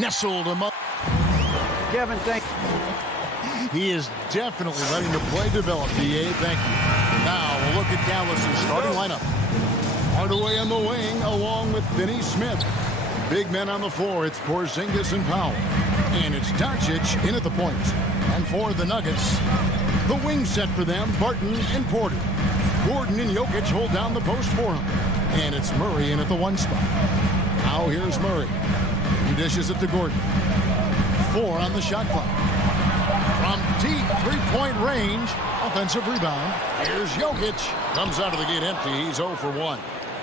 nestled him up. Kevin, thank you. He is definitely letting the play develop, D.A. Thank you. Now we'll look at Dallas' starting lineup. Hardaway on the wing along with Finney Smith. Big men on the floor, it's Porzingis and Powell. And it's Doncic in at the point. And for the Nuggets, the wing set for them, Barton and Porter. Gordon and Jokic hold down the post for him. And it's Murray in at the 1 spot. Now here's Murray. He dishes it to Gordon. 4 on the shot clock. From deep three-point range, offensive rebound. Here's Jokic. Comes out of the gate empty. He's 0 for 1.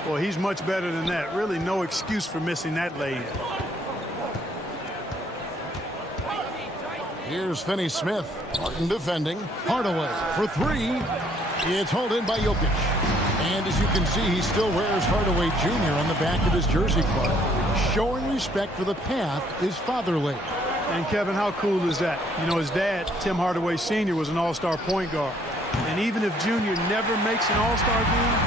Well, he's much better than that. Really no excuse for missing that lay-in. Here's Finney Smith. Martin defending. Hardaway for 3. It's hauled in by Jokic. And as you can see, he still wears Hardaway Jr. on the back of his jersey card. Showing respect for the path his father laid. And Kevin, how cool is that? You know, his dad, Tim Hardaway Sr., was an all-star point guard. And even if Junior never makes an all-star game,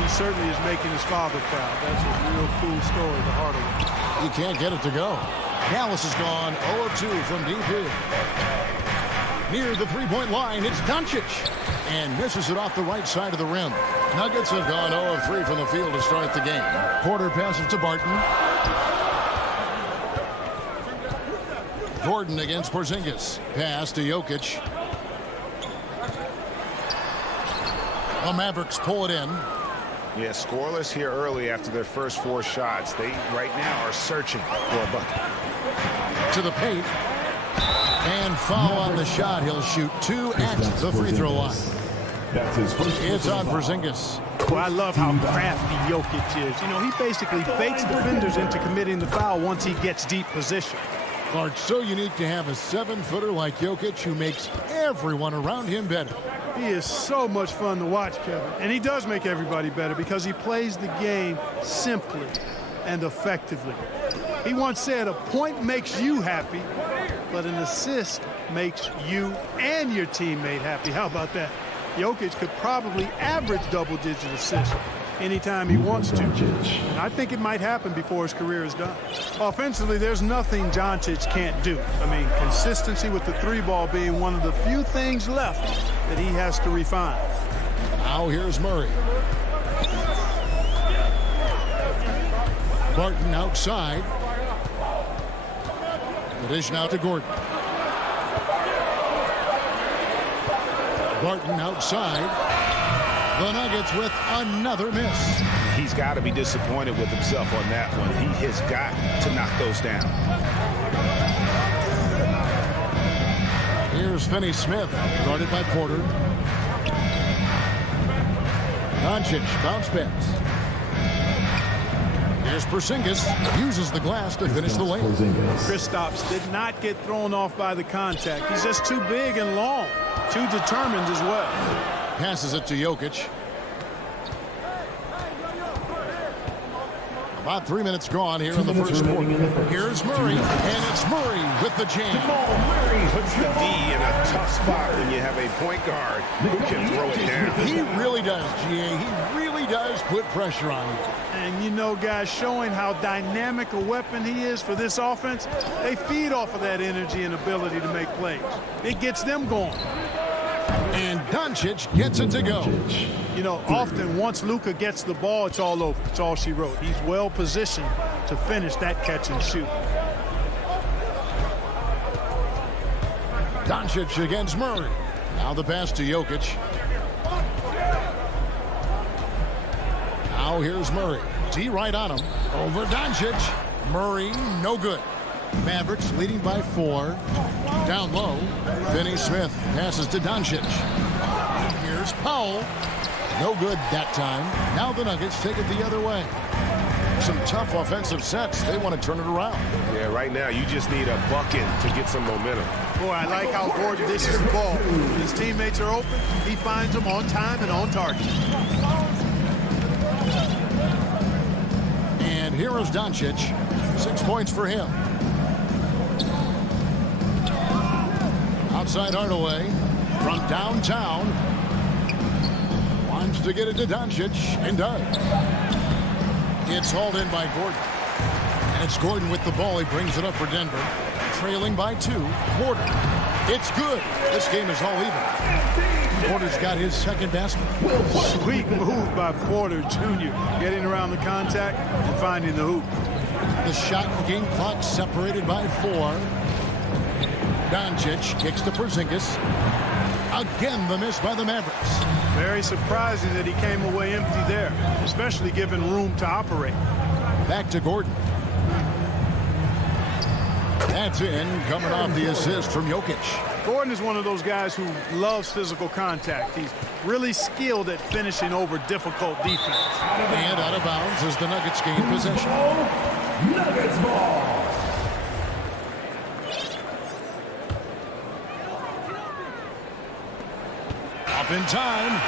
he certainly is making his father proud. That's a real cool story to Hardaway. He can't get it to go. Dallas has gone 0 of 2 from deep here. Near the three-point line, it's Doncic. And misses it off the right side of the rim. Nuggets have gone 0 of 3 from the field to start the game. Porter passes to Barton. Gordon against Porzingis. Pass to Jokic. The Mavericks pull it in. Yeah, scoreless here early after their first 4 shots. They right now are searching for a bucket. To the paint. And foul on the shot. He'll shoot 2 at the free throw line. That's his first. It's on Porzingis. Well, I love how crafty Jokic is. You know, he basically baits defenders into committing the foul once he gets deep position. Clark, so unique to have a 7-footer like Jokic who makes everyone around him better. He is so much fun to watch, Kevin. And he does make everybody better because he plays the game simply and effectively. He once said, a point makes you happy, but an assist makes you and your teammate happy. How about that? Jokic could probably average double-digit assists anytime he wants to. And I think it might happen before his career is done. Offensively, there's nothing Doncic can't do. I mean, consistency with the 3-ball being one of the few things left that he has to refine. Now here's Murray. Barton outside. The dish now to Gordon. Barton outside. The Nuggets with another miss. He's got to be disappointed with himself on that one. He has got to knock those down. Here's Finney Smith, guarded by Porter. Doncic, bounce pass. Here's Porzingis, uses the glass to finish the lane. Kristaps did not get thrown off by the contact. He's just too big and long, too determined as well. Passes it to Jokic. About 3 minutes gone here in the first quarter. Here's Murray, and it's Murray with the jam. Puts the D in a tough spot when you have a point guard who can throw it down. He really does, GA. He really does put pressure on you. And you know, guys, showing how dynamic a weapon he is for this offense, they feed off of that energy and ability to make plays. It gets them going. And Doncic gets it to go. You know, often once Luka gets the ball, it's all over. It's all she wrote. He's well positioned to finish that catch and shoot. Doncic against Murray. Now the pass to Jokic. Now here's Murray. D right on him. Over Doncic. Murray, no good. Mavericks leading by 4. Down low. Finney Smith passes to Doncic. Here's Powell. No good that time. Now the Nuggets take it the other way. Some tough offensive sets. They want to turn it around. Yeah, right now you just need a bucket to get some momentum. Boy, I like how Gordon dishes the ball. When his teammates are open, he finds them on time and on target. And here is Doncic. 6 points for him. Outside Hardaway from downtown. Wants to get it to Doncic and does. It's hauled in by Gordon. And it's Gordon with the ball. He brings it up for Denver. Trailing by 2. Porter. It's good. This game is all even. Porter's got his second basket. Sweet move by Porter Jr. Getting around the contact and finding the hoop. The shot and game clock separated by 4. Doncic kicks to Porzingis. Again, the miss by the Mavericks. Very surprising that he came away empty there, especially given room to operate. Back to Gordon. That's in, coming off the assist from Jokic. Gordon is one of those guys who loves physical contact. He's really skilled at finishing over difficult defense. And out of bounds as the Nuggets gain possession. Nuggets ball. Up in time.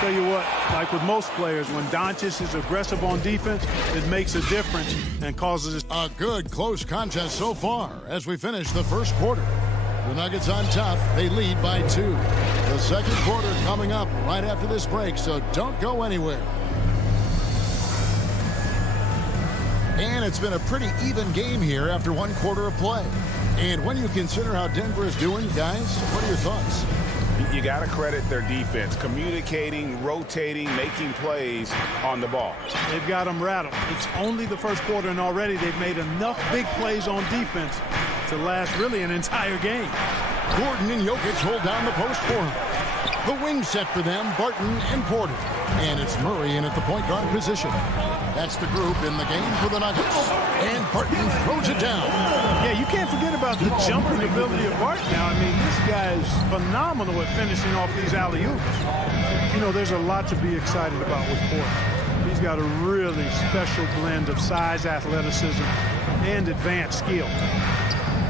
Tell you what, like with most players, when Doncic is aggressive on defense, it makes a difference and causes a good close contest so far as we finish the first quarter. The Nuggets on top. They lead by 2. The second quarter coming up right after this break, so don't go anywhere. And it's been a pretty even game here after 1 quarter of play. And when you consider how Denver is doing, guys, what are your thoughts? You got to credit their defense, communicating, rotating, making plays on the ball. they've got them rattled. It's only the first quarter, and already they've made enough big plays on defense to last really an entire game. Gordon and Jokic hold down the post for him. The wing set for them, Barton and Porter. And it's Murray in at the point guard position. That's the group in the game for the Nuggets. And Barton throws it down. Yeah, you can't forget about the jumping ability of Barton now. I mean, this guy is phenomenal at finishing off these alley-oops. You know, there's a lot to be excited about with Porter. He's got a really special blend of size, athleticism, and advanced skill.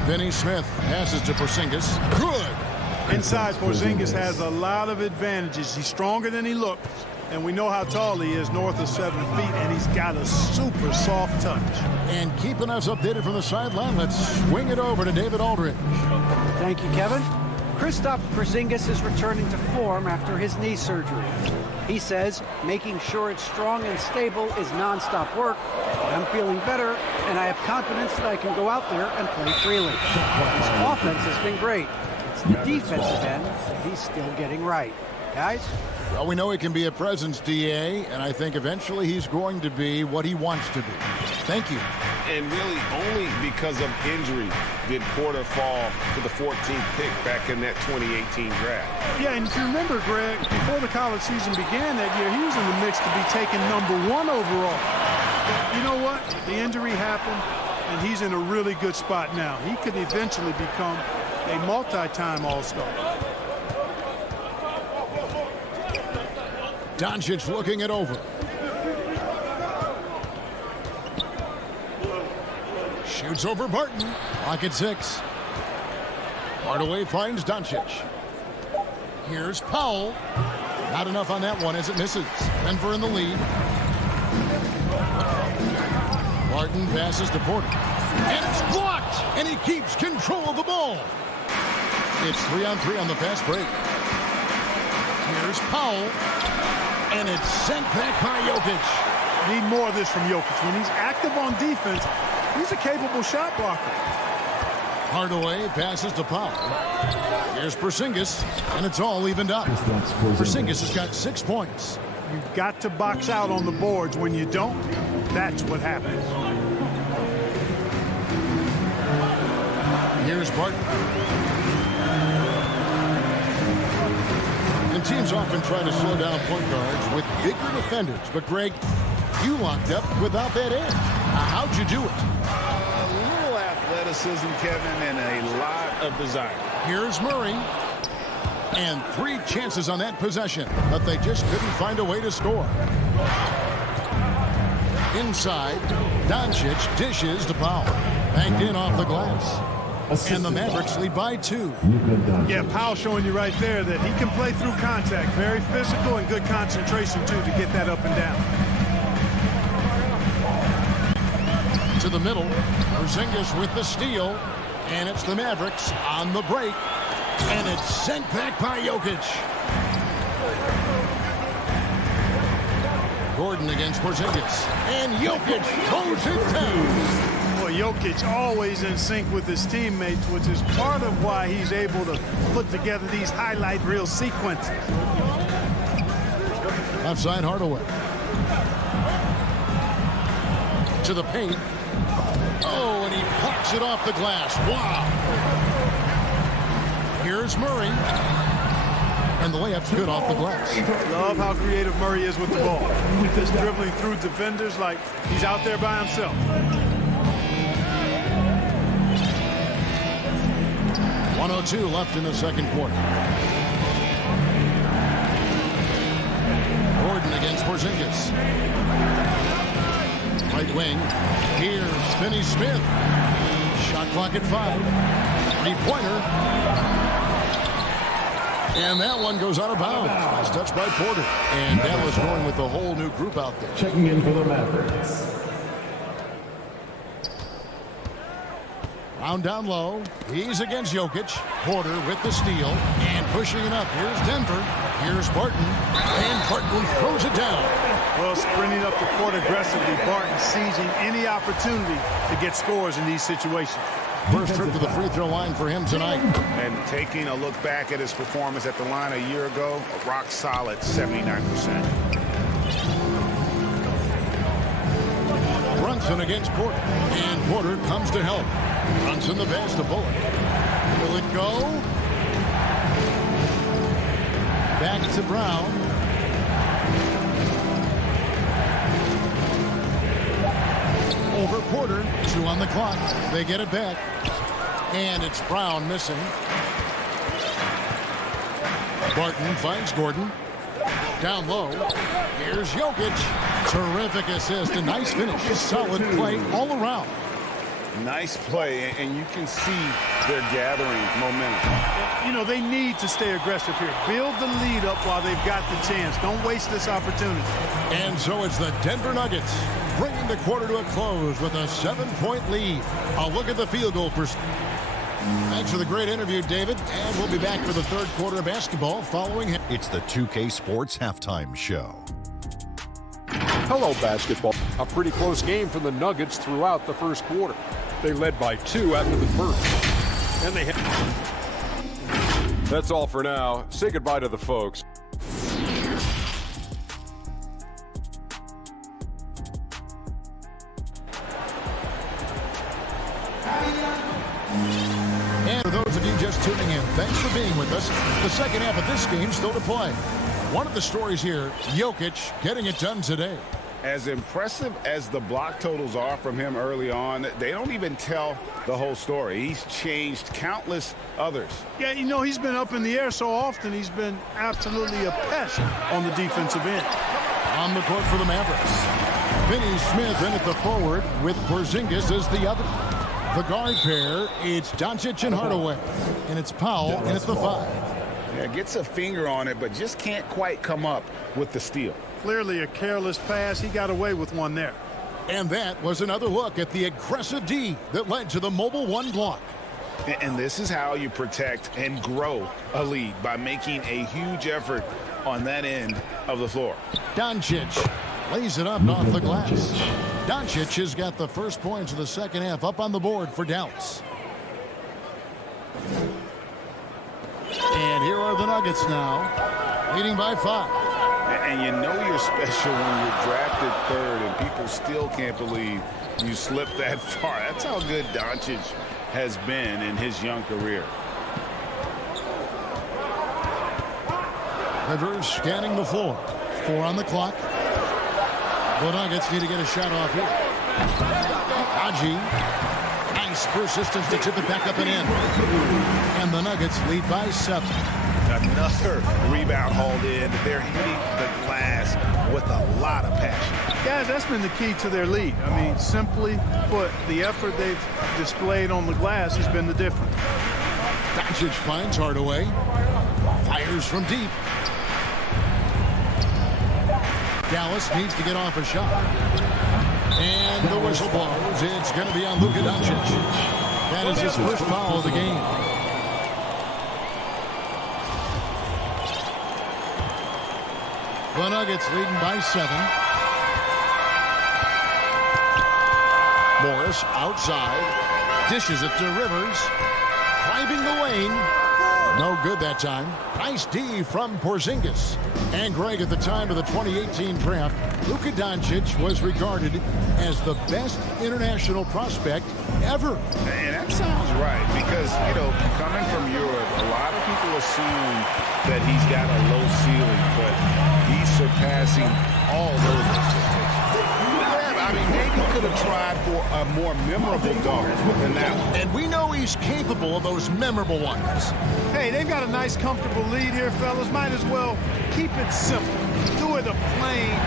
Finney Smith passes to Porzingis. Good. Inside, Porzingis has a lot of advantages. He's stronger than he looks, and we know how tall he is, north of 7 feet, and he's got a super soft touch. And keeping us updated from the sideline, let's swing it over to David Aldridge. Thank you, Kevin. Kristaps Porzingis is returning to form after his knee surgery. He says making sure it's strong and stable is nonstop work. I'm feeling better, and I have confidence that I can go out there and play freely. His offense has been great. It's the defensive end that he's still getting right. Guys? Well, we know he can be a presence, DA, and I think eventually he's going to be what he wants to be. Thank you. And really only because of injury did Porter fall to the 14th pick back in that 2018 draft. Yeah, and if you remember, Greg, before the college season began that year, he was in the mix to be taken #1 overall. But you know what? The injury happened, and he's in a really good spot now. He could eventually become a multi-time All-Star. Doncic looking it over. Shoots over Barton. Clock at 6. Hardaway finds Doncic. Here's Powell. Not enough on that one as it misses. Denver in the lead. Barton passes to Porter. And it's blocked! And he keeps control of the ball. It's 3-on-3 on the fast break. Here's Powell. And it's sent back by Jokic. Need more of this from Jokic. When he's active on defense, he's a capable shot blocker. Hardaway passes to Powell. Here's Porzingis, and it's all evened up. Porzingis has got 6 points. You've got to box out on the boards. When you don't, that's what happens. Here's Barton. And teams often try to slow down point guards with bigger defenders. But, Greg, you locked up without that edge. How'd you do it? A little athleticism, Kevin, and a lot of desire. Here's Murray. And 3 chances on that possession, but they just couldn't find a way to score. Inside, Doncic dishes to Powell. Banked in off the glass. And the Mavericks lead by 2. Yeah, Powell showing you right there that he can play through contact. Very physical and good concentration, too, to get that up and down. To the middle, Porzingis with the steal. And it's the Mavericks on the break. And it's sent back by Jokic. Gordon against Porzingis. And Jokic throws it down. Boy, Jokic always in sync with his teammates, which is part of why he's able to put together these highlight reel sequences. Outside Hardaway. To the paint. Oh, and he pops it off the glass. Wow. Here's Murray. And the layup's good off the glass. Love how creative Murray is with the ball. Just dribbling through defenders like he's out there by himself. .102 left in the second quarter. Gordon against Porzingis. Right wing. Here's Finney Smith. Shot clock at 5. Three-pointer. And that one goes out of bounds. Nice touch by Porter. And Dallas going with the whole new group out there. Checking in for the Mavericks. Round down low. He's against Jokic. Porter with the steal. And pushing it up. Here's Denver. Here's Barton. And Barton throws it down. Well, sprinting up the court aggressively, Barton seizing any opportunity to get scores in these situations. First trip to the free throw line for him tonight. And taking a look back at his performance at the line a year ago, a rock solid 79%. Brunson against Porter. And Porter comes to help. Brunson the pass to Bullock. Will it go? Back to Brown. Over Porter. 2 on the clock. They get it back. And it's Brown missing. Barton finds Gordon. Down low. Here's Jokic. Terrific assist. A nice finish. Solid play all around. Nice play, and you can see they're gathering momentum. You know, they need to stay aggressive here. Build the lead up while they've got the chance. Don't waste this opportunity. And so it's the Denver Nuggets bringing the quarter to a close with a 7-point lead. A look at the field goal percentage. Thanks for the great interview, David. And we'll be back for the third quarter of basketball following him. It's the 2K Sports Halftime Show. Hello, basketball. A pretty close game for the Nuggets throughout the first quarter. They led by 2 after the first. And they That's all for now. Say goodbye to the folks. And for those of you just tuning in, thanks for being with us. The second half of this game still to play. One of the stories here, Jokic getting it done today. As impressive as the block totals are from him early on, they don't even tell the whole story. He's changed countless others. Yeah, you know, he's been up in the air so often, he's been absolutely a pest on the defensive end. On the court for the Mavericks. Finney Smith in at the forward with Porzingis as the other. The guard pair, it's Doncic and Hardaway. And it's Powell in at the 5. Yeah, gets a finger on it, but just can't quite come up with the steal. Clearly a careless pass. He got away with one there. And that was another look at the aggressive D that led to the mobile 1 block. And this is how you protect and grow a lead, by making a huge effort on that end of the floor. Doncic lays it up off the glass. Doncic has got the first points of the second half up on the board for Dallas. And here are the Nuggets now, leading by 5. And you know you're special when you're drafted 3rd and people still can't believe you slipped that far. That's how good Doncic has been in his young career. Rivers scanning the floor. 4 on the clock. The Nuggets need to get a shot off here. Haji. Nice persistence to tip it back up and in. And the Nuggets lead by 7. Another rebound hauled in. They're hitting the glass with a lot of passion. Guys, that's been the key to their lead. I mean, simply put, the effort they've displayed on the glass has been the difference. Doncic finds Hardaway. Fires from deep. Dallas needs to get off a shot. And the whistle blows. It's going to be on Luka Doncic. That is his first foul of the game. The Nuggets leading by 7. Morris outside. Dishes it to Rivers. Driving the lane. No good that time. Nice D from Porzingis. And Greg, at the time of the 2018 draft, Luka Doncic was regarded as the best international prospect ever. And that sounds right because, you know, coming from Europe, a lot of people assume that he's got a low ceiling, but he's surpassing all those expectations. I mean, maybe could have tried for a more memorable dunk than that one. And we know he's capable of those memorable ones. Hey, they've got a nice, comfortable lead here, fellas. Might as well keep it simple. Do it a plain,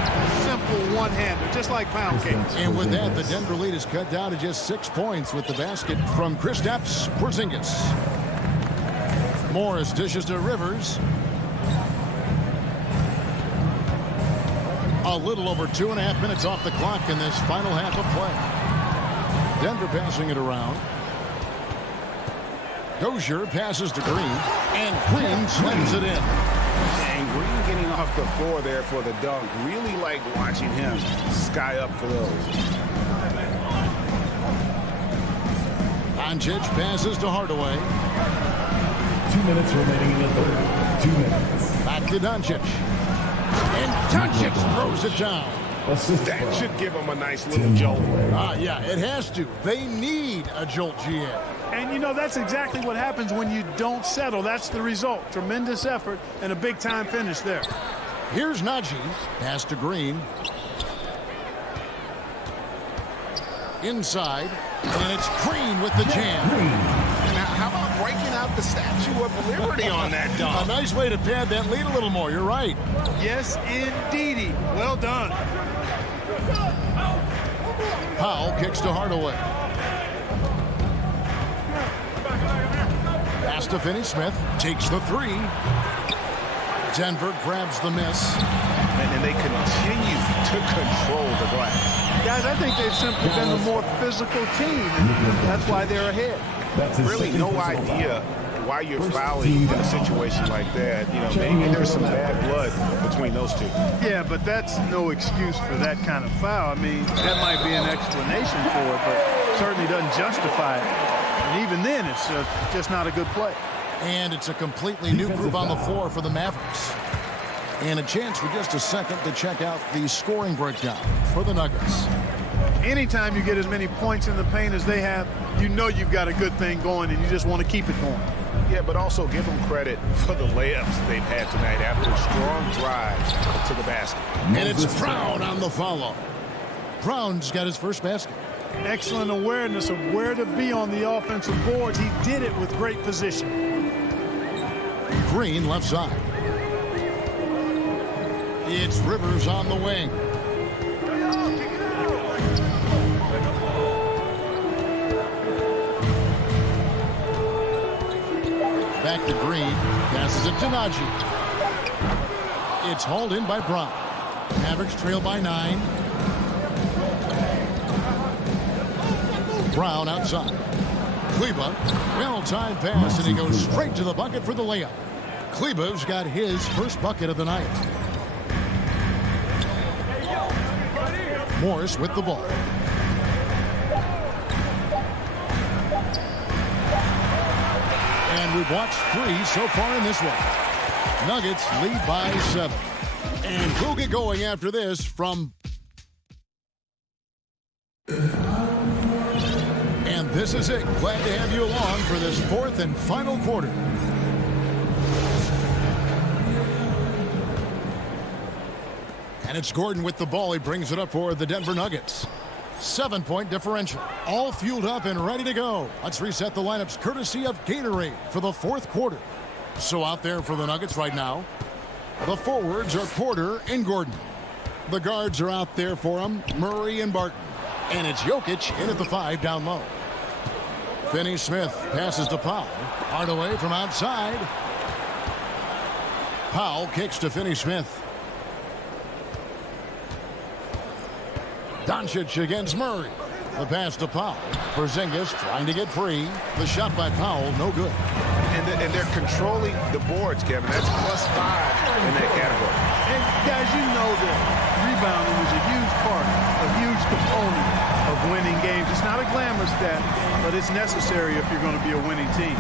simple one-hander, just like pound cake. And with that, the Denver lead is cut down to just 6 points with the basket from Kristaps Porzingis. Morris dishes to Rivers. A little over 2.5 minutes off the clock in this final half of play. Denver passing it around. Dozier passes to Green, and Green slams it in. And Green getting off the floor there for the dunk. Really like watching him sky up for those. Doncic passes to Hardaway. 2 minutes remaining in the third. 2 minutes. Back to Doncic. And Doncic throws it down. That should give him a nice little jolt. Yeah, it has to. They need a jolt, GM. And, you know, that's exactly what happens when you don't settle. That's the result. Tremendous effort and a big-time finish there. Here's Najee. Pass to Green. Inside. And it's Green with the jam. Now, how about breaking out the Statue of Liberty on that dunk? A nice way to pad that lead a little more. You're right. Yes, indeedy. Well done. Powell kicks to Hardaway. Pass to Finney-Smith. Takes the three. Denver grabs the miss. And they continue to control the glass. Guys, I think they've simply been the more physical team, and that's why they're ahead. Really no idea why you're fouling in a situation like that. You know, maybe there's some bad blood between those two. Yeah, but that's no excuse for that kind of foul. I mean, that might be an explanation for it, but certainly doesn't justify it. And even then, it's just not a good play. And it's a completely new group on the floor for the Mavericks. And a chance for just a second to check out the scoring breakdown for the Nuggets. Anytime you get as many points in the paint as they have, you know you've got a good thing going, and you just want to keep it going. Yeah, but also give them credit for the layups they've had tonight after strong drives to the basket. And it's Brown on the follow. Brown's got his first basket. Excellent awareness of where to be on the offensive boards. He did it with great position. Green left side. It's Rivers on the wing. Back to Green. Passes it to Najee. It's hauled in by Brown. Mavericks trail by 9. Brown outside. Kleba. Well-timed pass, and he goes straight to the bucket for the layup. Kleba's got his first bucket of the night. Morris with the ball. And we've watched 3 so far in this one. Nuggets lead by 7. And who'll get going after this from... And this is it. Glad to have you along for this 4th and final quarter. And it's Gordon with the ball. He brings it up for the Denver Nuggets. 7-point differential. All fueled up and ready to go. Let's reset the lineups courtesy of Gatorade for the 4th quarter. So out there for the Nuggets right now, the forwards are Porter and Gordon. The guards are out there for them, Murray and Barton. And it's Jokic in at the 5 down low. Finney-Smith passes to Powell. Hardaway from outside. Powell kicks to Finney-Smith. Doncic against Murray. The pass to Powell. Porzingis trying to get free. The shot by Powell, no good. And they're controlling the boards, Kevin. That's +5 in that category. And guys, you know that rebounding is a huge part of huge component of winning games. It's not a glamour stat, but it's necessary if you're going to be a winning team.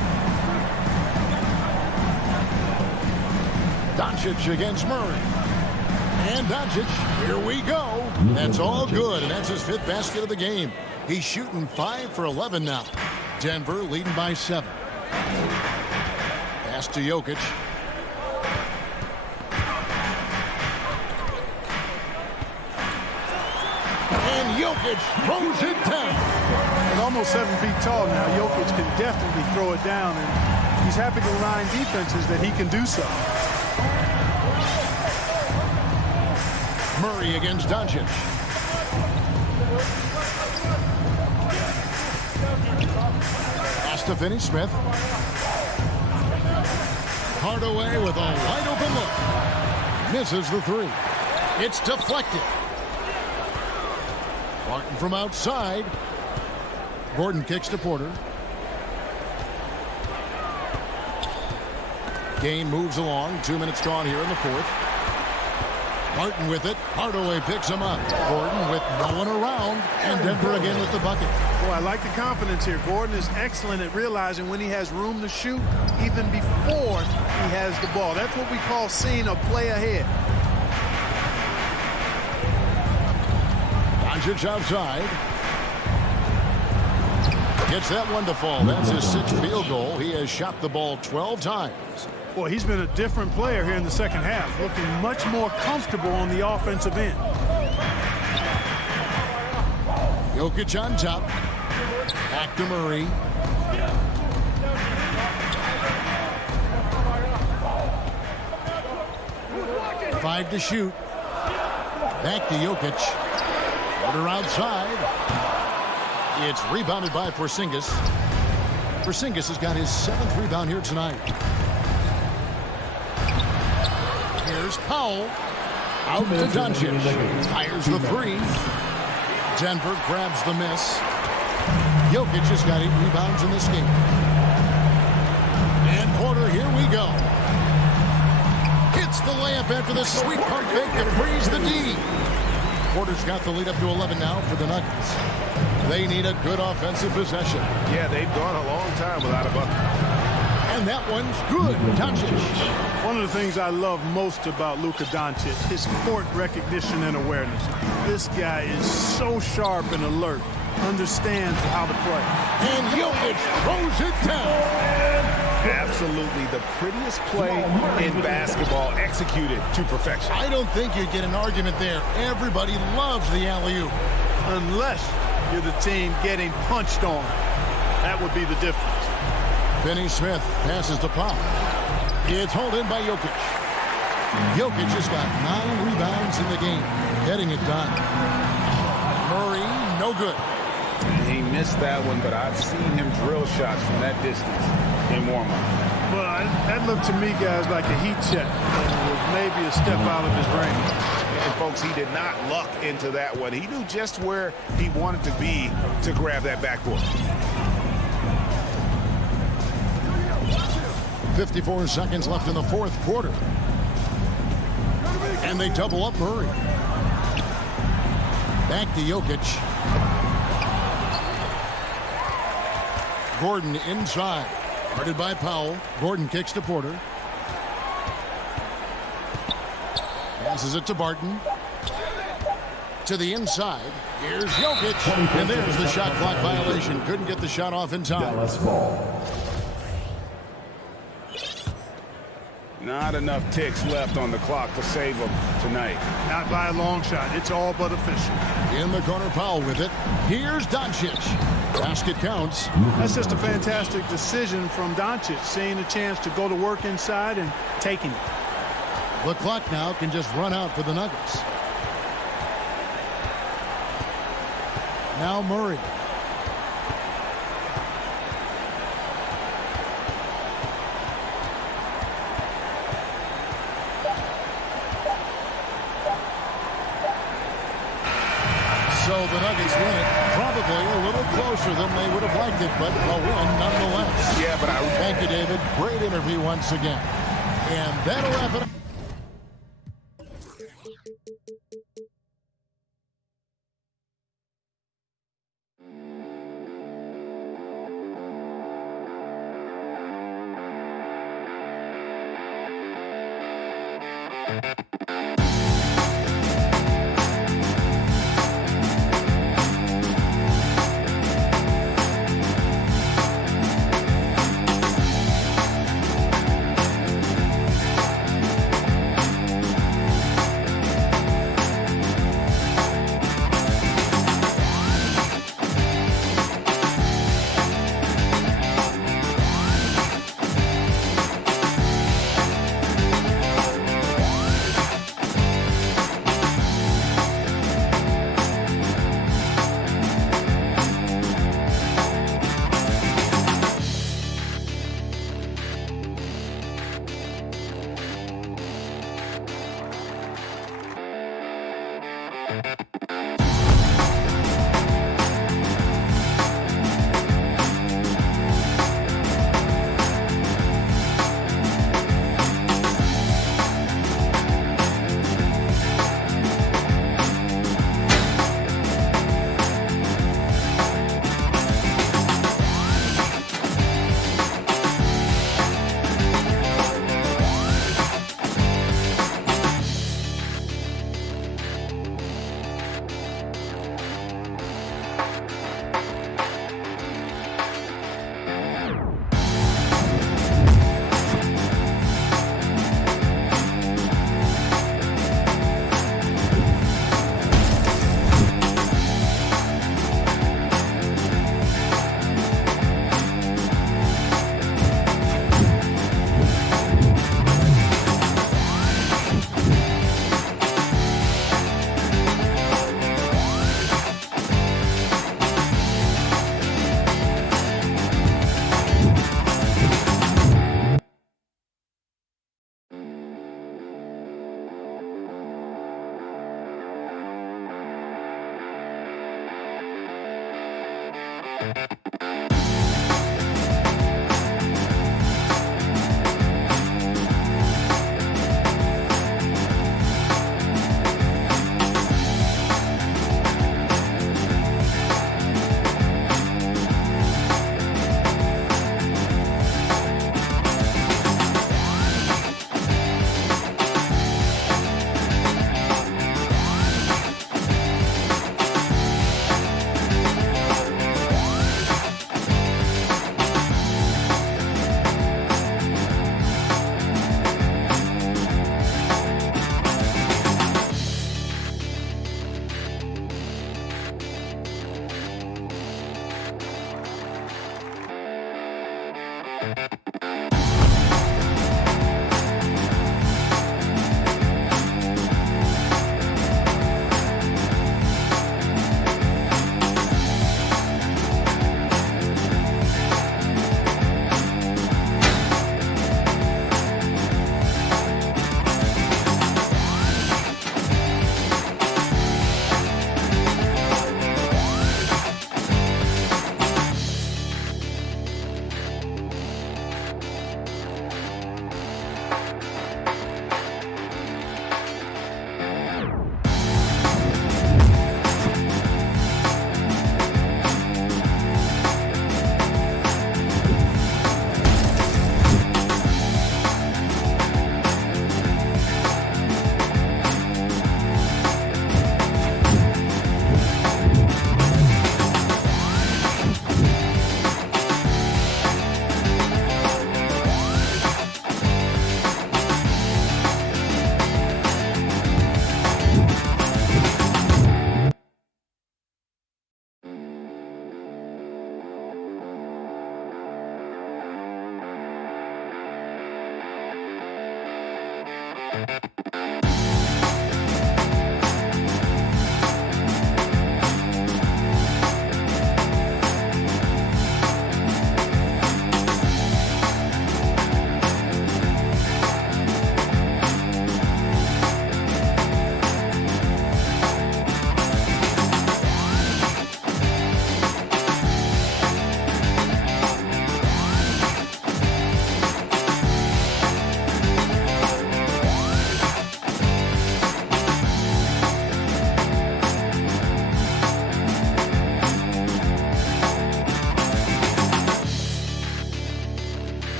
Doncic against Murray. And Doncic, here we go. That's all good, and that's his 5th basket of the game. He's shooting 5 for 11 now. Denver leading by 7. Pass to Jokic. And Jokic throws it down. He's almost 7 feet tall now. Jokic can definitely throw it down, and he's happy to remind defenses that he can do so. Murray against Doncic. Pass to Finney-Smith. Hardaway with a wide open look. Misses the 3. It's deflected. Martin from outside. Gordon kicks to Porter. Game moves along. 2 minutes gone here in the 4th. Martin with it. Hardaway picks him up. Gordon with no one around. And Denver again with the bucket. Boy, I like the confidence here. Gordon is excellent at realizing when he has room to shoot, even before he has the ball. That's what we call seeing a play ahead. Doncic outside. Gets that one to fall. That's his 6th field goal. He has shot the ball 12 times. Boy, he's been a different player here in the second half, looking much more comfortable on the offensive end. Jokic on top. Back to Murray. Five to shoot. Back to Jokic. Porter outside. It's rebounded by Porzingis. Porzingis has got his 7th rebound here tonight. Here's Powell. Out to Doncic. Fires the 3. Denver grabs the miss. Jokic has got 8 rebounds in this game. And Porter, here we go. Hits the layup after the sweet pump fake to freeze the D. Porter's got the lead up to 11 now for the Nuggets. They need a good offensive possession. Yeah, they've gone a long time without a bucket. And that one's good. Doncic. One of the things I love most about Luka Doncic, his court recognition and awareness. This guy is so sharp and alert, understands how to play. And Jokic throws it down. Absolutely the prettiest play in basketball, executed to perfection. I don't think you get an argument there. Everybody loves the alley-oop. Unless you're the team getting punched on. That would be the difference. Finney-Smith passes to Pop. It's hauled in by Jokic. Jokic has got 9 rebounds in the game, getting it done. Murray, no good. He missed that one, but I've seen him drill shots from that distance in warm-up. Well, that looked to me, guys, like a heat check. It was maybe a step out of his range. And folks, he did not luck into that one. He knew just where he wanted to be to grab that backboard. 54 seconds left in the 4th quarter. And they double up Murray. Back to Jokic. Gordon inside. Guarded by Powell. Gordon kicks to Porter. Passes it to Barton. To the inside. Here's Jokic. And there's the shot clock violation. Couldn't get the shot off in time. Dallas ball. Not enough ticks left on the clock to save him tonight. Not by a long shot. It's all but official. In the corner, Powell with it. Here's Doncic. Basket counts. That's just a fantastic decision from Doncic, seeing a chance to go to work inside and taking it. The clock now can just run out for the Nuggets. Now Murray. So the Nuggets win it, probably a little closer than they would have liked it, but a win nonetheless. Yeah, but Thank you, David. Great interview once again. And that'll wrap it up.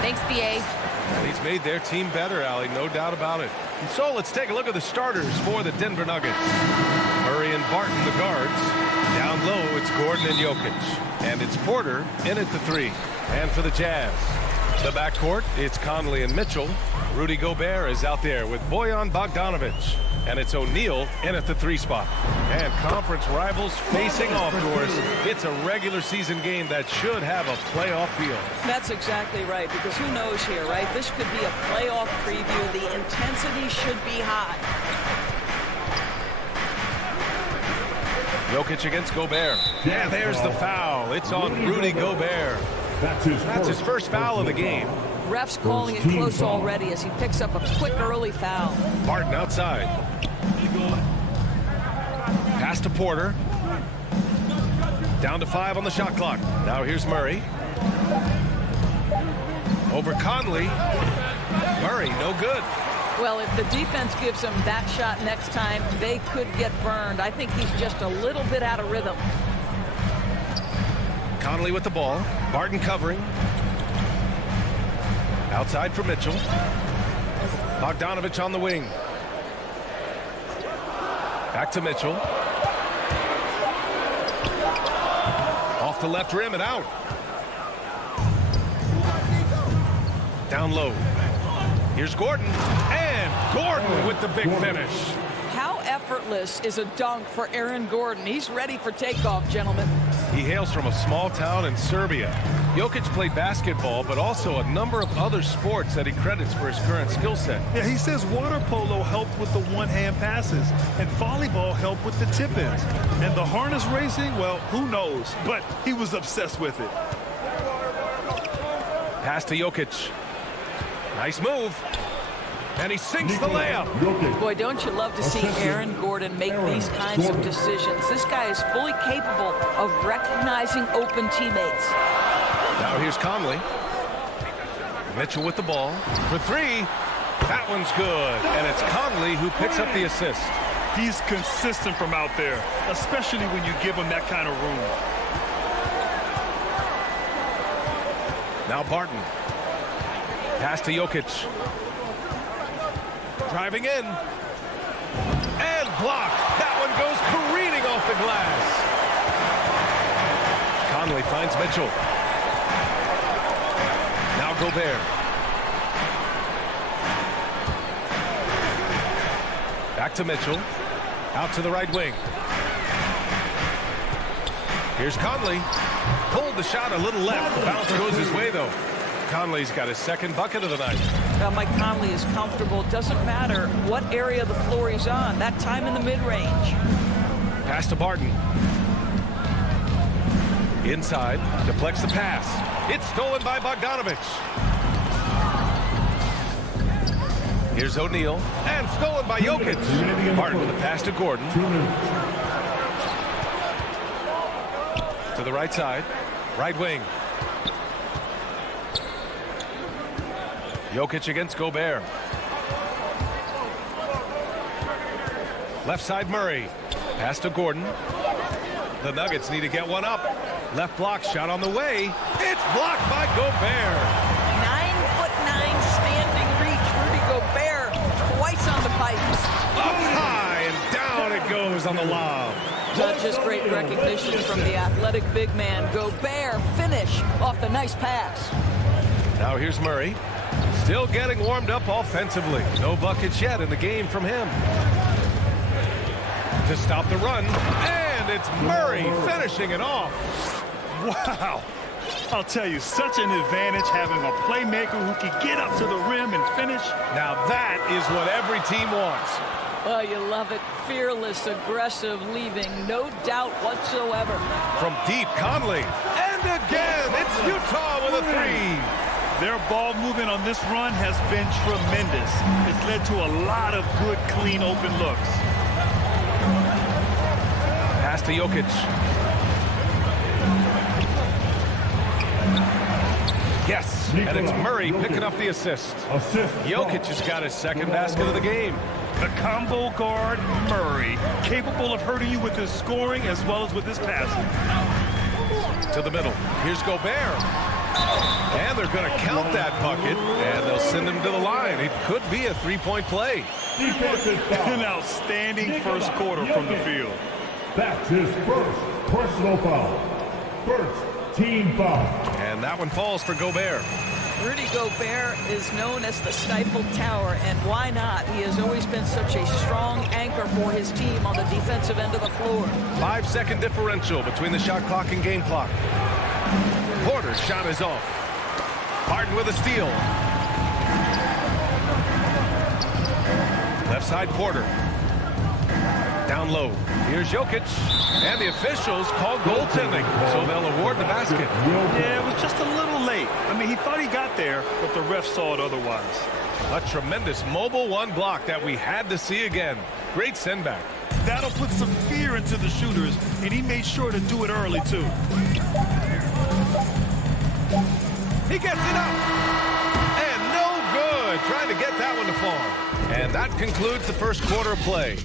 Thanks, BA. And he's made their team better, Allie, no doubt about it. And so let's take a look at the starters for the Denver Nuggets. Murray and Barton, the guards. Down low, it's Gordon and Jokic. And it's Porter in at the 3. And for the Jazz, the backcourt, it's Conley and Mitchell. Rudy Gobert is out there with Bojan Bogdanovic. And it's O'Neal in at the 3 spot. And conference rivals facing off, Doris. It's a regular season game that should have a playoff feel. That's exactly right, because who knows here, right? This could be a playoff preview. The intensity should be high. Jokic against Gobert. Yeah, there's the foul. It's on Rudy Gobert. That's his first foul of the game. Ref's calling it close already as he picks up a quick early foul. Barton outside. Pass to Porter. Down to 5 on the shot clock. Now here's Murray. Over Conley. Murray, no good. Well, if the defense gives him that shot next time, they could get burned. I think he's just a little bit out of rhythm. Conley with the ball. Barton covering. Outside for Mitchell. Bogdanovic on the wing. Back to Mitchell. Off the left rim and out. Down low. Here's Gordon. And Gordon with the big finish. How effortless is a dunk for Aaron Gordon? He's ready for takeoff, gentlemen. He hails from a small town in Serbia. Jokic played basketball, but also a number of other sports that he credits for his current skill set. Yeah, he says water polo helped with the one-hand passes, and volleyball helped with the tip-ins. And the harness racing, well, who knows? But he was obsessed with it. Pass to Jokic. Nice move. And he sinks the layup. Boy, don't you love to see Aaron Gordon make these kinds of decisions. This guy is fully capable of recognizing open teammates. Now here's Conley. Mitchell with the ball for 3. That one's good. And it's Conley who picks up the assist. He's consistent from out there, especially when you give him that kind of room. Now Barton. Pass to Jokic. Driving in. And blocked. That one goes careening off the glass. Conley finds Mitchell. Now Gobert. Back to Mitchell. Out to the right wing. Here's Conley. Pulled the shot a little left. The bounce goes his way, though. Conley's got his second bucket of the night. Well, Mike Conley is comfortable. It doesn't matter what area of the floor he's on. That time in the mid-range. Pass to Barton. Inside. Deflects the pass. It's stolen by Bogdanovic. Here's O'Neal. And stolen by Jokic. Barton with a pass to Gordon. To the right side. Right wing. Jokic against Gobert. Left side Murray. Pass to Gordon. The Nuggets need to get one up. Left block shot on the way. It's blocked by Gobert. 9'9" standing reach. Rudy Gobert twice on the pipes. Up high and down it goes on the lob. Not just great recognition from the athletic big man. Gobert finish off the nice pass. Now here's Murray. Still getting warmed up offensively. No buckets yet in the game from him. To stop the run. And it's Murray finishing it off. Wow. I'll tell you, such an advantage having a playmaker who can get up to the rim and finish. Now that is what every team wants. Oh, you love it. Fearless, aggressive, leaving. No doubt whatsoever. From deep, Conley. And again, it's Utah with a three. Their ball movement on this run has been tremendous. It's led to a lot of good, clean, open looks. Pass to Jokic. Yes, and it's Murray picking up the assist. Jokic has got his second basket of the game. The combo guard, Murray, capable of hurting you with his scoring as well as with his passing. To the middle. Here's Gobert. And they're going to count that bucket, and they'll send him to the line. It could be a three-point play. An outstanding first quarter from the field. That's his first personal foul. First team foul. And that one falls for Gobert. Rudy Gobert is known as the stifled tower, and why not? He has always been such a strong anchor for his team on the defensive end of the floor. 5-second differential between the shot clock and game clock. Porter's shot is off. Harden with a steal. Left side Porter. Down low. Here's Jokic. And the officials call goaltending, so they'll award the basket. Yeah, it was just a little late. I mean, he thought he got there, but the ref saw it otherwise. A tremendous mobile one block that we had to see again. Great send back. That'll put some fear into the shooters, and he made sure to do it early, too. He gets it up. And no good. Trying to get that one to fall. And that concludes the first quarter of play.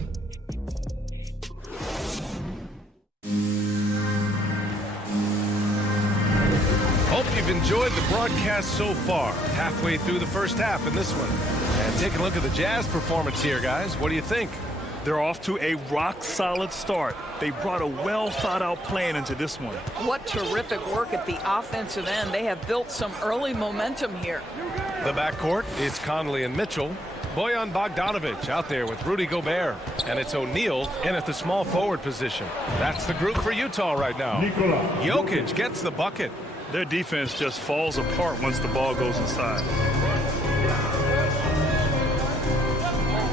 Hope you've enjoyed the broadcast so far. Halfway through the first half in this one. And take a look at the Jazz performance here, guys. What do you think? They're off to a rock-solid start. They brought a well-thought-out plan into this one. What terrific work at the offensive end. They have built some early momentum here. The backcourt is Conley and Mitchell. Bojan Bogdanovic out there with Rudy Gobert. And it's O'Neal in at the small forward position. That's the group for Utah right now. Jokic gets the bucket. Their defense just falls apart once the ball goes inside.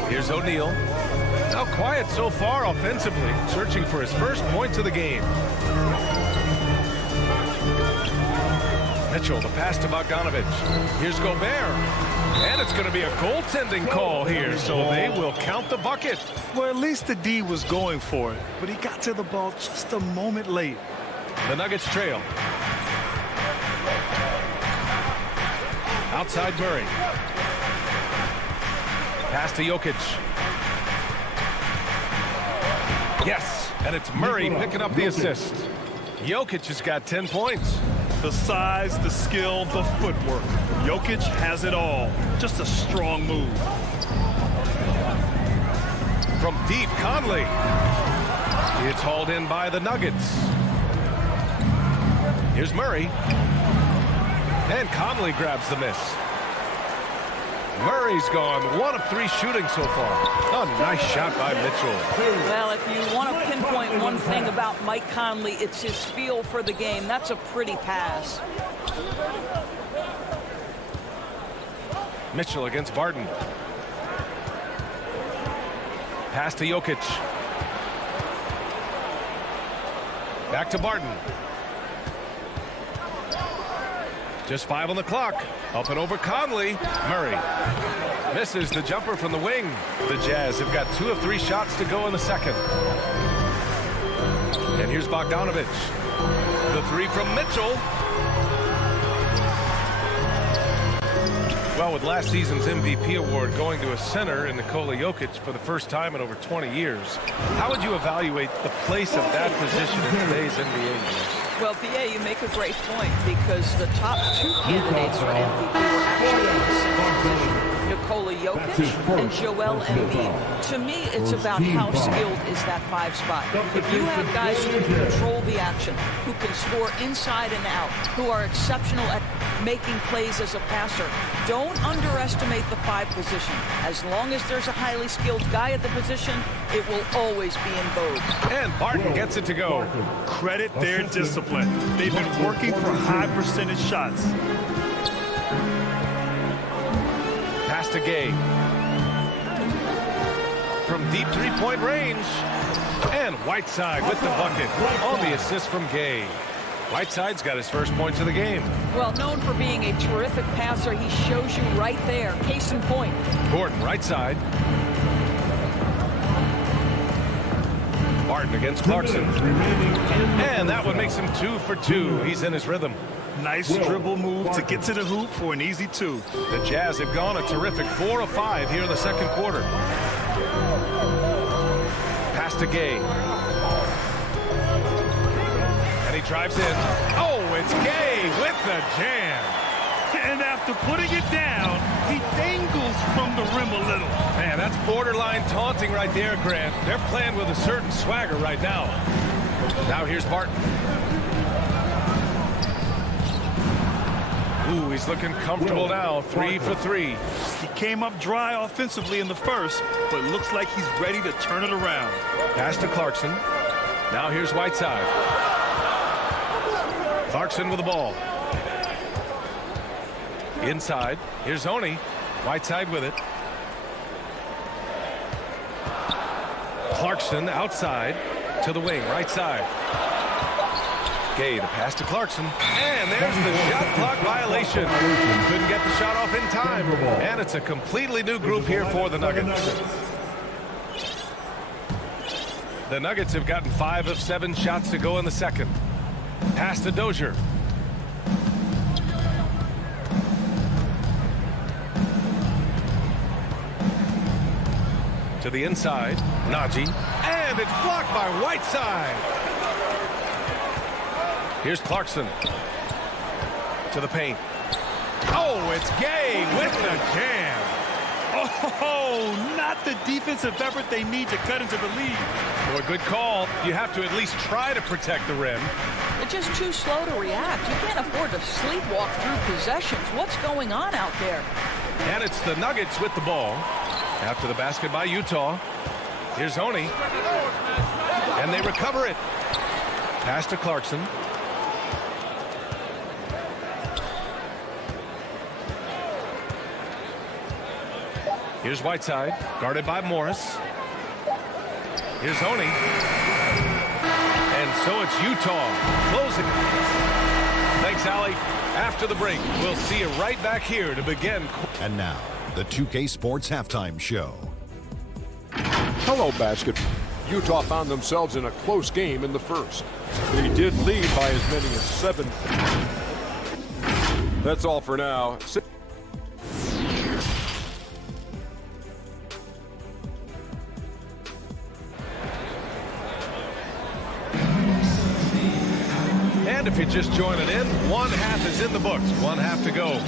Here's O'Neal. Now quiet so far offensively, searching for his first points of the game. Mitchell, the pass to Bogdanovic. Here's Gobert. And it's going to be a goaltending call here, so they will count the bucket. Well, at least the D was going for it, but he got to the ball just a moment late. The Nuggets trail. Outside Murray. Pass to Jokic. Yes, and it's Murray picking up the assist. Jokic has got 10 points. The size, the skill, the footwork. Jokic has it all. Just a strong move. From deep, Conley. It's hauled in by the Nuggets. Here's Murray. And Conley grabs the miss. Murray's gone 1 of 3 shooting so far. A nice shot by Mitchell. Well, if you want to pinpoint one thing about Mike Conley, it's his feel for the game. That's a pretty pass. Mitchell against Barton. Pass to Jokic. Back to Barton. Just 5 on the clock. Up and over Conley. Murray misses the jumper from the wing. The Jazz have got 2 of 3 shots to go in the second. And here's Bogdanovic. The three from Mitchell. Well, with last season's MVP award going to a center in Nikola Jokic for the first time in over 20 years, how would you evaluate the place of that position in today's NBA? Well, BA, you make a great point because the top two candidates for MVP were actually in the same position. Nikola Jokic and Joel Embiid. To me, it's about how skilled is that five spot. If you have guys who can control the action, who can score inside and out, who are exceptional at making plays as a passer, don't underestimate the five position. As long as there's a highly skilled guy at the position, it will always be in vogue. And Barton gets it to go. Credit their discipline. They've been working for high percentage shots. Pass to Gay. From deep three-point range. And Whiteside with the bucket on the assist from Gay. Whiteside's got his first points of the game. Well, known for being a terrific passer, he shows you right there. Case in point. Gordon, right side. Barton against Clarkson. And that one makes him 2 for 2. He's in his rhythm. Nice dribble move to get to the hoop for an easy 2. The Jazz have gone a terrific 4 of 5 here in the second quarter. Pass to Gay. And he drives in. Oh, it's Gay with the jam. And after putting it down, he dangles from the rim a little. Man, that's borderline taunting right there, Grant. They're playing with a certain swagger right now. Now here's Barton. Ooh, he's looking comfortable now. 3 for 3. He came up dry offensively in the first, but looks like he's ready to turn it around. Pass to Clarkson. Now here's Whiteside. Clarkson with the ball. Inside. Here's Oni. Whiteside with it. Clarkson outside to the wing. Right side. Gay, the pass to Clarkson. And there's the shot clock violation. Couldn't get the shot off in time. And it's a completely new group here for the Nuggets. The Nuggets have gotten 5 of 7 shots to go in the second. Pass to Dozier. To the inside. Najee. And it's blocked by Whiteside. Here's Clarkson. To the paint. Oh, it's Gay with the jam. Oh, not the defensive effort they need to cut into the lead. Boy, good call. You have to at least try to protect the rim. They're just too slow to react. You can't afford to sleepwalk through possessions. What's going on out there? And it's the Nuggets with the ball. After the basket by Utah. Here's Oni. And they recover it. Pass to Clarkson. Here's Whiteside, guarded by Morris. Here's Oni. And so it's Utah closing. Thanks, Allie. After the break, we'll see you right back here to begin. And now, the 2K Sports Halftime Show. Hello, basketball. Utah found themselves in a close game in the first. They did lead by as many as 7. That's all for now. And if you're just joining in, one half is in the books. One half to go.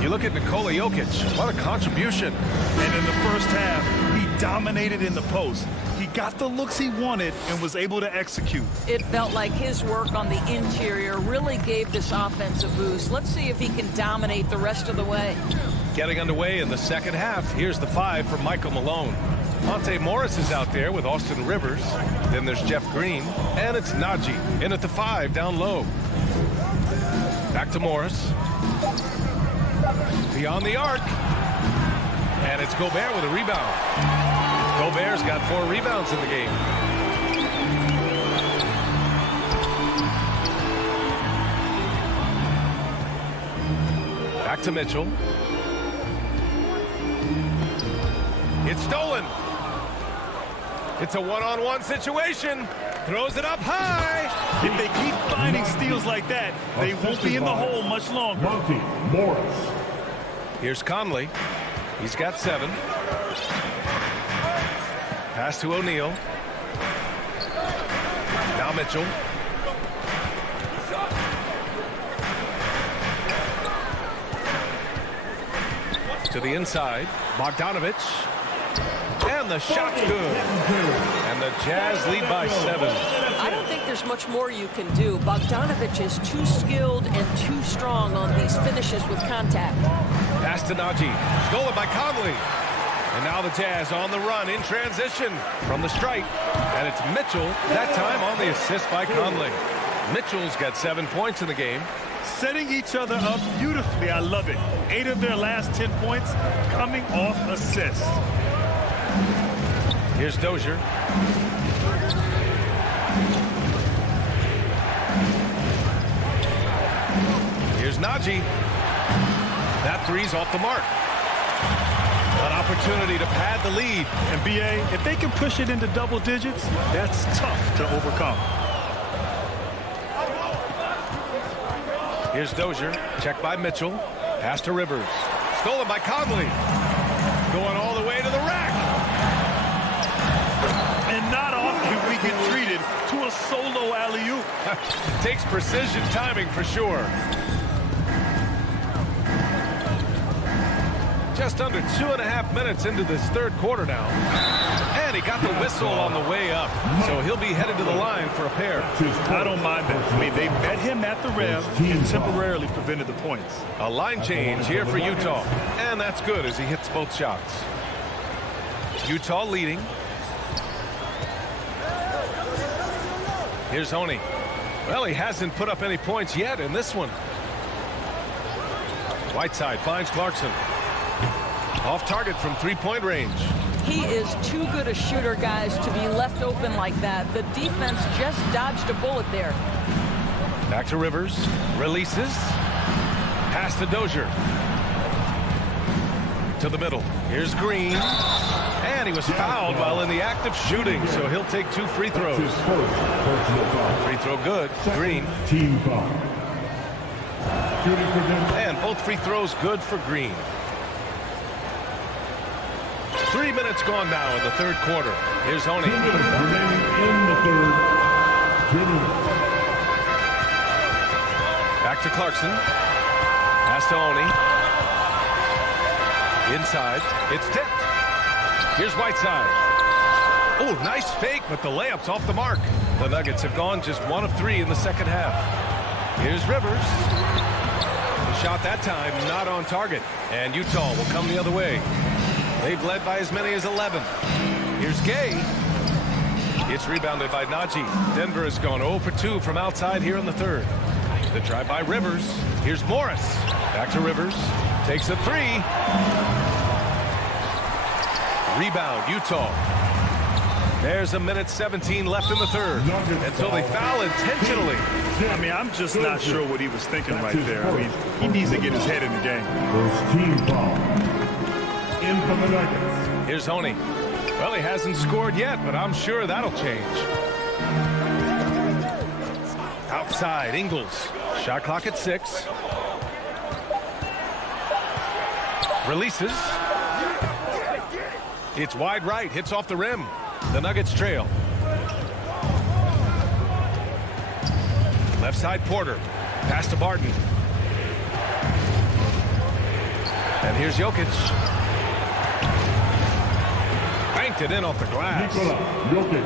You look at Nikola Jokic. What a contribution. And in the first half, he dominated in the post. He got the looks he wanted and was able to execute. It felt like his work on the interior really gave this offense a boost. Let's see if he can dominate the rest of the way. Getting underway in the second half. Here's the 5 from Michael Malone. Monte Morris is out there with Austin Rivers. Then there's Jeff Green. And it's Najee in at the 5 down low. Back to Morris. Beyond the arc. And it's Gobert with a rebound. Gobert's got 4 rebounds in the game. Back to Mitchell. It's stolen. It's a one-on-one situation. Throws it up high. If they keep finding steals like that, they won't be in the hole much longer. Monty Morris. Here's Conley. He's got 7. Pass to O'Neal. Now Mitchell. To the inside. Bogdanovich. And the shot's good. And the Jazz lead by 7. I don't think there's much more you can do. Bogdanovich is too skilled and too strong on these finishes with contact. Pass to Najee. Stolen by Conley. And now the Jazz on the run in transition from the stripe. And it's Mitchell, that time on the assist by Conley. Mitchell's got 7 points in the game. Setting each other up beautifully. I love it. 8 of their last 10 points coming off assists. Here's Dozier. Here's Najee. That three's off the mark. An opportunity to pad the lead. And BA, if they can push it into double digits, that's tough to overcome. Here's Dozier. Checked by Mitchell. Pass to Rivers. Stolen by Conley. Going all the way to the rack. And not often we get treated to a solo alley-oop. Takes precision timing for sure. Just under 2.5 minutes into this third quarter now. And he got the whistle on the way up. So he'll be headed to the line for a pair. I don't mind that. I mean, they met him at the rim and temporarily prevented the points. A line change here for Utah. And that's good as he hits both shots. Utah leading. Here's Honey. Well, he hasn't put up any points yet in this one. Whiteside finds Clarkson. Off target from three-point range. He is too good a shooter, guys, to be left open like that. The defense just dodged a bullet there. Back to Rivers. Releases. Pass to Dozier. To the middle. Here's Green. And he was fouled while in the act of shooting, so he'll take 2 free throws. Free throw good. Green. Team foul. And both free throws good for Green. 3 minutes gone now in the third quarter. Here's Honey. 2 minutes remaining in the third. 2 minutes. Back to Clarkson. Pass to Honey. Inside. It's tipped. Here's Whiteside. Oh, nice fake, but the layup's off the mark. The Nuggets have gone just 1 of 3 in the second half. Here's Rivers. The shot that time not on target. And Utah will come the other way. They've led by as many as 11. Here's Gay. It's rebounded by Najee. Denver has gone 0 for 2 from outside here in the third. The drive by Rivers. Here's Morris. Back to Rivers. Takes a 3. Rebound, Utah. There's 1:17 left in the third. And so they foul intentionally. I mean, I'm just not sure what he was thinking right there. I mean, he needs to get his head in the game. First team foul. In from the Nuggets. Here's Honey. Well, he hasn't scored yet, but I'm sure that'll change. Outside, Ingles. Shot clock at 6. Releases. It's wide right. Hits off the rim. The Nuggets trail. Left side, Porter. Pass to Barton. And here's Jokic. Banked it in off the glass.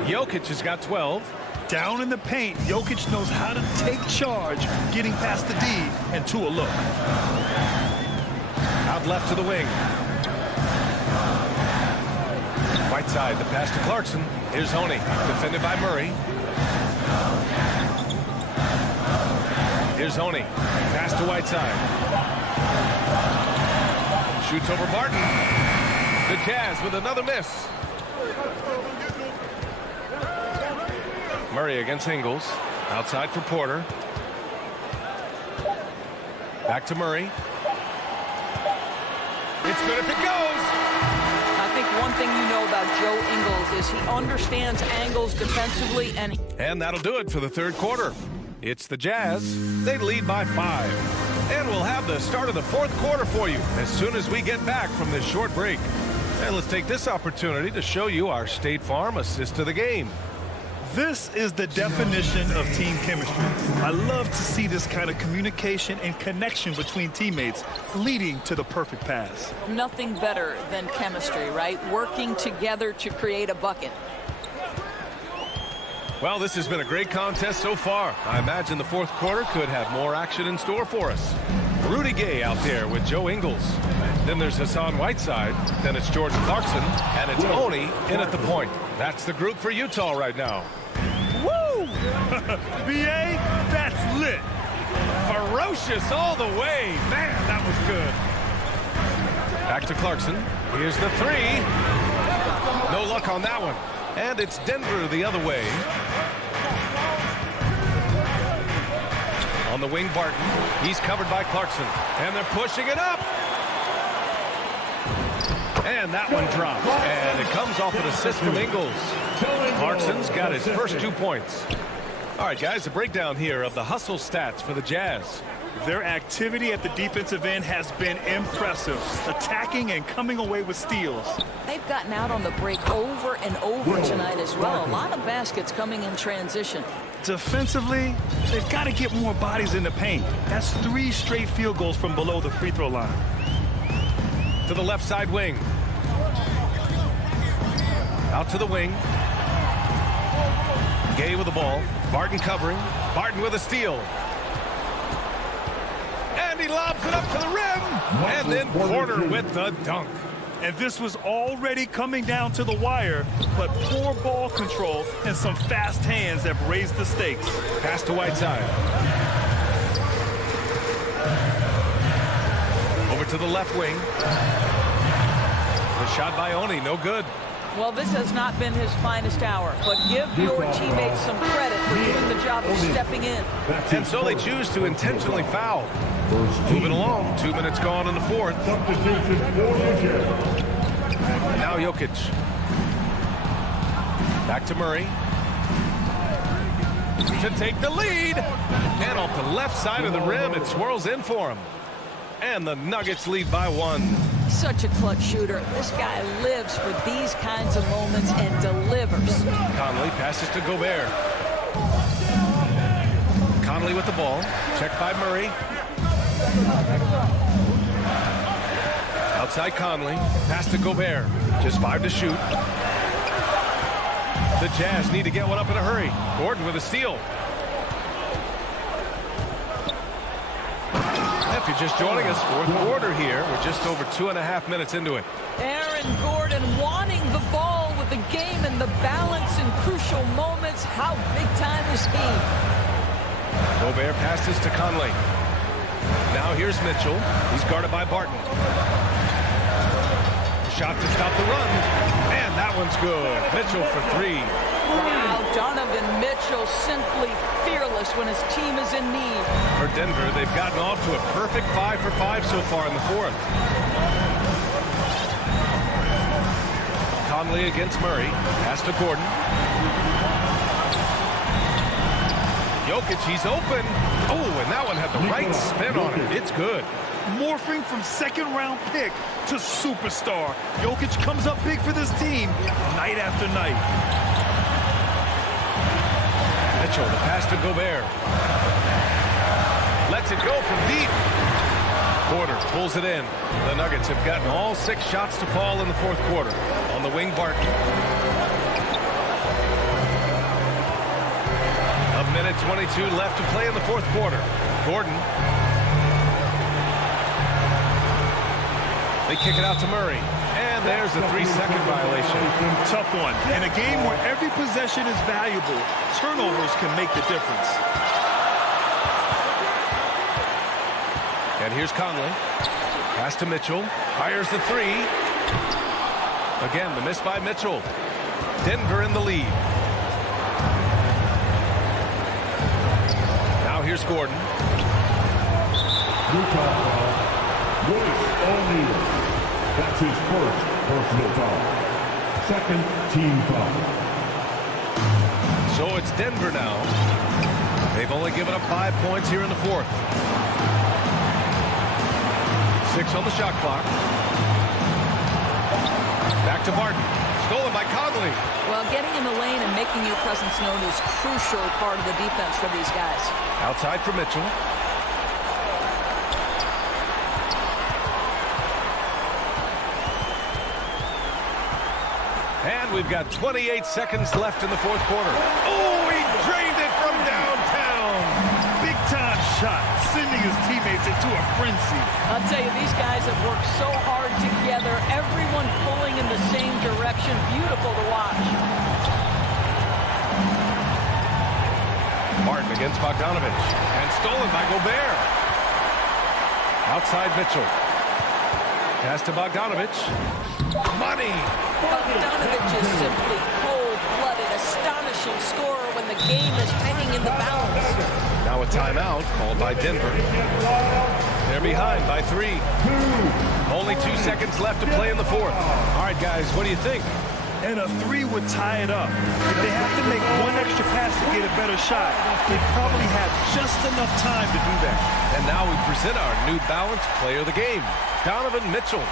Jokic has got 12. Down in the paint, Jokic knows how to take charge, getting past the D and to a look. Out left to the wing. Whiteside, the pass to Clarkson. Here's Honey, defended by Murray. Here's Honey, pass to Whiteside. Shoots over Barton. The Jazz with another miss. Murray against Ingles. Outside for Porter. Back to Murray. It's good if it goes. A think one thing you know about Joe Ingles is he understands angles defensively, And that'll do it for the third quarter. It's the Jazz. They lead by 5. And we'll have the start of the fourth quarter for you as soon as we get back from this short break. And let's take this opportunity to show you our State Farm assist to the game. This is the definition of team chemistry. I love to see this kind of communication and connection between teammates leading to the perfect pass. nothing better than chemistry, right? Working together to create a bucket. Well, this has been a great contest so far. I imagine the fourth quarter could have more action in store for us. Rudy Gay out there with Joe Ingles. Then there's Hassan Whiteside. Then it's Jordan Clarkson. And it's Oni in at the point. That's the group for Utah right now. Woo! BA, that's lit. Ferocious all the way. Man, that was good. Back to Clarkson. Here's the three. No luck on that one. And it's Denver the other way. On the wing, Barton. He's covered by Clarkson. And they're pushing it up. And that one dropped. And it comes off an assist from Ingles. Clarkson's got his first 2 points. All right, guys, a breakdown here of the hustle stats for the Jazz. Their activity at the defensive end has been impressive, attacking and coming away with steals. They've gotten out on the break over and over tonight as well. A lot of baskets coming in transition. Defensively, they've got to get more bodies in the paint. That's 3 straight field goals from below the free throw line. To the left side wing. Out to the wing. Gay with the ball. Barton covering. Barton with a steal. And he lobs it up to the rim. And then Porter with the dunk. And this was already coming down to the wire, but poor ball control and some fast hands have raised the stakes. Pass to Whiteside. Over to the left wing. The shot by Oni, no good. Well, this has not been his finest hour, but give your teammates some credit for doing the job of stepping in. And so they choose to intentionally foul. Moving along, 2 minutes gone in the fourth. Now Jokic. Back to Murray. To take the lead. And off the left side of the rim, it swirls in for him. And the Nuggets lead by 1. Such a clutch shooter. This guy lives for these kinds of moments and delivers. Conley passes to Gobert. Conley with the ball. Checked by Murray. Outside Conley. Pass to Gobert. Just 5 to shoot. The Jazz need to get one up in a hurry. Gordon with a steal. If you're just joining us, fourth quarter here. We're just over 2.5 minutes into it. Aaron Gordon wanting the ball with the game and the balance in crucial moments. How big time is he? Gobert passes to Conley. Now here's Mitchell. He's guarded by Barton. Shot to stop the run. And that one's good. Mitchell for 3. Wow, Donovan Mitchell simply fearless when his team is in need. For Denver, they've gotten off to a perfect 5 for 5 so far in the fourth. Conley against Murray. Pass to Gordon. Jokic, he's open. Oh, and that one had the right spin on it. It's good. Morphing from second-round pick to superstar. Jokic comes up big for this team night after night. Mitchell, the pass to Gobert. Lets it go from deep. Porter pulls it in. The Nuggets have gotten all 6 shots to fall in the fourth quarter. On the wing, Barton. A minute 22 left to play in the fourth quarter. Gordon. They kick it out to Murray. And there's a 3-second violation. Tough one. In a game where every possession is valuable, turnovers can make the difference. And here's Conley. Pass to Mitchell. Fires the 3. Again, the miss by Mitchell. Denver in the lead. Now here's Gordon. That's his first personal foul. Second team foul. So it's Denver now. They've only given up 5 points here in the fourth. 6 on the shot clock. Back to Barton. Stolen by Conley. Well, getting in the lane and making your presence known is crucial part of the defense for these guys. Outside for Mitchell. And we've got 28 seconds left in the fourth quarter. Oh, he drained it from downtown. Big time shot, sending his teammates into a frenzy. I'll tell you, these guys have worked so hard together, everyone pulling in the same direction. Beautiful to watch. Martin against Bogdanovich. And stolen by Gobert. Outside Mitchell. Pass to Bogdanovich. Money. Bogdanovich is simply cold-blooded, astonishing scorer when the game is hanging in the balance. Now a timeout called by Denver. They're behind by 3. Only 2 seconds left to play in the fourth. All right, guys, what do you think? And a 3 would tie it up. If they have to make one extra pass to get a better shot, they probably have just enough time to do that. And now we present our New Balance player of the game, Donovan Mitchell.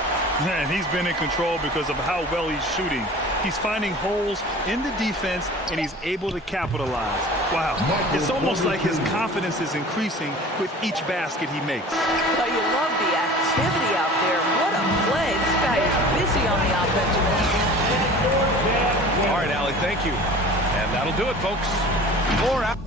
Man, he's been in control because of how well he's shooting. He's finding holes in the defense, and he's able to capitalize. Wow, it's almost like his confidence is increasing with each basket he makes. Well, you love the activity out there. What a play. This guy is busy on the offensive end. All right, Allie, thank you. And that'll do it, folks. 4 out.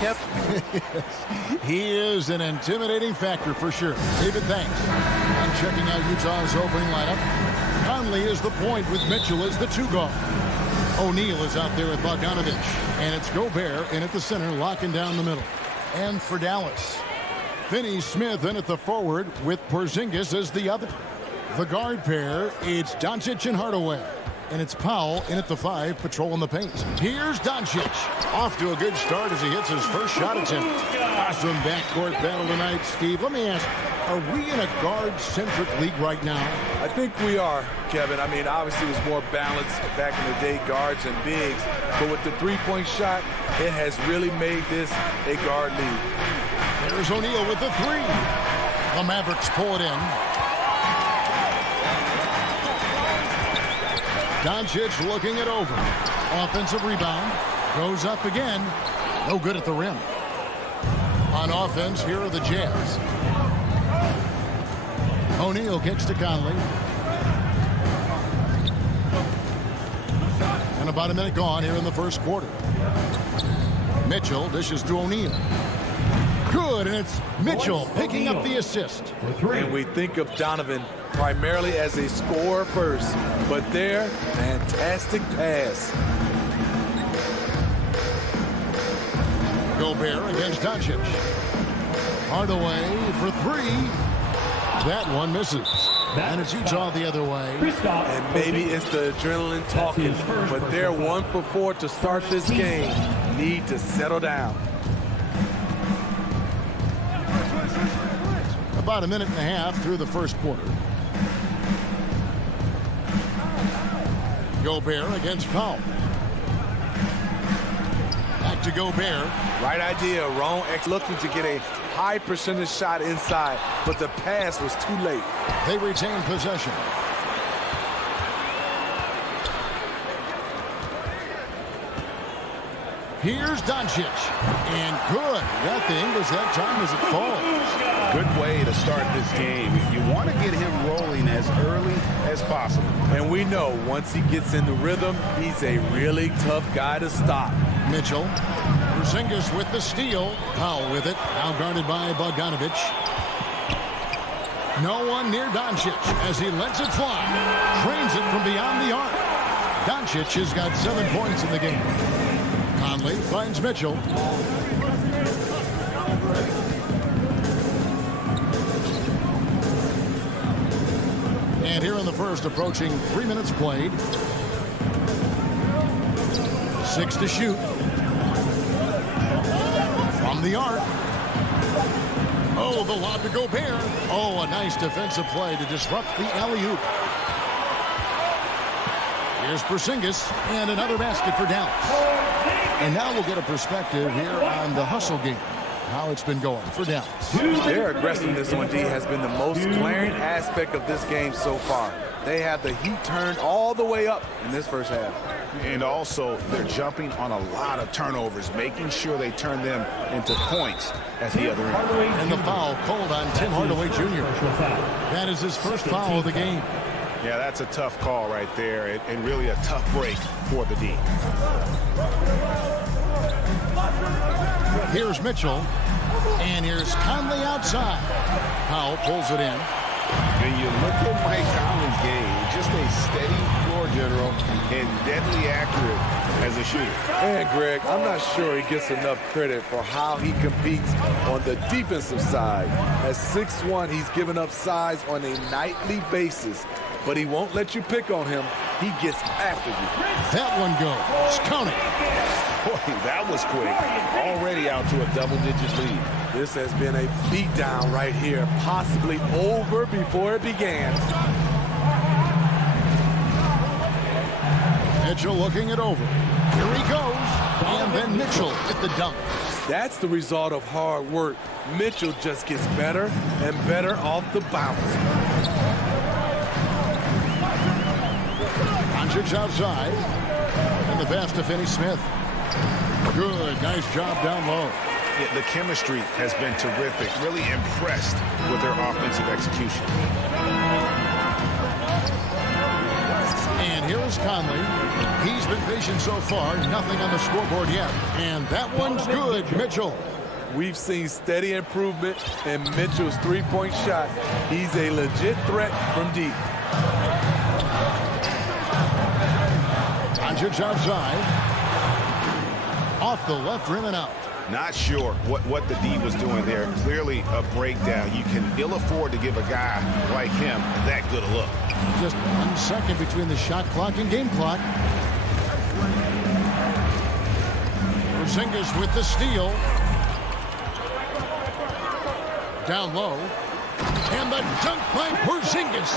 Kev? He is an intimidating factor for sure. David, thanks. And checking out Utah's opening lineup, Conley is the point with Mitchell as the 2 guard. O'Neal is out there with Bogdanovich. And it's Gobert in at the center, locking down the middle. And for Dallas, Finney Smith in at the forward with Porzingis as the other. The guard pair, it's Doncic and Hardaway. And it's Powell in at the 5, patrolling the paint. Here's Doncic. Off to a good start as he hits his first shot attempt. Awesome backcourt battle tonight, Steve. Let me ask, are we in a guard-centric league right now? I think we are, Kevin. I mean, obviously it was more balanced back in the day, guards and bigs. But with the three-point shot, it has really made this a guard league. There's O'Neal with the 3. The Mavericks pull it in. Doncic looking it over. Offensive rebound. Goes up again. No good at the rim. On offense, here are the Jazz. O'Neal kicks to Conley. And about a minute gone here in the first quarter. Mitchell dishes to O'Neal. Good, and it's Mitchell picking up the assist. And we think of Donovan primarily as a scorer first, but there, fantastic pass. Gobert against Doncic. Hardaway for 3. That one misses. And it's Utah the other way. And maybe it's the adrenaline talking, but they're 1 for 4 to start this game. Need to settle down. About a minute and a half through the first quarter. Gobert against Powell. Back to Gobert. Right idea, wrong X looking to get a high percentage shot inside, but the pass was too late. They retain possession. Here's Doncic. And good. Got the English that time as it falls. Good way to start this game. You want to get him rolling as early as possible. And we know once he gets in the rhythm, he's a really tough guy to stop. Mitchell. Porzingis with the steal. Powell with it. Now guarded by Bogdanovich. No one near Doncic as he lets it fly. Trains it from beyond the arc. Doncic has got 7 points in the game. Conley finds Mitchell. And here in the first, approaching 3 minutes played. 6 to shoot. From the arc. Oh, the lob to Gobert. Oh, a nice defensive play to disrupt the alley-oop. Here's Porzingis, and another basket for Dallas. And now we'll get a perspective here on the hustle game, how it's been going for Dallas. Their aggressiveness on D has been the most glaring aspect of this game so far. They have the heat turned all the way up in this first half. And also, they're jumping on a lot of turnovers, making sure they turn them into points at the other end. And the foul called on Tim Hardaway Jr. That is his first foul of the game. Yeah, that's a tough call right there, and really a tough break for the D. Here's Mitchell, and here's Conley outside. Powell pulls it in. And you look at Mike Conley's game, just a steady floor general and deadly accurate as a shooter. And Greg, I'm not sure he gets enough credit for how he competes on the defensive side. At 6'1", he's given up size on a nightly basis, but he won't let you pick on him. He gets after you. That one goes. Count it. Boy, that was quick. Already out to a double-digit lead. This has been a beatdown right here, possibly over before it began. Mitchell looking it over. Here he goes. And then Mitchell at the dunk. That's the result of hard work. Mitchell just gets better and better off the bounce. Doncic outside. And the pass to Finney Smith. Good. Nice job down low. Yeah, the chemistry has been terrific. Really impressed with their offensive execution. And here is Conley. He's been patient so far. Nothing on the scoreboard yet. And that one's good, Mitchell. We've seen steady improvement in Mitchell's three-point shot. He's a legit threat from deep. Doncic outside. Off the left rim and out. Not sure what the D was doing there. Clearly a breakdown. You can ill afford to give a guy like him that good a look. Just 1 second between the shot clock and game clock. Porzingis with the steal. Down low. And the dunk by Porzingis.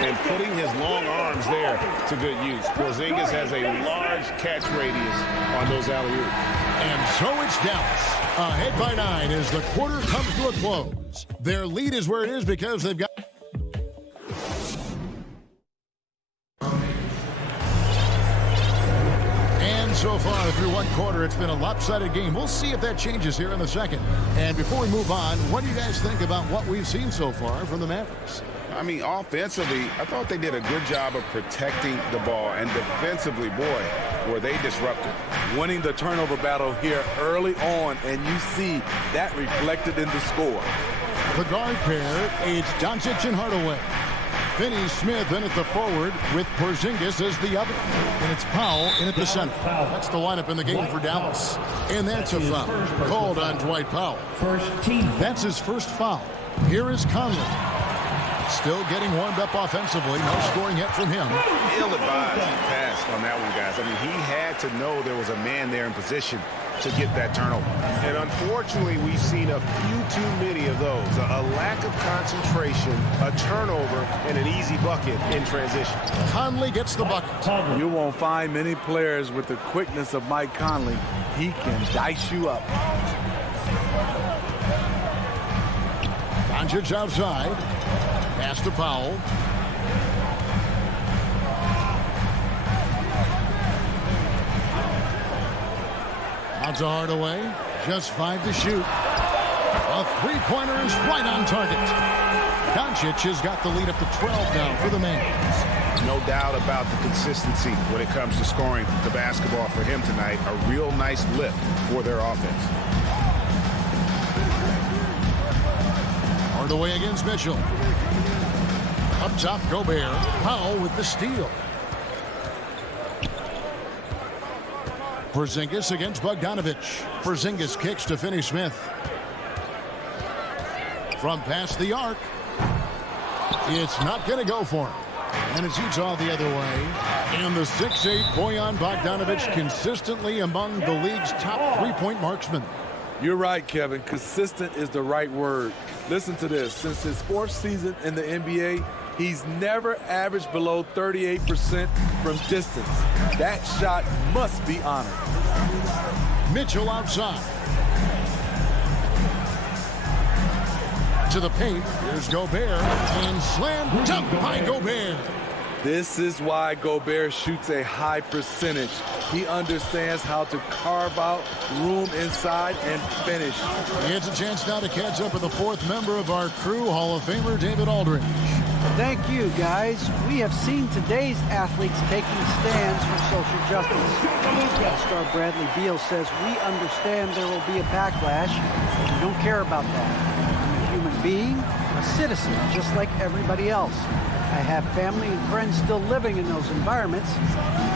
And putting his long arms there to good use. Porzingis has a large catch radius on those alley-oops. And so it's Dallas. Ahead by 9 as the quarter comes to a close. Their lead is where it is because they've got... And so far through one quarter, it's been a lopsided game. We'll see if that changes here in the second. And before we move on, what do you guys think about what we've seen so far from the Mavericks? I mean, offensively, I thought they did a good job of protecting the ball. And defensively, boy, were they disruptive. Winning the turnover battle here early on, and you see that reflected in the score. The guard pair, it's Doncic and Hardaway. Finney Smith in at the forward with Porzingis as the other. And it's Powell in at the center. That's the lineup in the game for Dallas. And that's a foul called on Dwight Powell. That's his first foul. Here is Conley. Still getting warmed up offensively. No scoring yet from him. Ill-advised pass on that one, guys. I mean, he had to know there was a man there in position to get that turnover. And unfortunately, we've seen a few too many of those. A lack of concentration, a turnover, and an easy bucket in transition. Conley gets the bucket. You won't find many players with the quickness of Mike Conley. He can dice you up. Doncic outside. Pass to Powell. Out to Hardaway. Just 5 to shoot. A three-pointer is right on target. Doncic has got the lead up to 12 now for the Mavs. No doubt about the consistency when it comes to scoring the basketball for him tonight. A real nice lift for their offense. Hardaway against Mitchell. Up top, Gobert. Powell with the steal. Porzingis against Bogdanovich. Porzingis kicks to Finney Smith. From past the arc. It's not going to go for him. And it's Utah the other way. And the 6'8" Bojan Bogdanovich consistently among the league's top three-point marksmen. You're right, Kevin. Consistent is the right word. Listen to this. Since his fourth season in the NBA, he's never averaged below 38% from distance. That shot must be honored. Mitchell outside. To the paint. Here's Gobert. And slam dunk by Gobert. This is why Gobert shoots a high percentage. He understands how to carve out room inside and finish. He has a chance now to catch up with the fourth member of our crew, Hall of Famer David Aldridge. Thank you, guys. We have seen today's athletes taking stands for social justice. All-star Bradley Beal says, we understand there will be a backlash. We don't care about that. I'm a human being, a citizen, just like everybody else. I have family and friends still living in those environments.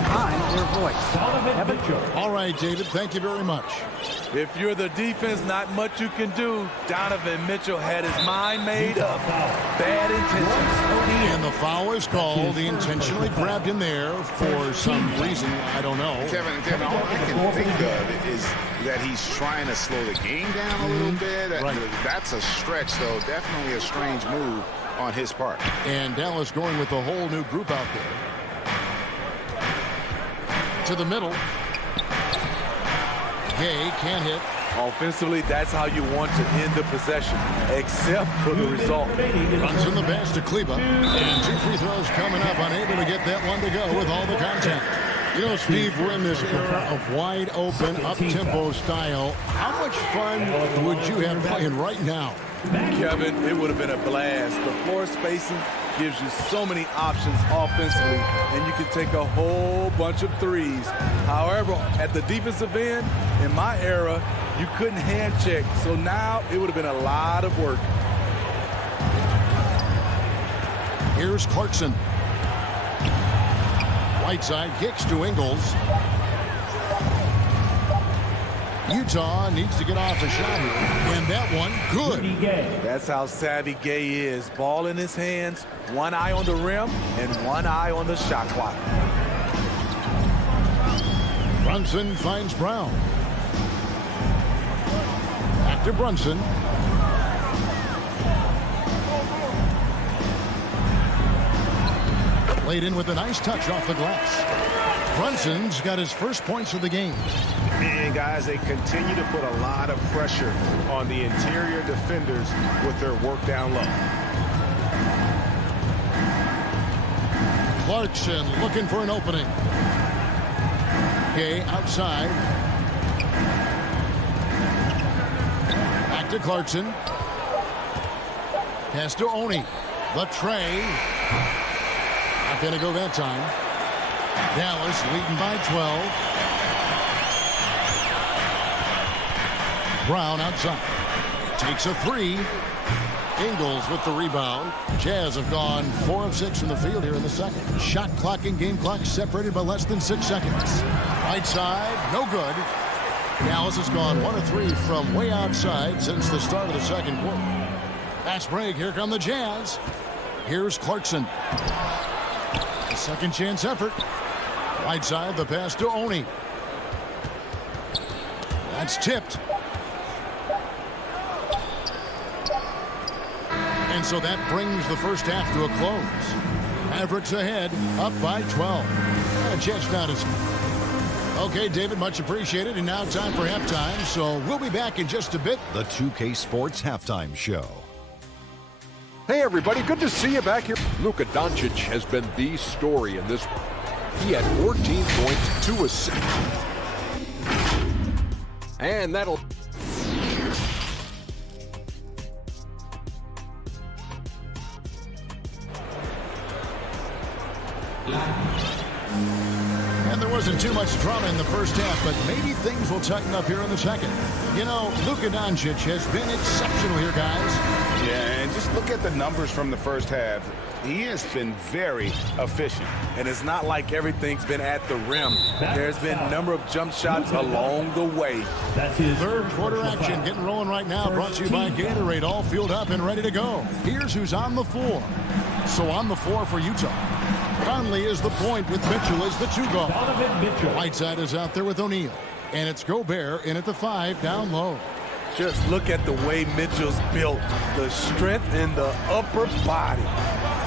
I'm their voice. Evan? All right, David, thank you very much. If you're the defense, not much you can do. Donovan Mitchell had his mind made up. Bad intentions. And the foul is called. He intentionally grabbed him there for some reason. I don't know. Kevin, all I can think of is that he's trying to slow the game down a little bit. Right. That's a stretch, though. Definitely a strange move on his part. And Dallas going with the whole new group out there. To the middle. Gay can't hit. Offensively, that's how you want to end the possession, except for the result. Runs in the pass to Kleba. And 2 free throws coming up. Unable to get that one to go with all the contact. You know, Steve, we're in this era of wide open, up-tempo style. How much fun would you have playing right now? Kevin, it would have been a blast. The floor spacing gives you so many options offensively, and you can take a whole bunch of threes. However, at the defensive end, in my era, you couldn't hand check. So now it would have been a lot of work. Here's Clarkson. Whiteside kicks to Ingles. Utah needs to get off a shot here, and that one good. That's how savvy Gay is. Ball in his hands, one eye on the rim, and one eye on the shot clock. Brunson finds Brown. Back to Brunson. Laid in with a nice touch off the glass. Brunson's got his first points of the game. And guys, they continue to put a lot of pressure on the interior defenders with their work down low. Clarkson looking for an opening. Gay outside. Back to Clarkson. Pass to Oni. The tray. Not going to go that time. Dallas leading by 12. Brown outside. Takes a three. Ingles with the rebound. Jazz have gone 4 of 6 from the field here in the second. Shot clock and game clock separated by less than 6 seconds. Right side, no good. Dallas has gone 1 of 3 from way outside since the start of the second quarter. Fast break, here come the Jazz. Here's Clarkson. A second chance effort. Right side, the pass to Oni. That's tipped. And so that brings the first half to a close. Mavericks ahead, up by 12. And a chance now to... Okay, David, much appreciated. And now time for halftime, so we'll be back in just a bit. The 2K Sports Halftime Show. Hey, everybody, good to see you back here. Luka Doncic has been the story in this one. He had 14 points, 2 assists. And that'll... And there wasn't too much drama in the first half, but maybe things will tighten up here in the second. You know, Luka Doncic has been exceptional here, guys. Yeah, and just look at the numbers from the first half. He has been very efficient. And it's not like everything's been at the rim. There's been a number of jump shots along the way. That's his Third quarter action getting rolling right now, brought to you by Gatorade, all fueled up and ready to go. Here's who's on the floor. So on the floor for Utah. Conley is the point with Mitchell as the 2 guard. Whiteside is out there with O'Neal. And it's Gobert in at the 5 down low. Just look at the way Mitchell's built. The strength in the upper body.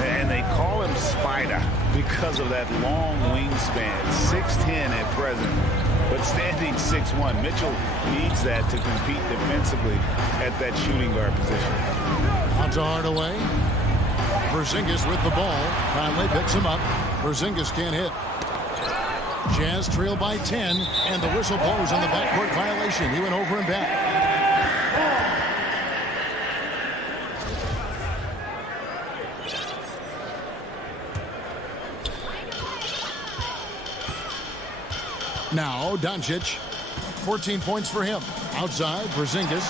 And they call him Spider because of that long wingspan, 6'10" at present, but standing 6'1". Mitchell needs that to compete defensively at that shooting guard position. On to Hardaway. Porzingis with the ball. Conley picks him up. Porzingis can't hit. Jazz trail by 10, and the whistle blows on the backcourt violation. He went over and back. Now, Doncic, 14 points for him. Outside, Porzingis.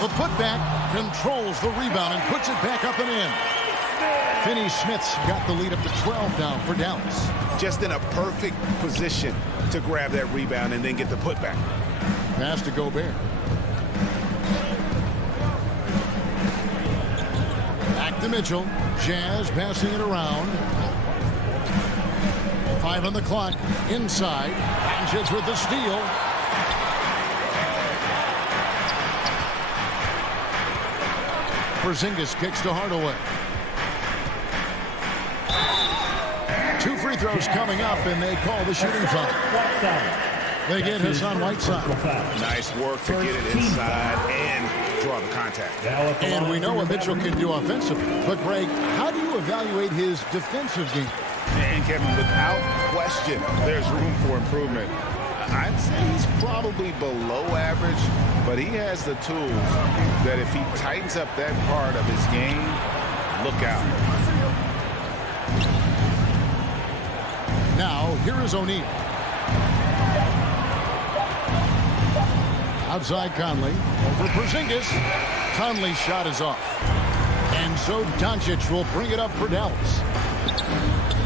The putback controls the rebound and puts it back up and in. Finney Smith's got the lead up to 12 now for Dallas. Just in a perfect position to grab that rebound and then get the putback. Pass to Gobert. Back to Mitchell. Jazz passing it around. 5 on the clock. Inside. Doncic with the steal. Porzingis kicks to Hardaway. 2 free throws coming up, and they call the shooting foul. They get Hassan Whiteside. Nice work to get it inside and draw the contact. And we know what Mitchell can do offensively. But, Greg, how do you evaluate his defensive game? And, Kevin, without question, there's room for improvement. I'd say he's probably below average, but he has the tools that if he tightens up that part of his game, look out. Now, here is O'Neal. Outside Conley. Over Porzingis. Conley's shot is off. And so Doncic will bring it up for Dallas.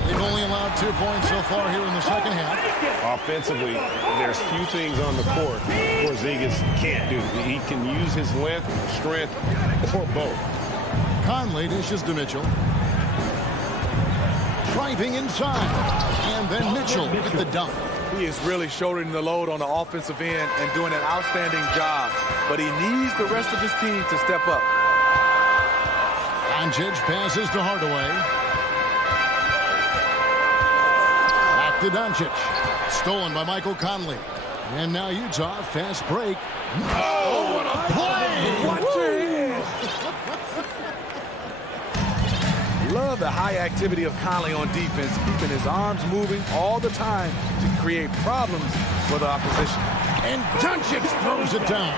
They've only allowed 2 points so far here in the second half. Offensively, there's few things on the court Porzingis can't do. He can use his length, strength, or both. Conley dishes to Mitchell. Driving inside. And then Mitchell with the dunk. He is really shouldering the load on the offensive end and doing an outstanding job. But he needs the rest of his team to step up. Doncic passes to Hardaway. Back to Doncic. Stolen by Michael Conley. And now Utah, fast break. Oh, what a play! Watch your hands. Love the high activity of Conley on defense, keeping his arms moving all the time to create problems for the opposition. And Doncic throws it down.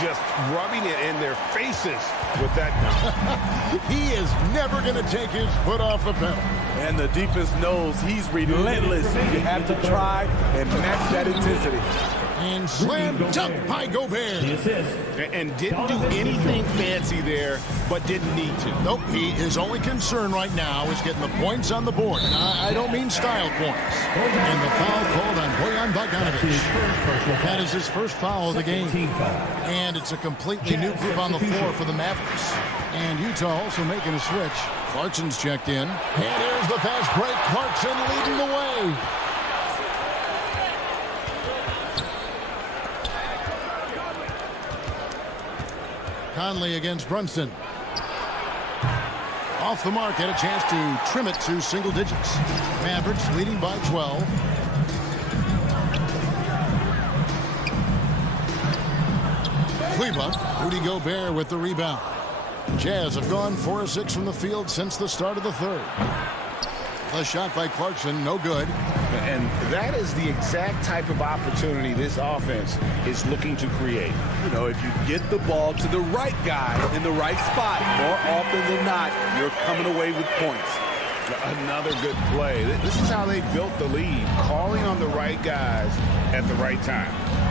Just rubbing it in their faces with that dunk. He is never going to take his foot off the pedal. And the defense knows he's relentless. You have to try and match that intensity. And slam dunk by Gobert. And didn't do anything fancy there, but didn't need to. Nope, his only concern right now is getting the points on the board. And I don't mean style points. And the foul called on Bojan Bogdanovic. That is his first foul of the game. And it's a completely new group on the floor for the Mavericks. And Utah also making a switch. Clarkson's checked in. And here's the fast break. Clarkson leading the way. Conley against Brunson. Off the mark, had a chance to trim it to single digits. Mavericks leading by 12. Kleba, Rudy Gobert with the rebound. Jazz have gone 4 of 6 from the field since the start of the third. The shot by Clarkson, no good. And that is the exact type of opportunity this offense is looking to create. You know, if you get the ball to the right guy in the right spot, more often than not, you're coming away with points. Another good play. This is how they built the lead, calling on the right guys at the right time.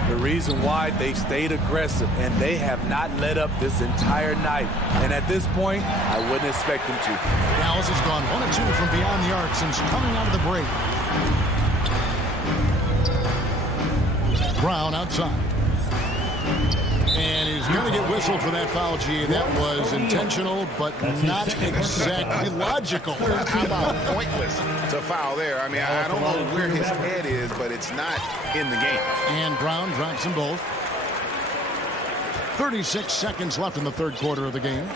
The reason why they stayed aggressive, and they have not let up this entire night. And at this point, I wouldn't expect them to. Dallas has gone 1 of 2 from beyond the arc since coming out of the break. Brown outside. And he's going to get whistled for that foul, G. That was intentional, but not exactly logical. How about pointless to foul there? I mean, I don't know where his head is, but it's not in the game. And Brown drops them both. 36 seconds left in the third quarter of the game.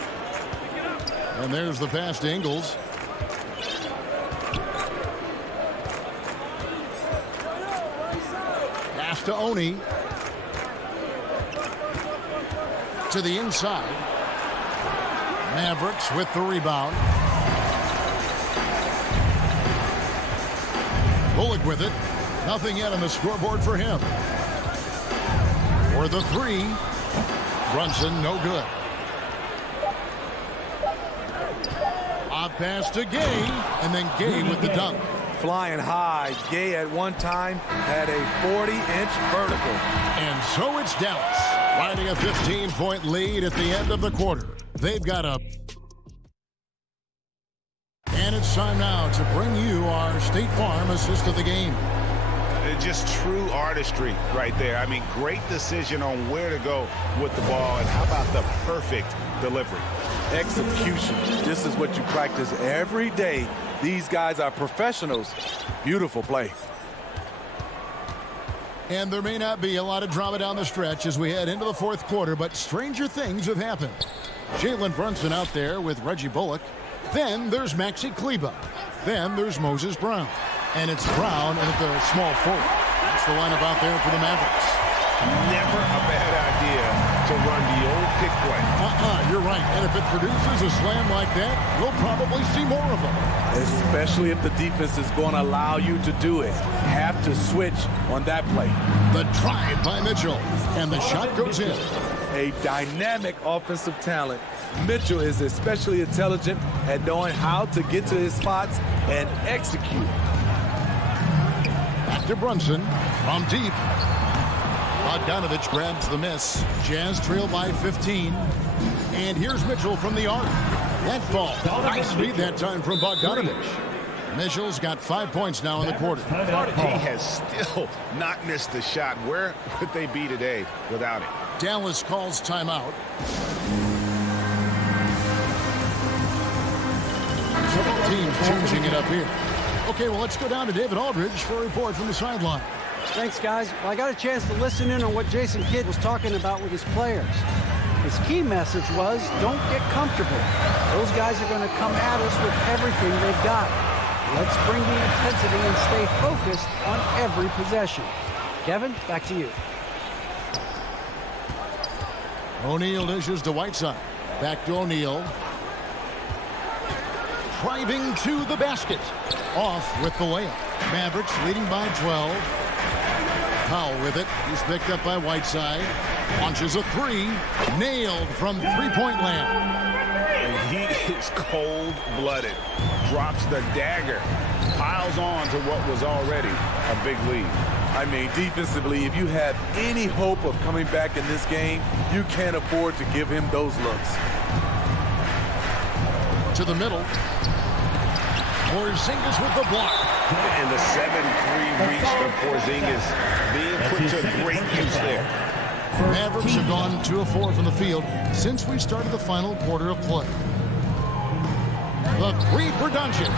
And there's the pass to Ingles. Pass to Oni. To the inside. Mavericks with the rebound. Bullock with it. Nothing yet on the scoreboard for him. For the 3. Brunson, no good. Off pass to Gay, and then Gay with the dunk. Flying high, Gay at one time had a 40-inch vertical. And so it's Dallas, riding a 15-point lead at the end of the quarter. They've got a... And it's time now to bring you our State Farm assist of the game. Just true artistry right there. I mean, great decision on where to go with the ball, and how about the perfect delivery? Execution. This is what you practice every day. These guys are professionals. Beautiful play. And there may not be a lot of drama down the stretch as we head into the fourth quarter, but stranger things have happened. Jalen Brunson out there with Reggie Bullock. Then there's Maxi Kleba. Then there's Moses Brown. And it's Brown at the small forward. That's the lineup out there for the Mavericks. Never a bad idea to run the old pick play. You're right. And if it produces a slam like that, we'll probably see more of them. Especially if the defense is going to allow you to do it. Have to switch on that play. The drive by Mitchell. And the shot goes in. A dynamic offensive talent Mitchell is especially intelligent at knowing how to get to his spots and execute. Back to Brunson from deep. Bogdanovich grabs the miss. Jazz trail by 15. And here's Mitchell from the arc. That fall. Nice feed that time from Bogdanovich. Mitchell's got 5 points now in the quarter. He has still not missed a shot. Where would they be today without it? Dallas calls timeout. Several teams changing it up here. Okay, well, let's go down to David Aldridge for a report from the sideline. Thanks, guys. Well, I got a chance to listen in on what Jason Kidd was talking about with his players. His key message was, don't get comfortable. Those guys are going to come at us with everything they've got. Let's bring the intensity and stay focused on every possession. Kevin, back to you. O'Neal dishes to Whiteside. Back to O'Neal. Driving to the basket. Off with the layup. Mavericks leading by 12. Powell with it. He's picked up by Whiteside. Launches a three. Nailed from three-point land. He is cold-blooded. Drops the dagger. Piles on to what was already a big lead. I mean, defensively, if you have any hope of coming back in this game, you can't afford to give him those looks. To the middle. Porzingis with the block. And the 7-3 reach of Porzingis being put to great use there. Mavericks have gone 2 of 4 from the field since we started the final quarter of play. The three for Doncic.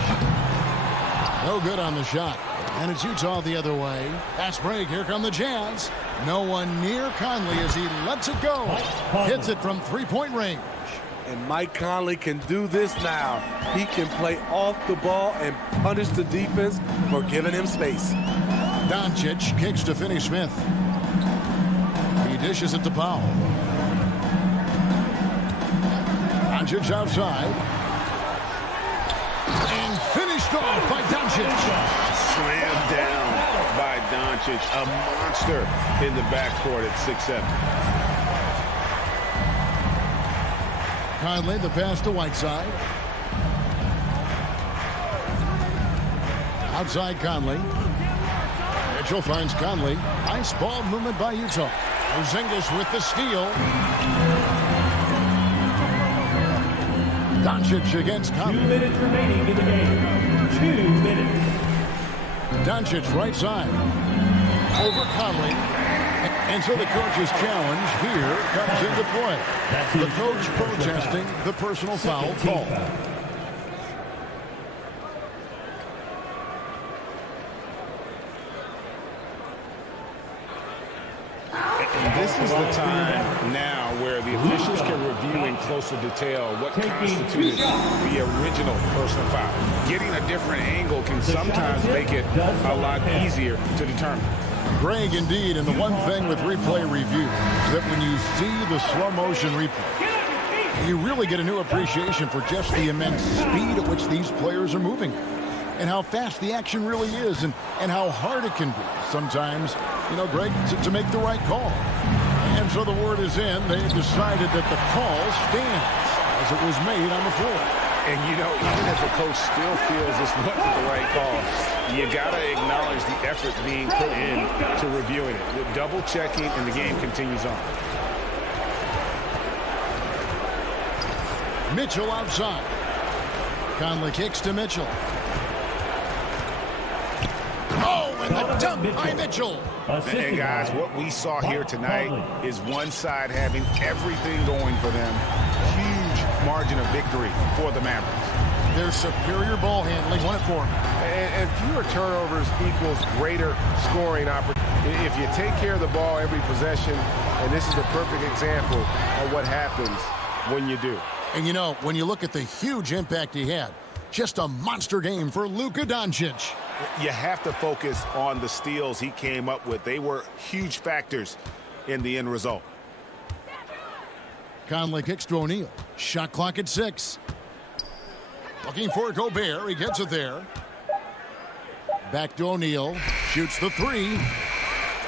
No good on the shot. And it's Utah the other way. Pass break. Here come the Jazz. No one near Conley as he lets it go. Hits it from three-point range. And Mike Conley can do this now. He can play off the ball and punish the defense for giving him space. Doncic kicks to Finney-Smith. He dishes it to Powell. Doncic outside. And finished off by Doncic. Slammed down by Doncic. A monster in the backcourt at 6'7". Conley, the pass to Whiteside. Outside Conley. Mitchell finds Conley. Nice ball movement by Utah. Porzingis with the steal. Doncic against Conley. 2 minutes remaining in the game. 2 minutes. Doncic right side. Over Conley. And so the coach's challenge here comes into play. The coach protesting the personal foul call. This is the time now where the officials can review in closer detail what constituted the original personal foul. Getting a different angle can sometimes make it a lot easier to determine. Greg, indeed, and the one thing with replay review is that when you see the slow motion replay, you really get a new appreciation for just the immense speed at which these players are moving and how fast the action really is and how hard it can be sometimes, you know, Greg, to make the right call. And so the word is in. They decided that the call stands as it was made on the floor. And, you know, even if a coach still feels this wasn't the right call, you got to acknowledge the effort being put in to reviewing it. With double checking, and the game continues on. Mitchell outside. Conley kicks to Mitchell. Oh, and the dunk by Mitchell. And guys, what we saw here tonight is one side having everything going for them. Huge margin of victory for the Mavericks. Their superior ball handling won it for them. And fewer turnovers equals greater scoring opportunity. If you take care of the ball every possession, and this is a perfect example of what happens when you do. And you know, when you look at the huge impact he had, just a monster game for Luka Doncic. You have to focus on the steals he came up with. They were huge factors in the end result. Conley kicks to O'Neal. Shot clock at 6. Looking for Gobert. He gets it there. Back to O'Neal. Shoots the three.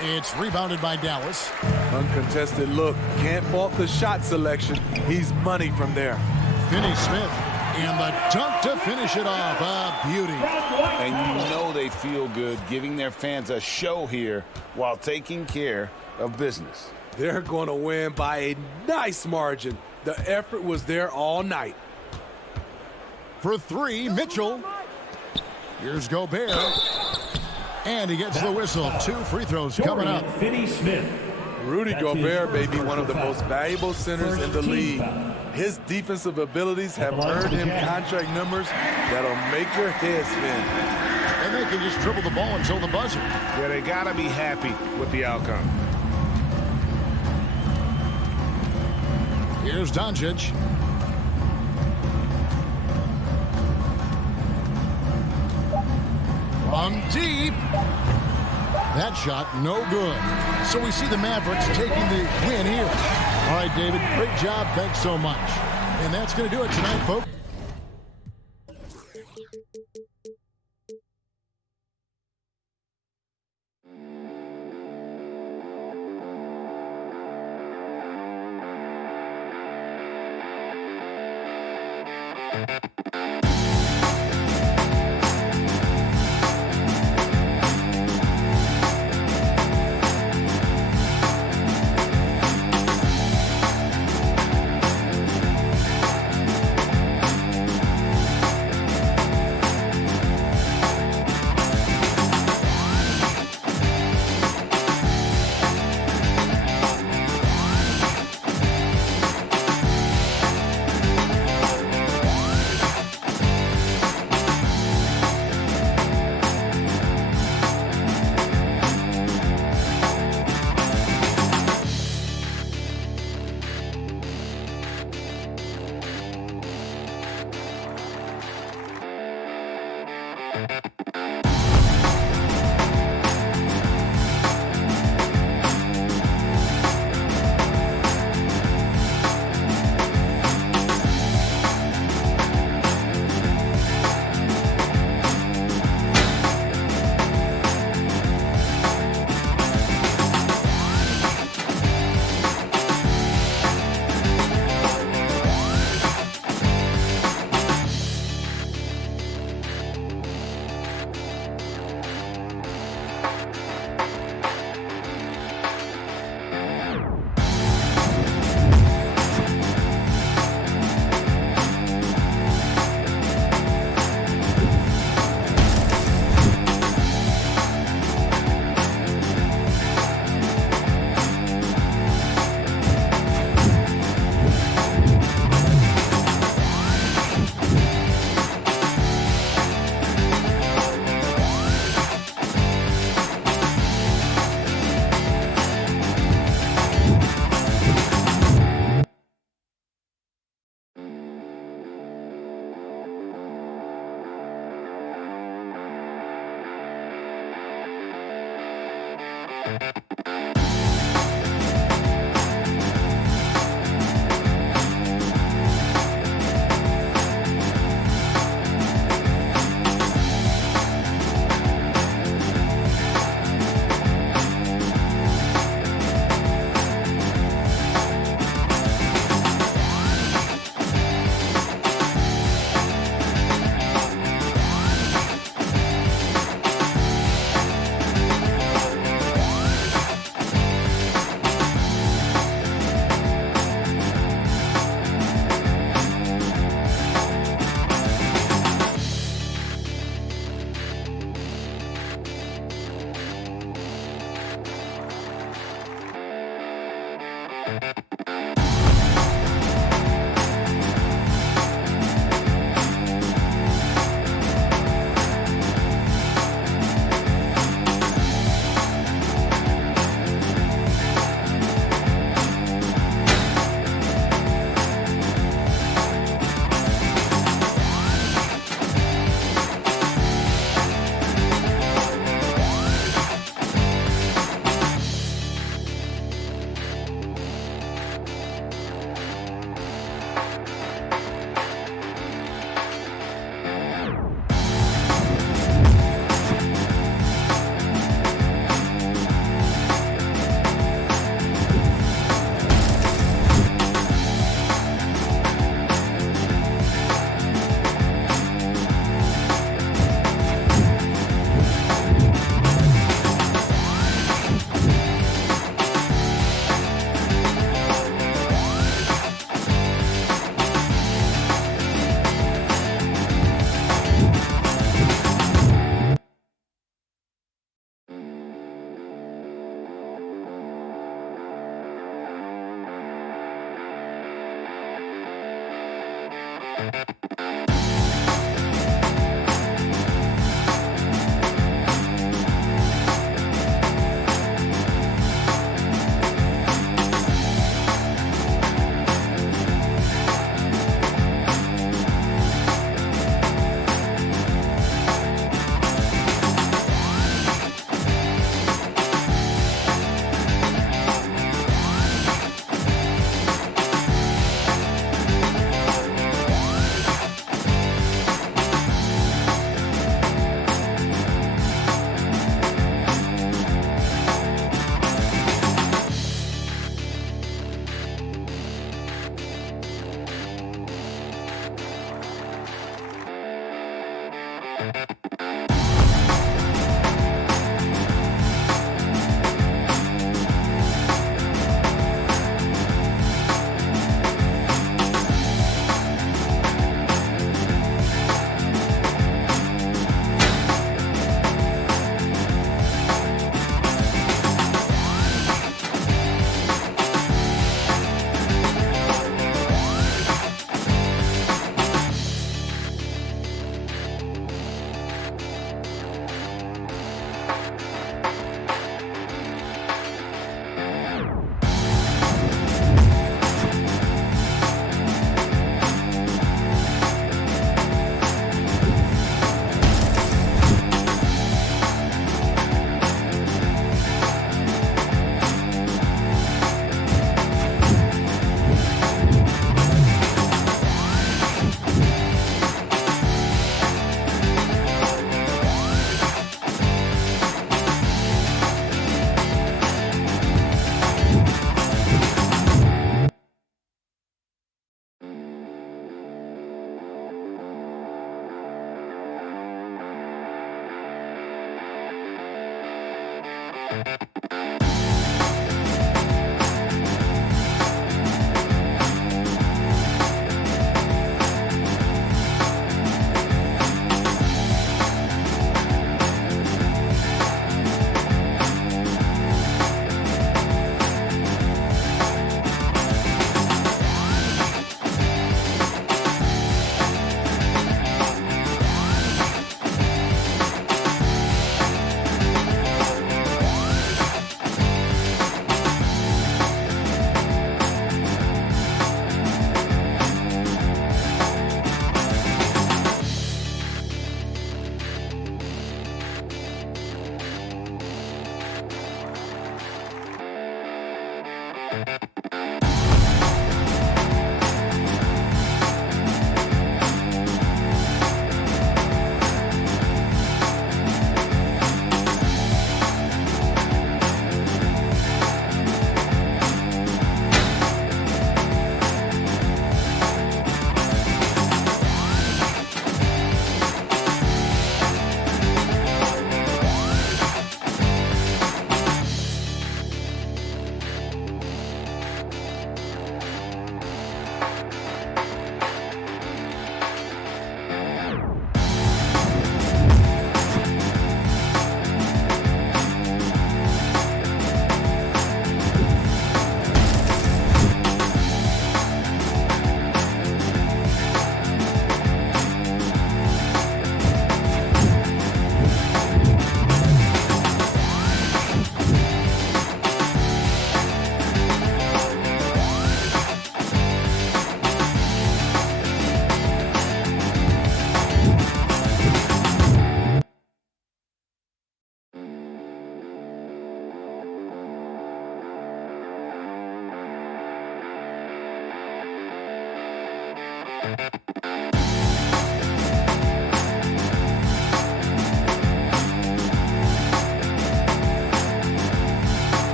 It's rebounded by Dallas. Uncontested look. Can't fault the shot selection. He's money from there. Finney Smith. And the dunk to finish it off. A beauty. And you know they feel good giving their fans a show here while taking care of business. They're going to win by a nice margin. The effort was there all night. For three, Mitchell. Here's Gobert. And he gets the whistle. 2 free throws coming up. Finney Smith. Rudy Gobert may be one of the most valuable centers in the league. His defensive abilities have earned him contract numbers that'll make your head spin. And they can just dribble the ball until the buzzer. Yeah, they got to be happy with the outcome. Here's Doncic. From deep. That shot, no good. So we see the Mavericks taking the win here. All right, David, great job. Thanks so much. And that's going to do it tonight, folks.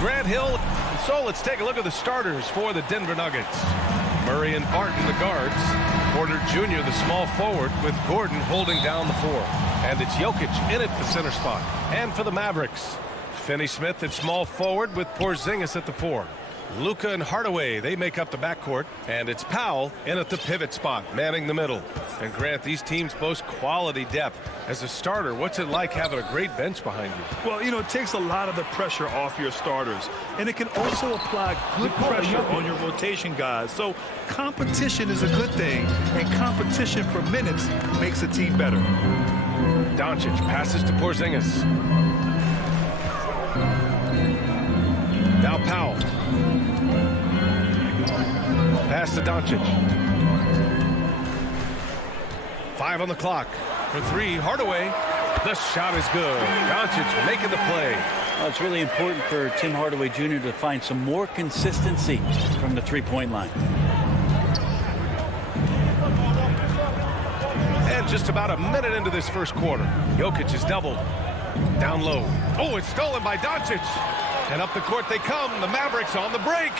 Grant Hill. And so let's take a look at the starters for the Denver Nuggets. Murray and Barton, the guards. Porter Jr., the small forward, with Gordon holding down the 4. And it's Jokic in at the center spot. And for the Mavericks, Finney Smith at small forward with Porzingis at the 4. Luka and Hardaway, they make up the backcourt. And it's Powell in at the pivot spot, manning the middle. And Grant, these teams boast quality depth. As a starter, what's it like having a great bench behind you? Well, you know, it takes a lot of the pressure off your starters. And it can also apply good pressure on your rotation guys. So competition is a good thing. And competition for minutes makes a team better. Doncic passes to Porzingis. Now Powell. Pass to Doncic. 5 on the clock. For 3, Hardaway. The shot is good. Doncic making the play. Well, it's really important for Tim Hardaway Jr. to find some more consistency from the three-point line. And just about a minute into this first quarter, Jokic is doubled. Down low. Oh, it's stolen by Doncic. And up the court they come. The Mavericks on the break.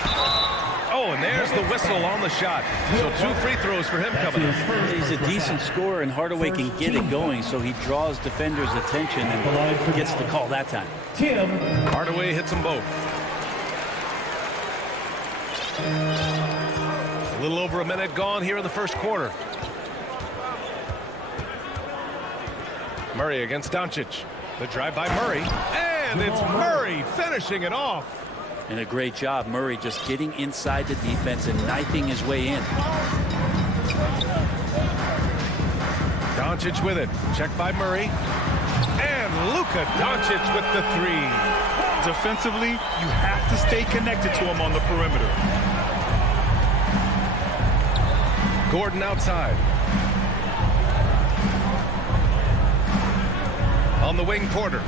Oh, and there's the whistle on the shot. So 2 free throws for him coming up. He's a decent scorer, and Hardaway can get it going, so he draws defenders' attention and gets the call that time. Hardaway hits them both. A little over a minute gone here in the first quarter. Murray against Doncic. The drive by Murray. And it's Murray finishing it off. And a great job, Murray just getting inside the defense and knifing his way in. Doncic with it. Checked by Murray. And Luka Doncic with the 3. Defensively, you have to stay connected to him on the perimeter. Gordon outside. On the wing, Porter.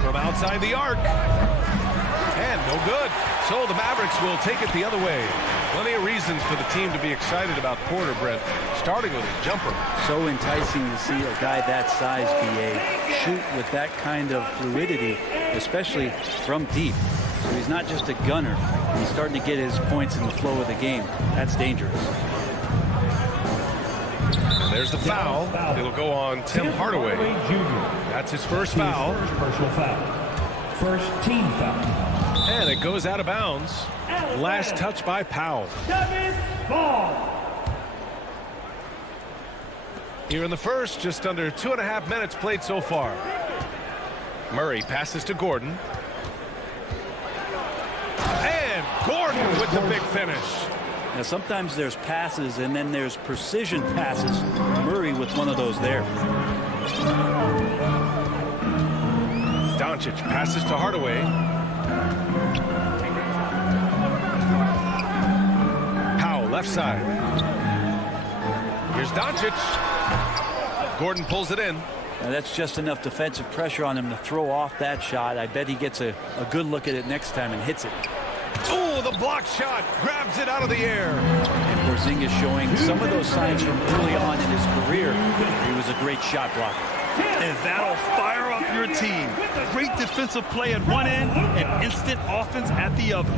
From outside the arc. And no good. So the Mavericks will take it the other way. Plenty of reasons for the team to be excited about Porter, Brent, starting with his jumper. So enticing to see a guy that size, B.A., shoot with that kind of fluidity, especially from deep. So he's not just a gunner. He's starting to get his points in the flow of the game. That's dangerous. And there's the foul. It'll go on Tim Hardaway. That's his first foul. Personal foul. First team foul. And it goes out of bounds. Last touch by Powell. Here in the first, just under 2.5 minutes played so far. Murray passes to Gordon. And Gordon with the big finish. Now, sometimes there's passes and then there's precision passes. Murray with one of those there. Doncic passes to Hardaway. Powell left side. Here's Doncic. Gordon pulls it in. Now, that's just enough defensive pressure on him to throw off that shot. I bet he gets a good look at it next time and hits it. Oh, the block shot. Grabs it out of the air. And Porzingis showing some of those signs from early on in his career. He was a great shot blocker. And that'll fire up your team. Great defensive play at one end and instant offense at the other.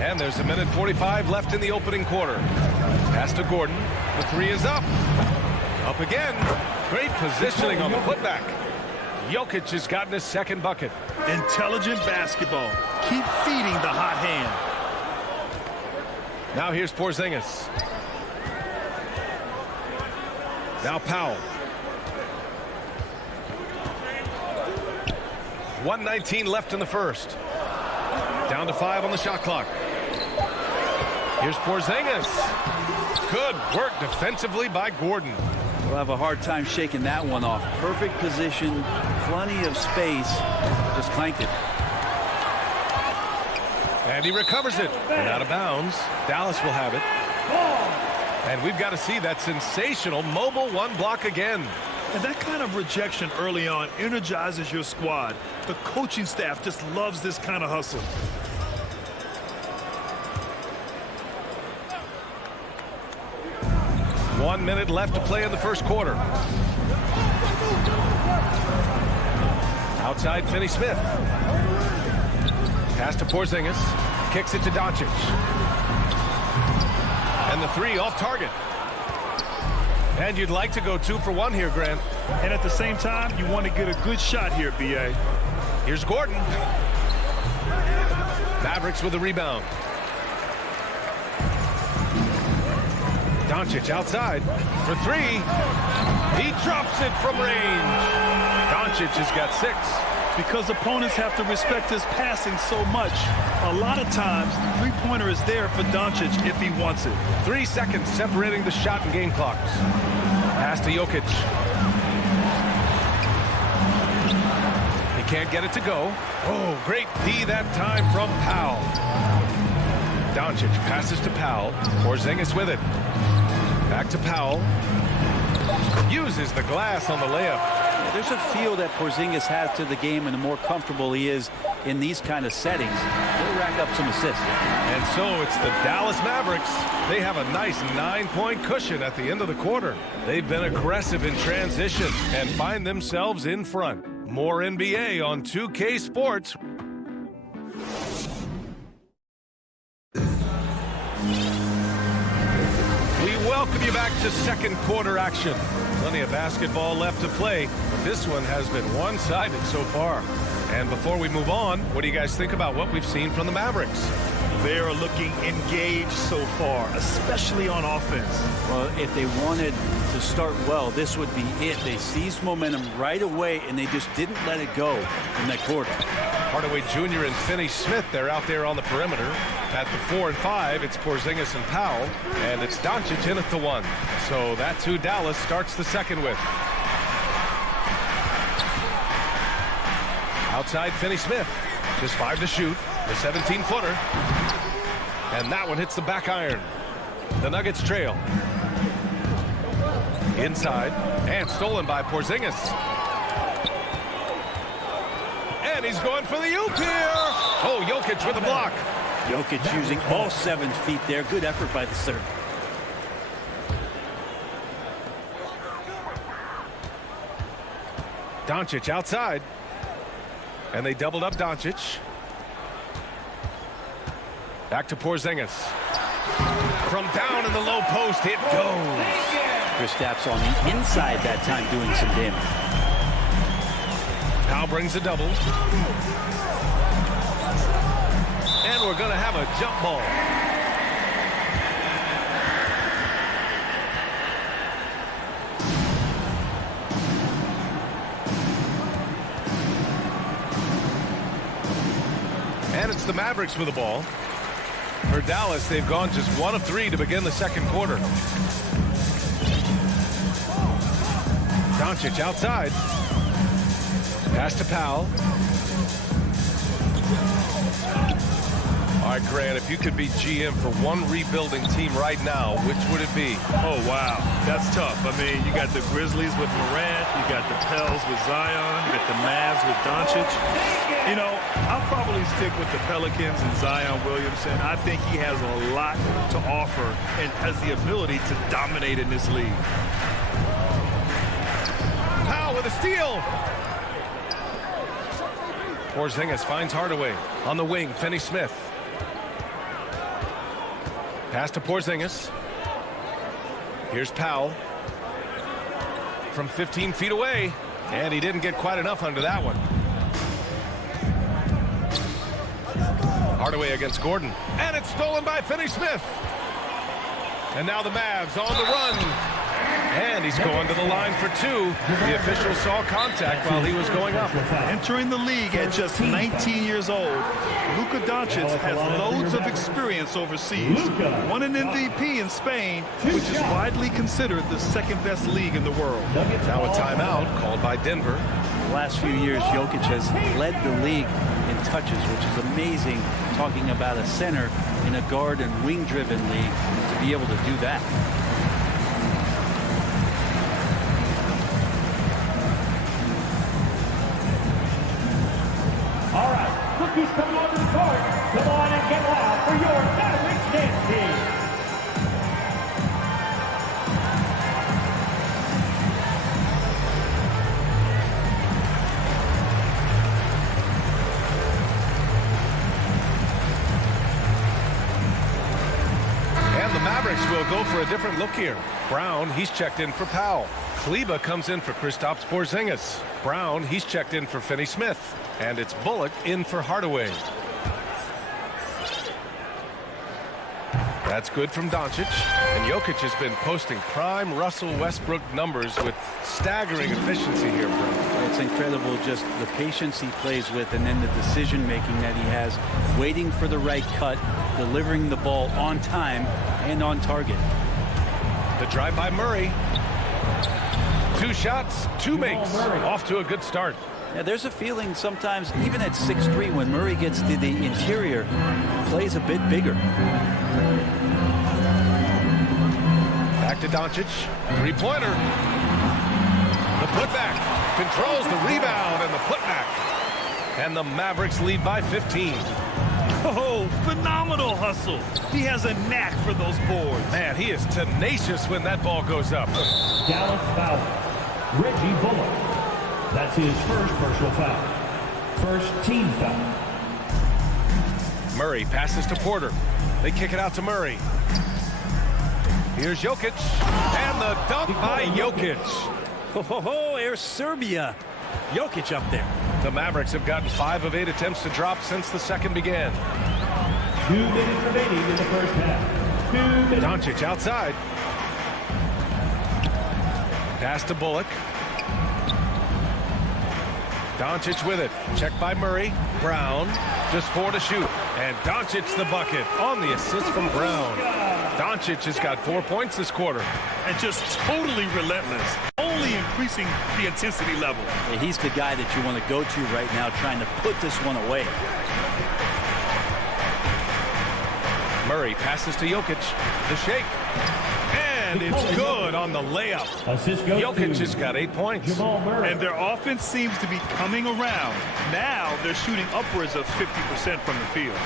And there's a minute 45 left in the opening quarter. Pass to Gordon. The 3 is up. Up again. Great positioning on the putback. Jokic has gotten his second bucket. Intelligent basketball. Keep feeding the hot hand. Now here's Porzingis. Now Powell. 1:19 left in the first. Down to 5 on the shot clock. Here's Porzingis. Good work defensively by Gordon. We'll have a hard time shaking that one off. Perfect position, plenty of space. Just clanked it. And he recovers it. And out of bounds. Dallas will have it. And we've got to see that sensational mobile one block again. And that kind of rejection early on energizes your squad. The coaching staff just loves this kind of hustle. 1 minute left to play in the first quarter. Outside, Finney-Smith. Pass to Porzingis. Kicks it to Doncic. And the three off target. And you'd like to go 2 for 1 here, Grant. And at the same time, you want to get a good shot here, B.A. Here's Gordon. Mavericks with the rebound. Doncic outside for 3. He drops it from range. Doncic has got 6. Because opponents have to respect his passing so much, a lot of times, the three-pointer is there for Doncic if he wants it. 3 seconds separating the shot and game clocks. Pass to Jokic. He can't get it to go. Oh, great D that time from Powell. Doncic passes to Powell. Porzingis with it. Back to Powell. Uses the glass on the layup. There's a feel that Porzingis has to the game, and the more comfortable he is in these kind of settings, he'll rack up some assists. And so it's the Dallas Mavericks. They have a nice 9-point cushion at the end of the quarter. They've been aggressive in transition and find themselves in front. More NBA on 2K Sports. We welcome you back to second quarter action. Plenty of basketball left to play, but this one has been one-sided so far. And before we move on, what do you guys think about what we've seen from the Mavericks? They are looking engaged so far, especially on offense. Well, if they wanted to start well, this would be it. They seized momentum right away, and they just didn't let it go in that quarter. Hardaway Jr. and Finney-Smith, they're out there on the perimeter. At the 4 and 5, it's Porzingis and Powell, and it's Doncic in at the 1. So that's who Dallas starts the second with. Outside, Finney-Smith. Just 5 to shoot. The 17-footer. And that one hits the back iron. The Nuggets trail. Inside. And stolen by Porzingis. And he's going for the oop here. Oh, Jokic with a block. Jokic using all 7 feet there. Good effort by the center. Doncic outside. And they doubled up Doncic. Back to Porzingis. From down in the low post, it goes. Kristaps on the inside that time doing some damage. Powell brings a double. And we're going to have a jump ball. And it's the Mavericks with the ball. For Dallas, they've gone just 1 of 3 to begin the second quarter. Doncic outside. Pass to Powell. All right, Grant, if you could be GM for one rebuilding team right now, which would it be? Oh, wow. That's tough. I mean, you got the Grizzlies with Morant. You got the Pels with Zion. You got the Mavs with Doncic. You know, I'll probably stick with the Pelicans and Zion Williamson. I think he has a lot to offer and has the ability to dominate in this league. Powell with a steal. Porzingis finds Hardaway on the wing. Finney-Smith. Pass to Porzingis. Here's Powell. From 15 feet away. And he didn't get quite enough under that one. Hardaway against Gordon. And it's stolen by Finney-Smith. And now the Mavs on the run. And he's going to the line for 2. The official saw contact while he was going up. Entering the league at just 19 years old, Luka Doncic has loads of experience overseas. Won an MVP in Spain, which is widely considered the second-best league in the world. Now a timeout called by Denver. The last few years, Jokic has led the league in touches, which is amazing, talking about a center in a guard and wing-driven league to be able to do that. All right, rookies coming onto the court. Come on and get loud for your Mavericks dance team. go for a different look here. Brown, he's checked in for Powell. Kleba comes in for Kristaps Porzingis. Brown, he's checked in for Finney Smith. And it's Bullock in for Hardaway. That's good from Doncic. And Jokic has been posting prime Russell Westbrook numbers with staggering efficiency here, bro. It's incredible just the patience he plays with and then the decision-making that he has, waiting for the right cut, delivering the ball on time and on target. The drive by Murray. 2 shots, 2 makes. Off to a good start. Yeah, there's a feeling sometimes, even at 6'3", when Murray gets to the interior, plays a bit bigger. Back to Doncic. 3-pointer. The putback. Controls the rebound and the putback. And the Mavericks lead by 15. Oh, phenomenal hustle. He has a knack for those boards. Man, he is tenacious when that ball goes up. Dallas foul. Reggie Bullock. That's his first personal foul. First team foul. Murray passes to Porter. They kick it out to Murray. Here's Jokic. And the dunk by Jokic. Oh, Air Serbia. Jokic up there. The Mavericks have gotten 5 of 8 attempts to drop since the second began. 2 minutes remaining in the first half. 2 minutes. Doncic outside. Pass to Bullock. Doncic with it. Checked by Murray. Brown. Just 4 to shoot. And Doncic the bucket on the assist from Brown. Doncic has got 4 points this quarter. And just totally relentless. Only increasing the intensity level. Yeah, he's the guy that you want to go to right now, trying to put this one away. Murray passes to Jokic. The shake. And it's good on the layup. Jokic has got 8 points. And their offense seems to be coming around. Now they're shooting upwards of 50% from the field.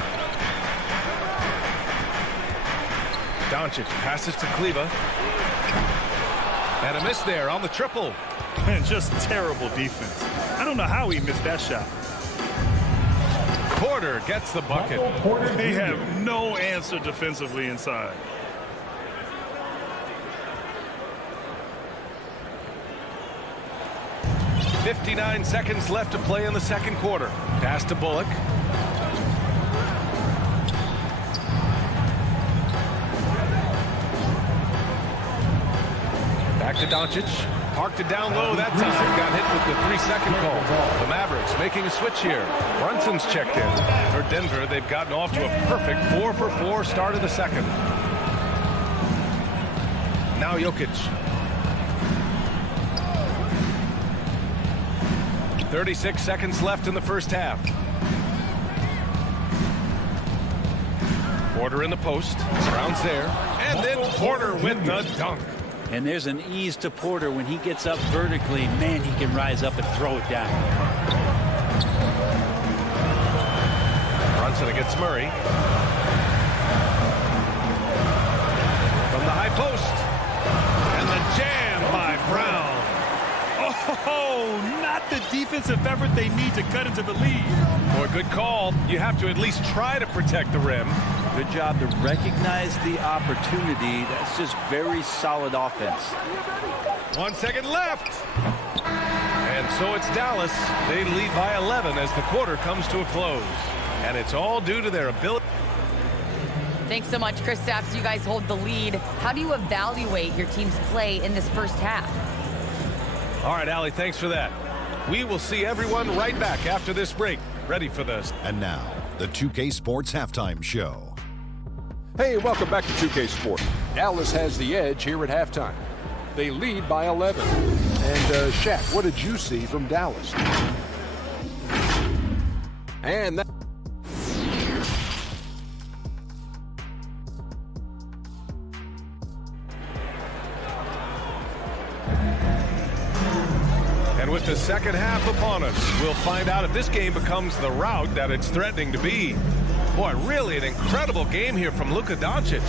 Doncic passes to Kleba. And a miss there on the triple. And just terrible defense. I don't know how he missed that shot. Porter gets the bucket. They have no answer defensively inside. .59 seconds left to play in the second quarter. Pass to Bullock. Back to Doncic. Parked it down low that time. Got hit with the 3-second call. The Mavericks making a switch here. Brunson's checked in. For Denver, they've gotten off to a perfect 4-for-4 start of the second. Now Jokic. 36 seconds left in the first half. Porter in the post. Brown's there. And then Porter with the dunk. And there's an ease to Porter when he gets up vertically. Man, he can rise up and throw it down. Brunson against Murray. From the high post. And the jam by Brown. Oh, not the defensive effort they need to cut into the lead. Boy, good call. You have to at least try to protect the rim. Good job to recognize the opportunity. That's just very solid offense. 1 second left. And so it's Dallas. They lead by 11 as the quarter comes to a close. And it's all due to their ability. Thanks so much, Kristaps. You guys hold the lead. How do you evaluate your team's play in this first half? All right, Allie, thanks for that. We will see everyone right back after this break. Ready for this. And now, the 2K Sports Halftime Show. Hey, welcome back to 2K Sports. Dallas has the edge here at halftime. They lead by 11. And, Shaq, what did you see from Dallas? And that... And with the second half upon us, we'll find out if this game becomes the rout that it's threatening to be. Boy, really an incredible game here from Luka Doncic.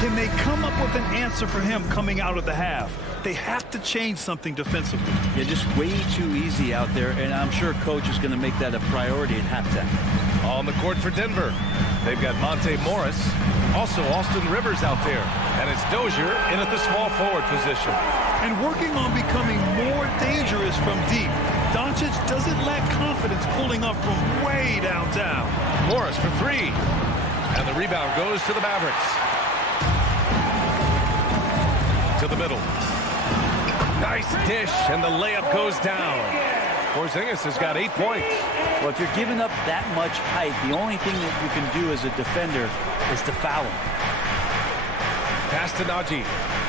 Can they come up with an answer for him coming out of the half? they have to change something defensively. Yeah, just way too easy out there, and I'm sure coach is going to make that a priority at halftime. On the court for Denver, they've got Monte Morris, also Austin Rivers out there, and it's Dozier in at the small forward position. And working on becoming more dangerous from deep. Doncic doesn't lack confidence pulling up from way downtown. Morris for three, and the rebound goes to the Mavericks. To the middle. Nice dish, and the layup goes down. Porzingis has got 8 points. Well, if you're giving up that much height, the only thing that you can do as a defender is to foul him. Pass to Najee.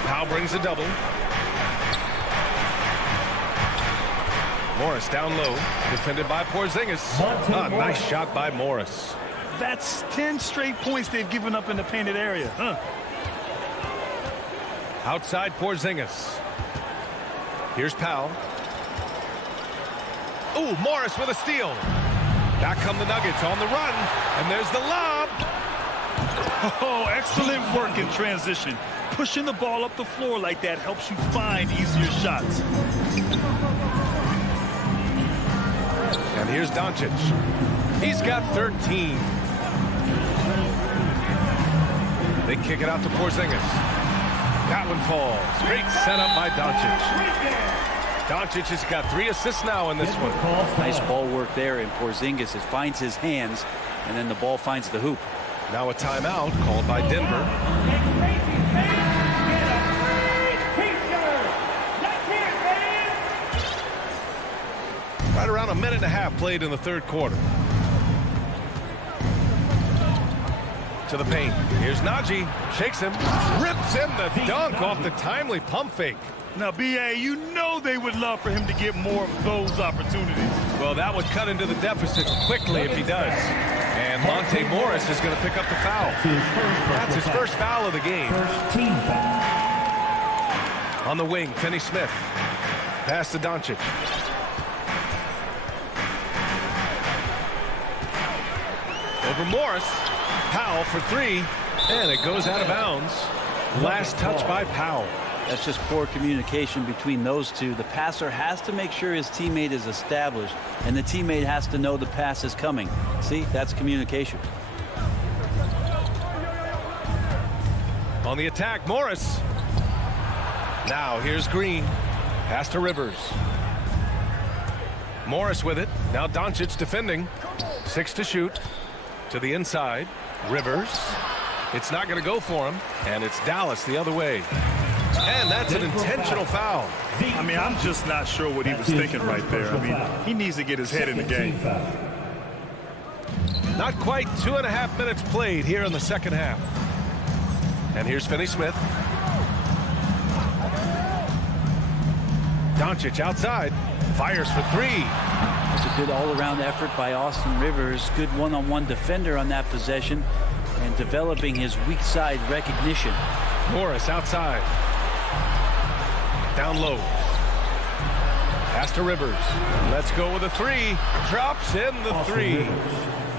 Powell brings a double. Morris down low, defended by Porzingis. Nice shot by Morris. That's 10 straight points they've given up in the painted area, huh? Outside Porzingis. Here's Powell. Ooh, Morris with a steal. Back come the Nuggets on the run, and there's the lob. Oh, excellent work in transition. Pushing the ball up the floor like that helps you find easier shots. And here's Doncic. He's got 13. They kick it out to Porzingis. That one falls. Great setup by Doncic. Doncic has got 3 assists now in this one. Nice ball work there, and Porzingis finds his hands, and then the ball finds the hoop. Now a timeout called by Denver. Right around a minute and a half played in the third quarter. To the paint. Here's Najee. Shakes him. Rips in the dunk off the timely pump fake. Now, B.A., you know they would love for him to get more of those opportunities. Well, that would cut into the deficit quickly if he does. And Monte Morris is going to pick up the foul. That's his first foul of the game. First team foul. On the wing, Finney-Smith. Pass to Doncic. Over Morris. Powell for 3. And it goes out of bounds. Last touch by Powell. That's just poor communication between those two. The passer has to make sure his teammate is established, and the teammate has to know the pass is coming. See, that's communication. On the attack, Morris. Now here's Green. Pass to Rivers. Morris with it. Now Doncic defending. 6 to shoot. To the inside. Rivers. It's not going to go for him. And it's Dallas the other way. And that's an intentional foul. I mean, I'm just not sure what he was thinking right there. I mean, he needs to get his head in the game. Not quite 2.5 minutes played here in the second half. And here's Finney-Smith. Doncic outside. Fires for 3. It's a good all-around effort by Austin Rivers. Good one-on-one defender on that possession and developing his weak side recognition. Morris outside. Down low. Pass to Rivers. Let's go with a 3. Drops in the 3.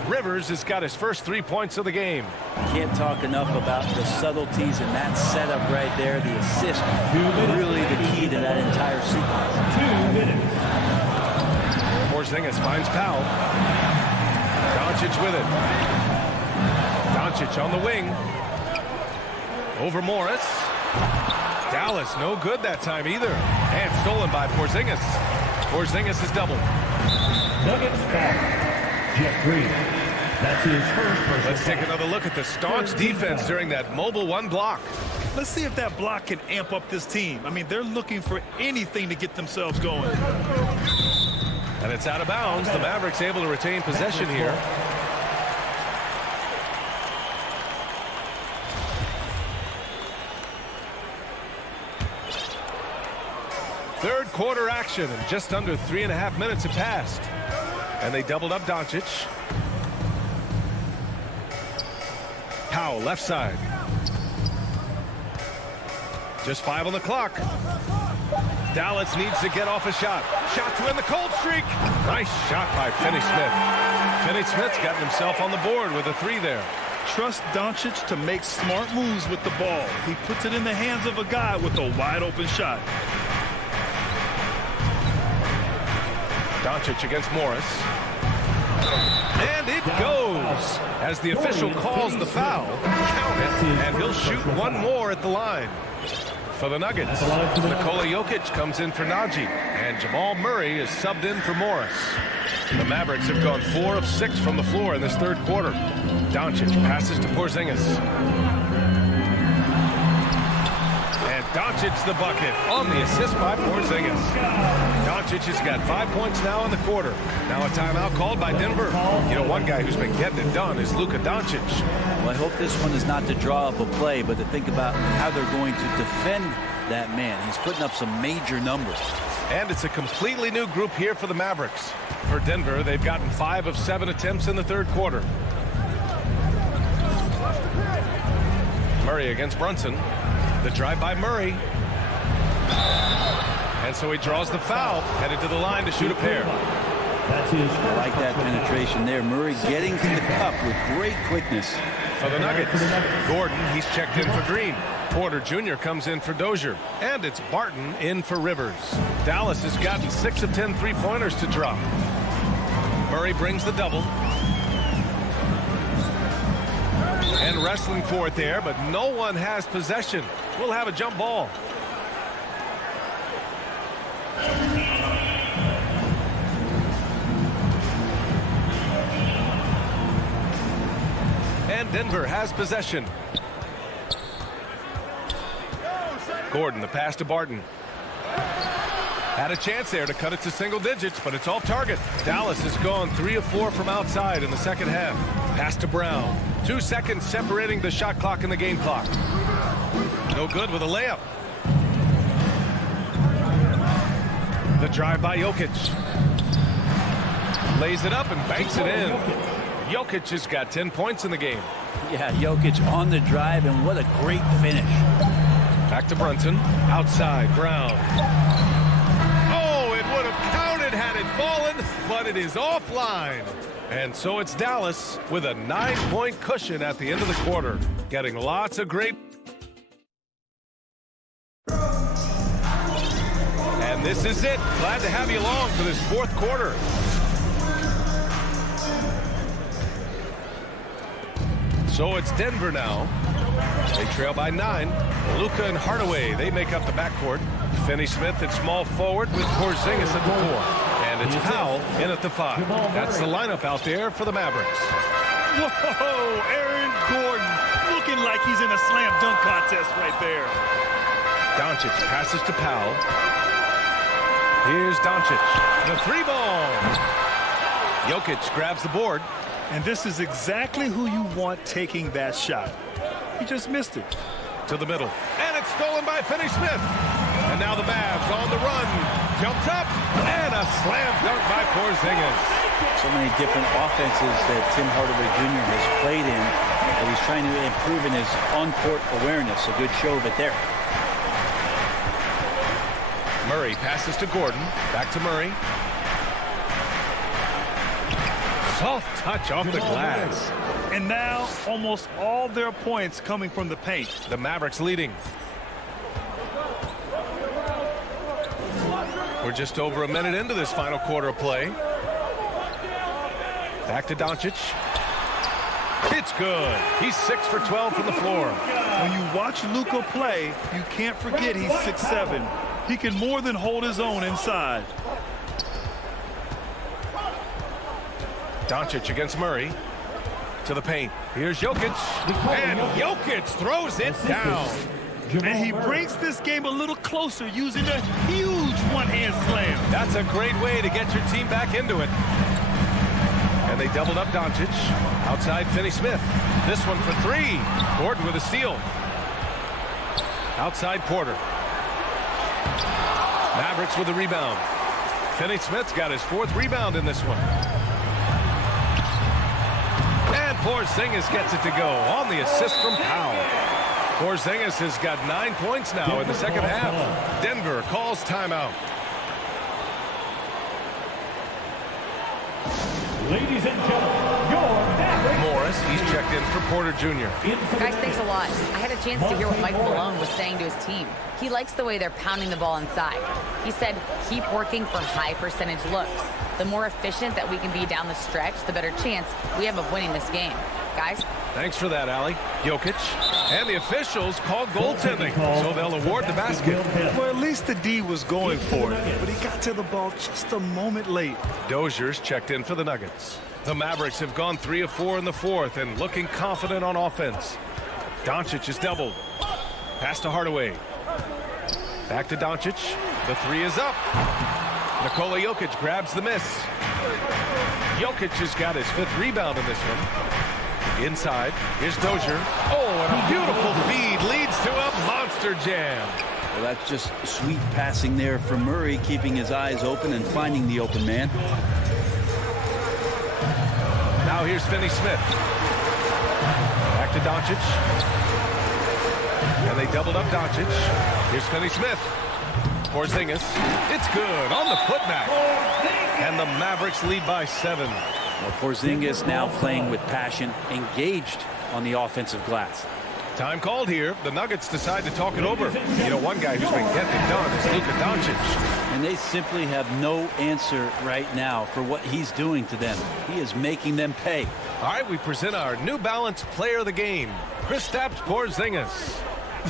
Rivers has got his first 3 points of the game. Can't talk enough about the subtleties in that setup right there. The assist, really the key to that entire sequence. 2 minutes. Porzingis finds Powell. Doncic with it. Doncic on the wing. Over Morris. Dallas no good that time either. And stolen by Porzingis. Porzingis is doubled. Nuggets foul. Jeff Green. That's his first personal. Let's take another look at the staunch defense during that mobile 1 block. Let's see if that block can amp up this team. I mean, they're looking for anything to get themselves going. And it's out of bounds. The Mavericks able to retain possession here. Third quarter action, and just under 3.5 minutes have passed. And they doubled up Doncic. Powell, left side. Just 5 on the clock. Dallas needs to get off a shot. Shot to end the cold streak. Nice shot by Finney-Smith. Finney-Smith's gotten himself on the board with a 3 there. trust Doncic to make smart moves with the ball. He puts it in the hands of a guy with a wide-open shot. Doncic against Morris. And it goes as the official calls the foul. Count it, and he'll shoot one more at the line. For the Nuggets, Nikola Jokic comes in for Najee, and Jamal Murray is subbed in for Morris. The Mavericks have gone 4 of 6 from the floor in this third quarter. Doncic passes to Porzingis. And Doncic the bucket on the assist by Porzingis. Doncic has got 5 points now in the quarter. Now a timeout called by Denver. You know, one guy who's been getting it done is Luka Doncic. Well, I hope this one is not to draw up a play, but to think about how they're going to defend that man. He's putting up some major numbers. And it's a completely new group here for the Mavericks. For Denver, they've gotten 5 of 7 attempts in the third quarter. Murray against Brunson. The drive by Murray. And so he draws the foul, headed to the line to shoot a pair. I like that penetration there. Murray getting to the cup with great quickness. For the Nuggets, Gordon, he's checked in for Green. Porter Jr. comes in for Dozier. And it's Barton in for Rivers. Dallas has gotten 6 of 10 three-pointers to drop. Murray brings the double. And wrestling for it there, but no one has possession. We'll have a jump ball. And Denver has possession. Gordon, the pass to Barton. Had a chance there to cut it to single digits, but it's off target. Dallas has gone 3 of 4 from outside in the second half. Pass to Brown. 2 seconds separating the shot clock and the game clock. No good with a layup. The drive by Jokic. Lays it up and banks it in. Jokic has got 10 points in the game. Yeah, Jokic on the drive, and what a great finish. Back to Brunson. Outside, Brown. Oh, it would have counted had it fallen, but it is offline. And so it's Dallas with a 9-point cushion at the end of the quarter. Getting lots of great. And this is it. Glad to have you along for this fourth quarter. So it's Denver now. They trail by 9. Luka and Hardaway, they make up the backcourt. Finney-Smith at small forward with Porzingis at the 4. And it's Powell in at the 5. That's the lineup out there for the Mavericks. Whoa, Aaron Gordon looking like he's in a slam dunk contest right there. Doncic passes to Powell. Here's Doncic. The 3-ball. Jokic grabs the board. And this is exactly who you want taking that shot. He just missed it. To the middle. And it's stolen by Finney-Smith. And now the Mavs on the run. Jumps up. And a slam dunk by Porzingis. So many different offenses that Tim Hardaway Jr. has played in that he's trying to improve in his on-court awareness. A good show of it there. Murray passes to Gordon. Back to Murray. Soft touch off the glass. And now almost all their points coming from the paint. The Mavericks leading. We're just over a minute into this final quarter of play. Back to Doncic. It's good. He's 6 for 12 from the floor. When you watch Luka play, you can't forget he's 6'7". He can more than hold his own inside. Doncic against Murray. To the paint. Here's Jokic. And Jokic throws it down. And he brings this game a little closer using a huge one-hand slam. That's a great way to get your team back into it. And they doubled up Doncic. Outside Finney-Smith. This one for 3. Gordon with a steal. Outside Porter. Mavericks with a rebound. Finney-Smith's got his 4th rebound in this one. And Porzingis gets it to go on the assist from Powell. Porzingis has got 9 points now in the second half. Denver calls timeout. Ladies and gentlemen, your Mavericks. Morris. Dallas. He's checked in for Porter Jr. Guys, thanks a lot. I had a chance to hear what Mike Malone was saying to his team. He likes the way they're pounding the ball inside. He said, keep working for high percentage looks. The more efficient that we can be down the stretch, the better chance we have of winning this game. Guys? Thanks for that, Allie. Jokic. And the officials called goaltending, so they'll award the basket. Well, at least the D was going for it, but he got to the ball just a moment late. Dozier's checked in for the Nuggets. The Mavericks have gone 3 of 4 in the fourth and looking confident on offense. Doncic is doubled. Pass to Hardaway. Back to Doncic. The three is up. Nikola Jokic grabs the miss. Jokic has got his 5th rebound in this one. Inside, here's Dozier. Oh, and a beautiful feed leads to a monster jam. Well, that's just sweet passing there from Murray, keeping his eyes open and finding the open man. Now here's Finney Smith. Back to Doncic. And they doubled up Doncic. Here's Finney Smith. Porzingis. It's good on the putback. And the Mavericks lead by 7. Well, Porzingis now playing with passion, engaged on the offensive glass. Time called here. The Nuggets decide to talk it over. You know, one guy who's been getting it done is Luka Doncic. And they simply have no answer right now for what he's doing to them. He is making them pay. All right, we present our New Balance player of the game, Kristaps Porzingis.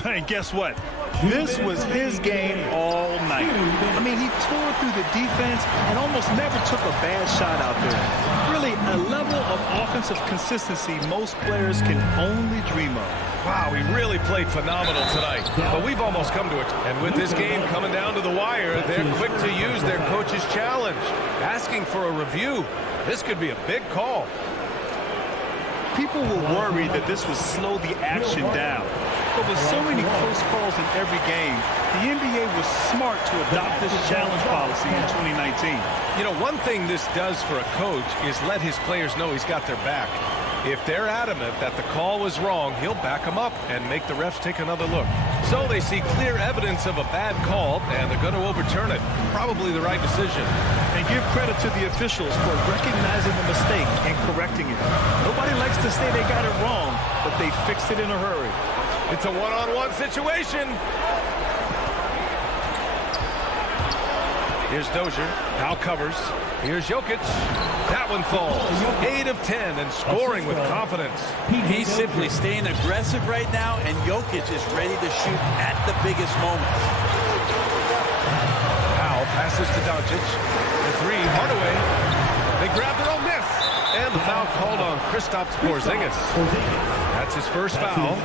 Hey, guess what? This was his game all night. I mean, he tore through the defense and almost never took a bad shot out there. Really, a level of offensive consistency most players can only dream of. Wow, he really played phenomenal tonight. But we've almost come to it. And with this game coming down to the wire, they're quick to use their coach's challenge, asking for a review. This could be a big call. People were worried that this would slow the action down. But with so many close calls in every game, the NBA was smart to adopt this challenge policy in 2019. You know, one thing this does for a coach is let his players know he's got their back. If they're adamant that the call was wrong, he'll back them up and make the refs take another look. So they see clear evidence of a bad call, and they're going to overturn it. Probably the right decision. And give credit to the officials for recognizing the mistake and correcting it. Nobody likes to say they got it wrong, but they fixed it in a hurry. It's a one-on-one situation. Here's Dozier. Now covers. Here's Jokic. That one falls. 8 of 10 and scoring with confidence. He's simply staying aggressive right now, and Jokic is ready to shoot at the biggest moment. Powell passes to Doncic. The three, Hardaway. They grab their own miss. And the foul called on Kristaps Porzingis. That's his first foul.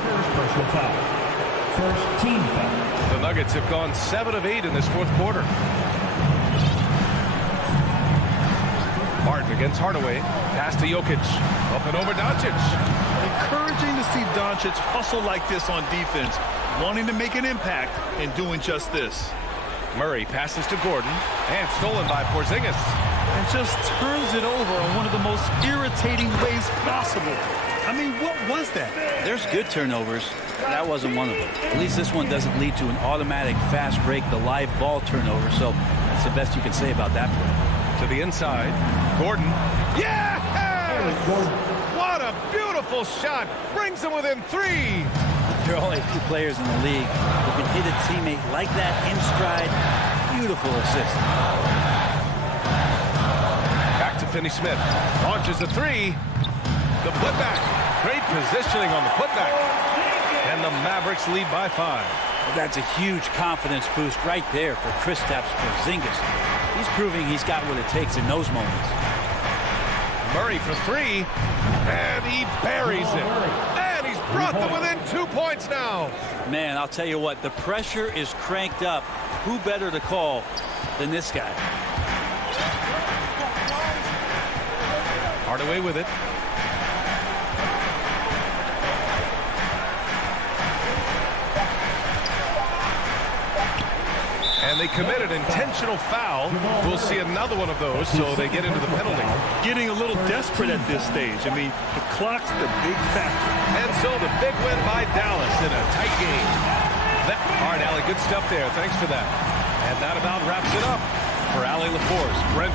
First team foul. The Nuggets have gone 7 of 8 in this fourth quarter. Martin against Hardaway. Pass to Jokic. Up and over Doncic. Encouraging to see Doncic hustle like this on defense, wanting to make an impact and doing just this. Murray passes to Gordon, and stolen by Porzingis. And just turns it over in one of the most irritating ways possible. I mean, what was that? There's good turnovers. That wasn't one of them. At least this one doesn't lead to an automatic fast break, the live ball turnover, so that's the best you can say about that play. To the inside, Gordon. Yes! What a beautiful shot. Brings them within 3. There are only a few players in the league who can hit a teammate like that in stride. Beautiful assist. Back to Finney Smith. Launches a 3. The putback. Great positioning on the putback. And the Mavericks lead by 5. Well, that's a huge confidence boost right there for Kristaps Porzingis. He's proving he's got what it takes in those moments. Murray for 3. And he buries it. And he's brought them within 2 points now. Man, I'll tell you what, the pressure is cranked up. Who better to call than this guy? Hardaway with it. And they committed intentional foul. We'll see another one of those, so they get into the penalty. Getting a little desperate at this stage. I mean, the clock's the big factor. And so the big win by Dallas in a tight game. All right, Allie, good stuff there. Thanks for that. And that about wraps it up. For Allie LaForce, Brent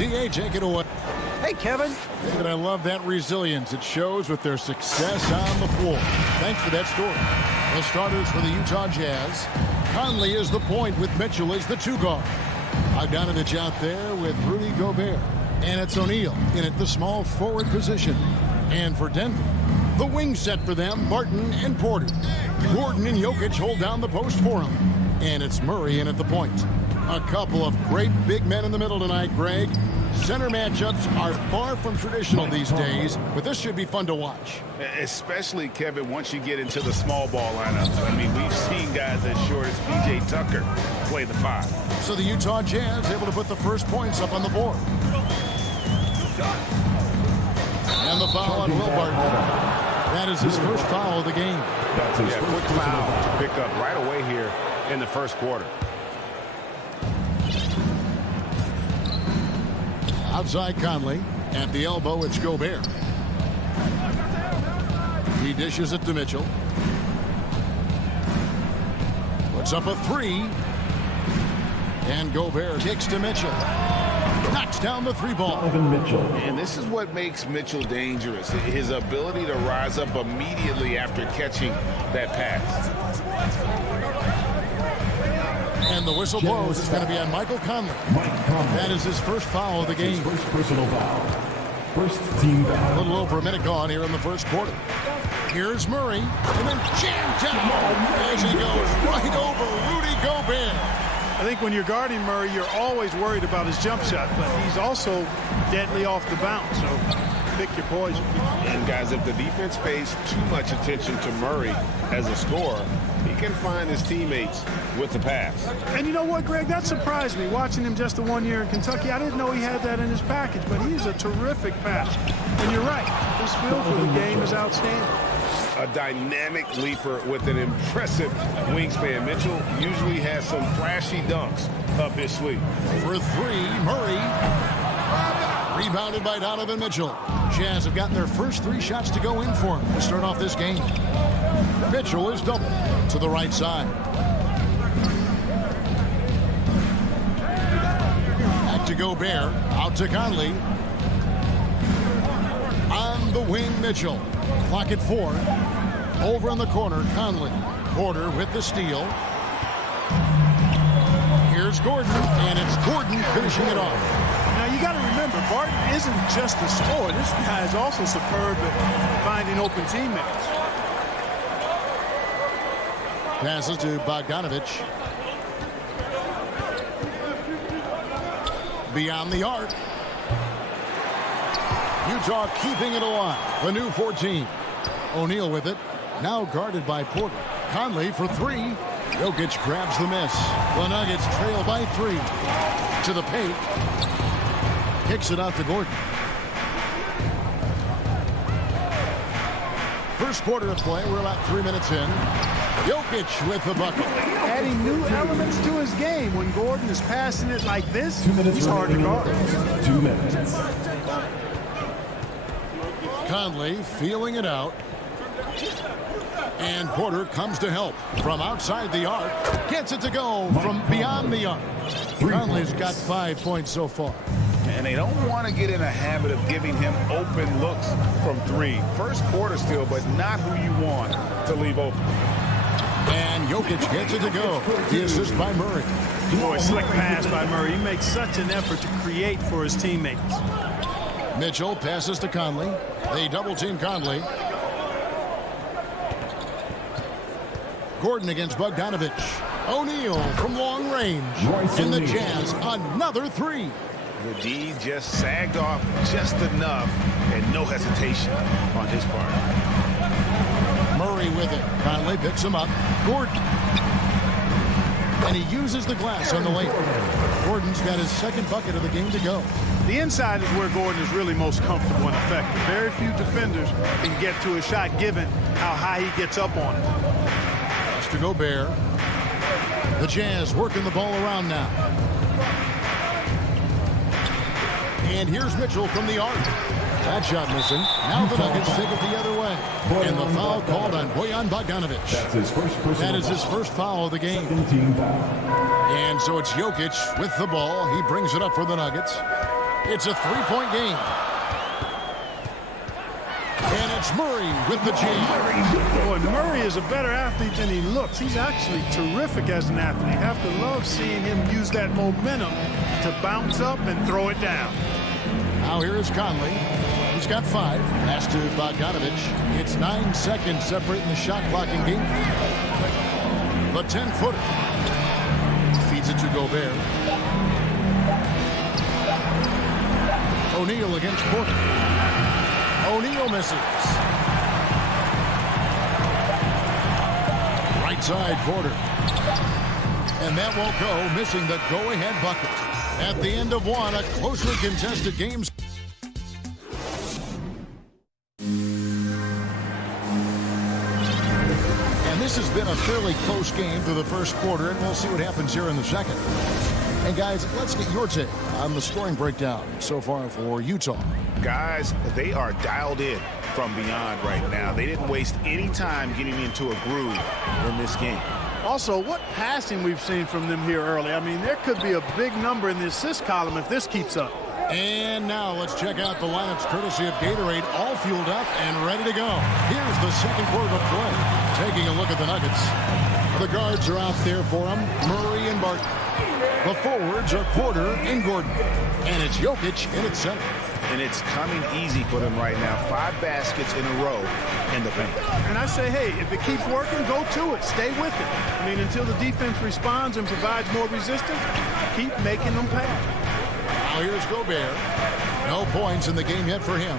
DA, take it away. Hey, Kevin. And I love that resilience. It shows with their success on the floor. Thanks for that story. The starters for the Utah Jazz. Conley is the point with Mitchell as the 2 guard. Bogdanovich out there with Rudy Gobert. And it's O'Neal in at the small forward position. And for Denver, the wing set for them, Barton and Porter. Gordon and Jokic hold down the post for him. And it's Murray in at the point. A couple of great big men in the middle tonight, Greg. Center matchups are far from traditional these days, but this should be fun to watch. Especially, Kevin, once you get into the small ball lineups. I mean, we've seen guys as short as P.J. Tucker play the 5. So the Utah Jazz able to put the first points up on the board. And the foul on Will Barton. That is his first foul of the game. Quick foul to pick up right away here in the first quarter. Outside Conley. At the elbow, it's Gobert. He dishes it to Mitchell. Puts up a 3. And Gobert kicks to Mitchell. Knocks down the 3 ball. And this is what makes Mitchell dangerous. His ability to rise up immediately after catching that pass. And the whistle blows. It's going to be on Michael Conley. That is his first foul of the game. First personal foul. First team foul. A little over a minute gone here in the first quarter. Here's Murray. And then jammed down as he goes right over Rudy Gobert. I think when you're guarding Murray, you're always worried about his jump shot, but he's also deadly off the bounce, so pick your poison. And guys, if the defense pays too much attention to Murray as a scorer, he can find his teammates with the pass. And you know what, Greg? That surprised me. Watching him just the 1 year in Kentucky, I didn't know he had that in his package, but he's a terrific passer. And you're right, his feel for the game is outstanding. A dynamic leaper with an impressive wingspan. Mitchell usually has some flashy dunks up his sleeve. For 3, Murray. Rebounded by Donovan Mitchell. Jazz have gotten their first 3 shots to go in for him to start off this game. Mitchell is double to the right side. Back to Gobert. Out to Conley. On the wing, Mitchell. Clock at 4. Over in the corner, Conley. Porter with the steal. Here's Gordon, and it's Gordon finishing it off. Now, you got to remember, Barton isn't just a scorer. This guy is also superb at finding open teammates. Passes to Bogdanovich. Beyond the arc. Utah keeping it alive. The new 14. O'Neal with it. Now guarded by Porter. Conley for 3. Jokic grabs the miss. The Nuggets trail by 3. To the paint. Kicks it out to Gordon. First quarter of play. We're about 3 minutes in. Jokic with the bucket. Adding new elements to his game. When Gordon is passing it like this, 2 minutes he's hard to guard. 2 minutes. Conley feeling it out. And Porter comes to help from outside the arc. Gets it to go from beyond the arc. Conley's got 5 points so far. And they don't want to get in a habit of giving him open looks from 3. First quarter still, but not who you want to leave open. And Jokic gets it to go. The assist by Murray. Boy, slick pass by Murray. He makes such an effort to create for his teammates. Mitchell passes to Conley. They double team Conley. Gordon against Bogdanovich. O'Neal from long range. And the Jazz another 3. The D just sagged off just enough and no hesitation on his part. Murray with it. Conley picks him up. Gordon. And he uses the glass on the lane. Gordon's got his second bucket of the game to go. The inside is where Gordon is really most comfortable and effective. Very few defenders can get to a shot given how high he gets up on it. To Gobert. The Jazz working the ball around now. And here's Mitchell from the arc. That shot missing. Now the Nuggets take it the other way. And the foul called on Bojan Bogdanovich. That is his first foul of the game. And so it's Jokic with the ball. He brings it up for the Nuggets. It's a three-point game. And it's Murray with the jam. Boy, Murray is a better athlete than he looks. He's actually terrific as an athlete. You have to love seeing him use that momentum to bounce up and throw it down. Now here is Conley. He's got 5. Pass to Bogdanovich. It's 9 seconds separating the shot clock in game. The 10-footer. Feeds it to Gobert. O'Neal against Porter. O'Neal misses. Right side, Porter. And that won't go, missing the go-ahead bucket. At the end of one, a closely contested game. And this has been a fairly close game through the first quarter, and we'll see what happens here in the second. And guys, let's get your take on the scoring breakdown so far for Utah. Guys, they are dialed in from beyond right now. They didn't waste any time getting into a groove in this game. Also, what passing we've seen from them here early. I mean, there could be a big number in the assist column if this keeps up. And now let's check out the lineups courtesy of Gatorade, all fueled up and ready to go. Here's the second quarter of play. Taking a look at the Nuggets. The guards are out there for them, Murray and Barton. The forwards are Porter and Gordon. And it's Jokic in its center. And it's coming easy for them right now. 5 baskets in a row in the paint. And I say, hey, if it keeps working, go to it. Stay with it. I mean, until the defense responds and provides more resistance, keep making them pay. Now here's Gobert. No points in the game yet for him.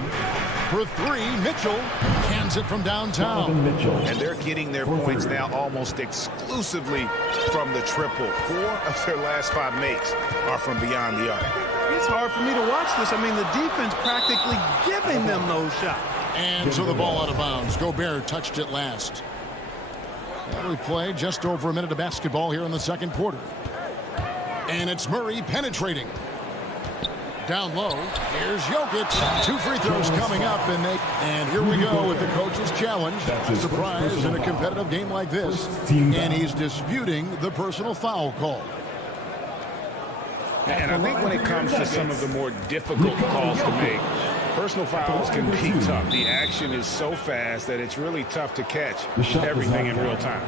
For 3, Mitchell cans it from downtown. And they're getting their points now almost exclusively from the triple. 4 of their last 5 makes are from beyond the arc. It's hard for me to watch this. I mean, the defense practically giving them those shots. And so the ball out of bounds. Gobert touched it last. And we play just over a minute of basketball here in the second quarter. And it's Murray penetrating. Down low, here's Jokic. 2 free throws coming up, and here we go with the coach's challenge. Surprise in a competitive game like this. And he's disputing the personal foul call. And I think when it comes to some of the more difficult calls to make, personal fouls can be tough. The action is so fast that it's really tough to catch everything in real time.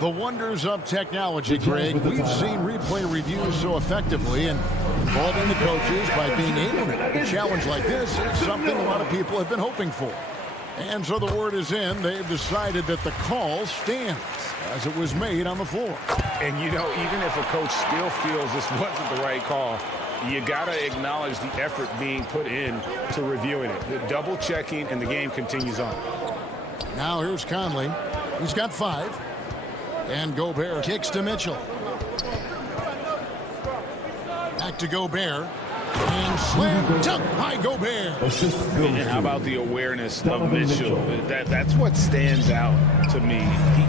The wonders of technology, Greg. We've seen replay reviews so effectively, and involving the coaches by being able to make a challenge like this is something a lot of people have been hoping for. And so the word is in. They've decided that the call stands as it was made on the floor. And, you know, even if a coach still feels this wasn't the right call, you got to acknowledge the effort being put in to reviewing it. The double checking, and the game continues on. Now here's Conley. He's got 5. And Gobert kicks to Mitchell. Back to Gobert. And slam dunk by Gobert. And how about the awareness of Mitchell? That's what stands out to me.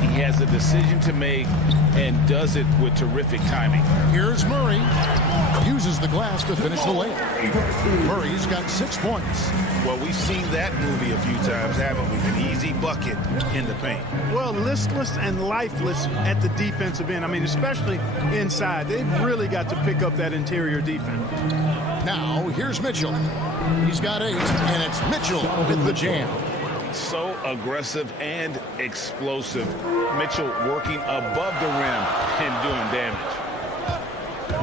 He has a decision to make and does it with terrific timing. Here's Murray. Uses the glass to finish the layup. Murray's got 6 points. Well, we've seen that movie a few times, haven't we? An easy bucket in the paint. Well, listless and lifeless at the defensive end. I mean, especially inside. They've really got to pick up that interior defense. Now, here's Mitchell. He's got 8, and it's Mitchell with the jam. So aggressive and explosive. Mitchell working above the rim and doing damage.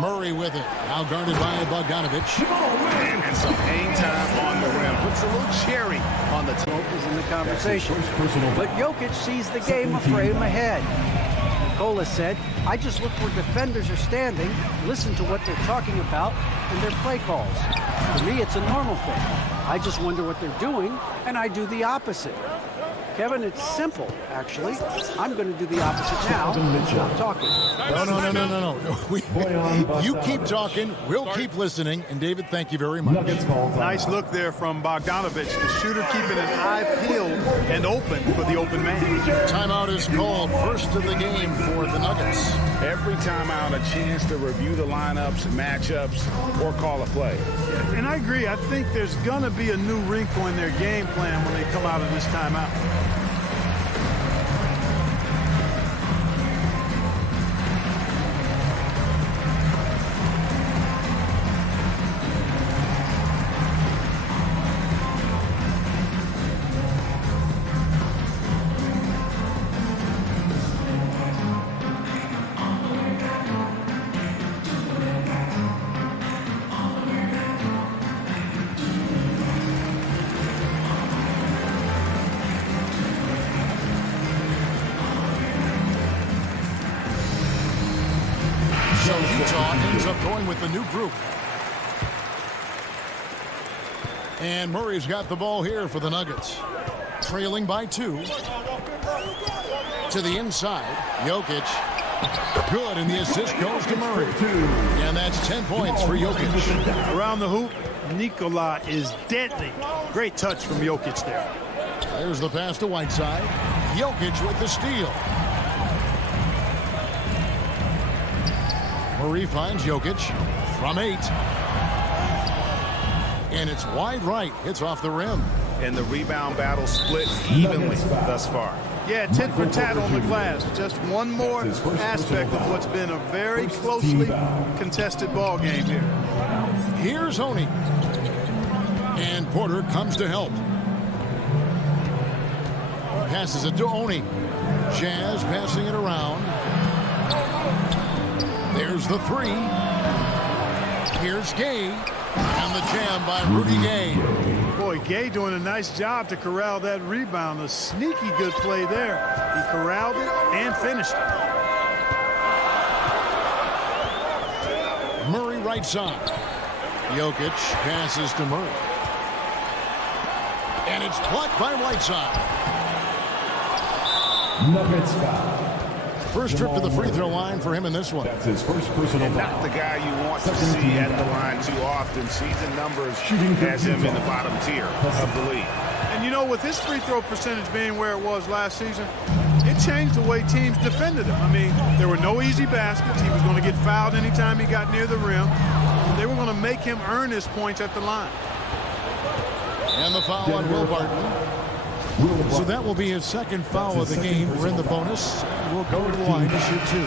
Murray with it. Now guarded by Bogdanovich. And some hang time on the rim. Puts a little cherry on the top. Is in the conversation. But Jokic sees the game a frame ahead. Nikola said, I just look where defenders are standing, listen to what they're talking about, and their play calls. For me, it's a normal thing. I just wonder what they're doing, and I do the opposite. Kevin, it's simple, actually. I'm going to do the opposite now. Stop talking. No. You keep talking. We'll keep listening. And, David, thank you very much. Nice look there from Bogdanovich. The shooter keeping an eye peeled and open for the open man. Timeout is called. First of the game for the Nuggets. Every timeout, a chance to review the lineups, matchups, or call a play. And I agree. I think there's going to be a new wrinkle in their game plan when they come out of this timeout. Utah ends up going with the new group. And Murray's got the ball here for the Nuggets. Trailing by 2. To the inside. Jokic. Good, and the assist goes to Murray. And that's 10 points for Jokic. Around the hoop, Nikola is deadly. Great touch from Jokic there. There's the pass to Whiteside. Jokic with the steal. Murray finds Jokic from 8. And it's wide right. It's off the rim. And the rebound battle split evenly thus far. Yeah, tit for tat on the glass. Just one more aspect of what's been a very closely contested ball game here. Here's Oni. And Porter comes to help. Passes it to Oni. Jazz passing it around. There's the 3. Here's Gay. And the jam by Rudy Gay. Boy, Gay doing a nice job to corral that rebound. A sneaky good play there. He corralled it and finished it. Murray right side. Jokic passes to Murray. And it's blocked by Whiteside. Nuggets foul. First trip to the free throw line for him in this one. That's his first personal And not foul. the guy you want to see at the line too often. Season numbers has him in the bottom tier of the league. And you know, with his free throw percentage being where it was last season, it changed the way teams defended him. I mean, there were no easy baskets. He was going to get fouled anytime he got near the rim. They were going to make him earn his points at the line. And the foul on Will Barton. So that will be his second foul of the game. We're in the bonus. We'll go to the line to shoot 2.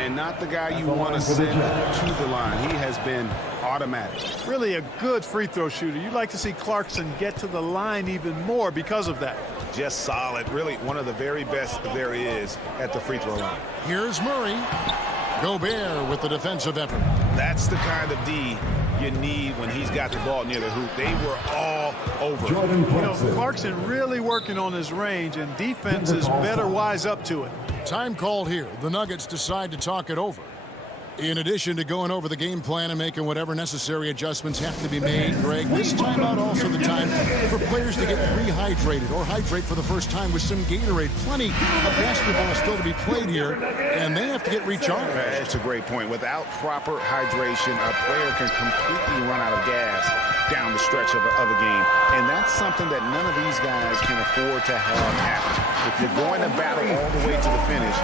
And not the guy you want to send to the line. He has been automatic. Really a good free throw shooter. You'd like to see Clarkson get to the line even more because of that. Just solid. Really one of the very best there is at the free throw line. Here's Murray. Gobert with the defensive effort. That's the kind of D you need when he's got the ball near the hoop. They were all over. You know, Clarkson really working on his range, and defenses better wise up to it. Time called here. The Nuggets decide to talk it over. In addition to going over the game plan and making whatever necessary adjustments have to be made, Greg, this timeout also the time for players to get rehydrated or hydrate for the first time with some Gatorade. Plenty of basketball still to be played here, and they have to get recharged. That's a great point. Without proper hydration, a player can completely run out of gas down the stretch of a game. And that's something that none of these guys can afford to have happen. If you're going to battle all the way to the finish,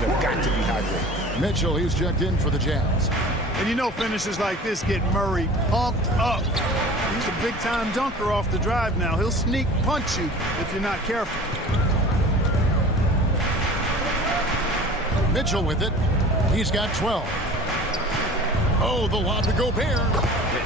you have got to be hydrated. Mitchell, he's checked in for the Jazz. And you know finishes like this get Murray pumped up. He's a big-time dunker off the drive now. He'll sneak punch you if you're not careful. Mitchell with it. He's got 12. Oh, the lob to Gobert.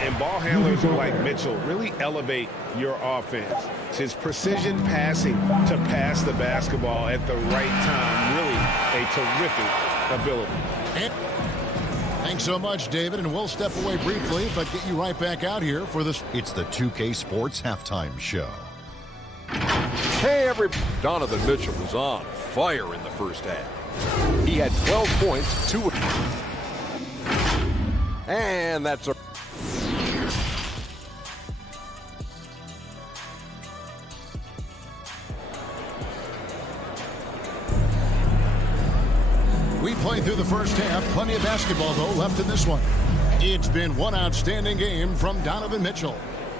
And ball handlers like Mitchell really elevate your offense. It's his precision passing to pass the basketball at the right time. Really a terrific ability. Thanks so much, David, and we'll step away briefly, but get you right back out here for this. It's the 2K Sports Halftime Show. Hey, everybody. Donovan Mitchell was on fire in the first half. He had 12 points, 2. And that's a... We played through the first half. Plenty of basketball, though, left in this one. It's been one outstanding game from Donovan Mitchell.